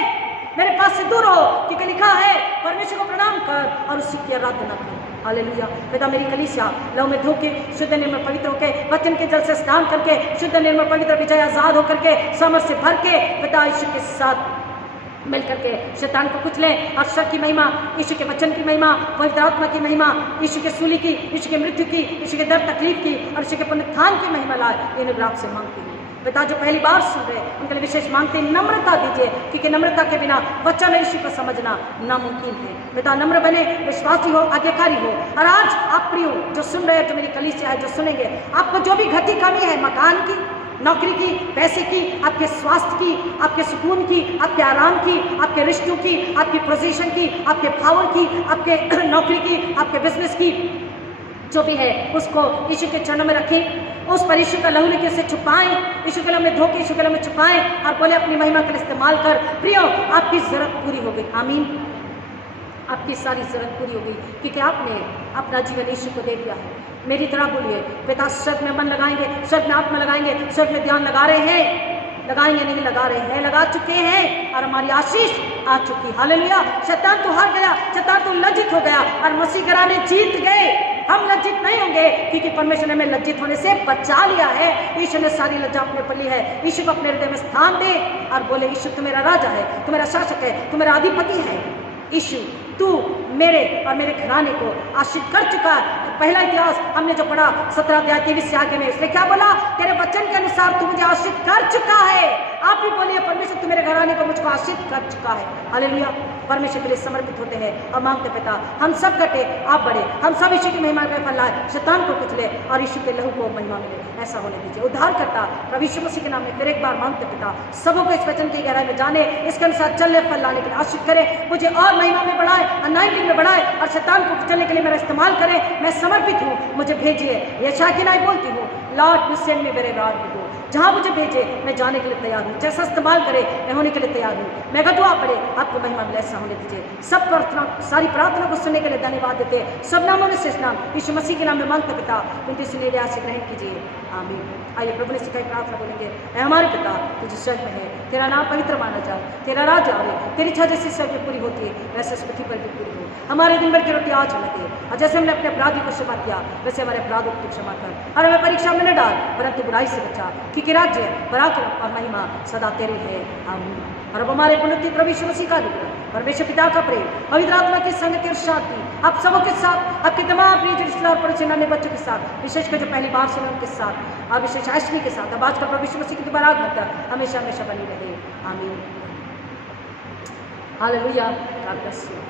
मेरे पास से दूर हो, क्योंकि लिखा है परमेश्वर को प्रणाम कर और उसी की आराधना कर। हालेलुया। पिता मेरी कलीसिया लव में धोके शुद्ध निर्मल पवित्र होके वचन के जल से स्नान करके शुद्ध निर्मल पवित्र विजय आजाद होकर के समझ से भर के पिता यीशु के साथ मिल करके शैतान को कुचले और शर की महिमा, यीशु के वचन की महिमा, पवित्र आत्मा की महिमा, यीशु के सूली की, यीशु के मृत्यु की, यीशु के दर्द तकलीफ की और यीशु के पुनरुत्थान की महिमा लाए। इन आप से मांगती हूँ पिता, जो पहली बार सुन रहे उनके लिए विशेष मांगते नम्रता दीजिए, क्योंकि नम्रता के बिना वचन यीशु को समझना नामुमकिन है। पिता नम्र बने, विश्वासी हो, आज्ञाकारी हो। और आज आप प्रियो जो सुन रहे हैं, जो मेरी कलीसिया है, जो सुनेंगे, आपको जो भी घटी कमी है, मकान की, नौकरी की, पैसे की, आपके स्वास्थ्य की, आपके सुकून की, आपके आराम की, आपके रिश्तों की, आपकी पोजीशन की, आपके पावर की, आपके नौकरी की, आपके बिजनेस की, जो भी है उसको यीशु के चरणों में रखें, उस पर यीशु का लहू लेके उसे छुपाएं, यीशु के लहू में धोके यीशु के लहू में छुपाएं और बोले अपनी महिमा का इस्तेमाल कर। प्रियो आपकी जरूरत पूरी हो गई, आमीन। आपकी सारी जरूरत पूरी हो गई, क्योंकि आपने अपना जीवन यीशु को दे दिया है। मेरी तरह बोलिए, पिता स्वर्ग में मन लगाएंगे, स्वर्ग में आत्मा लगाएंगे, स्वर्ग में ध्यान लगा रहे हैं, लगाएंगे नहीं, लगा रहे हैं, लगा चुके हैं और हमारी आशीष आ चुकी। हालेलुया। शैतान तो हार गया, शैतान तो लज्जित हो गया और मसीह घराने जीत गए। हम लज्जित नहीं होंगे, क्योंकि परमेश्वर ने हमें लज्जित होने से बचा लिया है। यीशु ने सारी लज्जा अपने पर ली है। यीशु को अपने हृदय में स्थान दे और बोले, यीशु तू मेरा राजा है, तू मेरा शासक है, तू मेरा अधिपति है। यीशु तू मेरे और मेरे घराने को आशीष कर चुका है। पहला इतिहास हमने जो पढ़ा 17 अध्याय 23 से आगे में, इसने क्या बोला? तेरे वचन के अनुसार तू मुझे आशीष कर चुका है। आप भी बोलिए, परमेश्वर तू मेरे घराने को मुझको आशीष कर चुका है। हालेलुया। परमेश्वर के लिए समर्पित होते हैं और मांगते, पिता हम सब घटे आप बढ़े, हम सब यीशु की महिमा का फल लाए, शैतान को कुचले और यीशु के लहू को महिमा मिले। ऐसा होने दीजिए। उद्धार करता प्रभु यीशु मसीह के नाम में फिर एक बार मांगते, पिता सबों को इस वचन की गहराई में जाने, इसके अनुसार चलने, फल लाने के लिए आशीष करे, मुझे और महिमा में बढ़ाए, अनाइंटिंग में बढ़ाए और शैतान को कुचलने के लिए मेरा इस्तेमाल करे। मैं समर्पित हूँ, मुझे भेजिए। यशायाह की नाई बोलती हूँ, Lord you send me wherever you go. जहाँ मुझे भेजे मैं जाने के लिए तैयार हूँ, जैसा इस्तेमाल करे मैं होने के लिए तैयार हूँ। मैं दुआ पड़े आपको महिमा मिले, ऐसा होने दीजिए। सब प्रार्थना, सारी प्रार्थना को सुनने के लिए धन्यवाद देते हैं। सब नामों में शेष नाम यीशु मसीह के नाम में मांगते, पिता उनकी सुने लिए आशीष ग्रहण कीजिए, आमीन। आइए प्रभु ने सिखाई प्रार्थना बोलेंगे। ऐ हमारे पिता तू जो स्वर्ग में है, तेरा नाम पवित्र माना जाए, तेरा राज्य आवे, तेरी इच्छा जैसी स्वर्ग में पूरी होती है वैसे इस पृथ्वी पर भी पूरी हो। हमारे दिन भर की रोटी आज हमें दे, और जैसे हमने अपने अपराधी को क्षमा किया वैसे हमारे अपराधों को क्षमा कर, और हमें परीक्षा में न डाल परंतु बुराई से बचा, क्योंकि राज्य, पराक्रम और महिमा सदा तेरी है, आमीन। और अब हमारे पुण्य प्रभु यीशु मसीह का अनुग्रह, परमेश्वर पिता का प्रेम, पवित्र आत्मा की संगति और शांति आप सबों के साथ, आपके तमाम प्रिय रिश्तेदार और पड़ोसी नन्हे बच्चों के साथ, विशेषकर जो पहली बार सुने उनके साथ, और विशेष अष्टमी के साथ, अब आज का प्रभु यीशु मसीह की दोबारा आगमन तक हमेशा हमेशा बनी रहे, आमीन। हालेलुया। God bless you.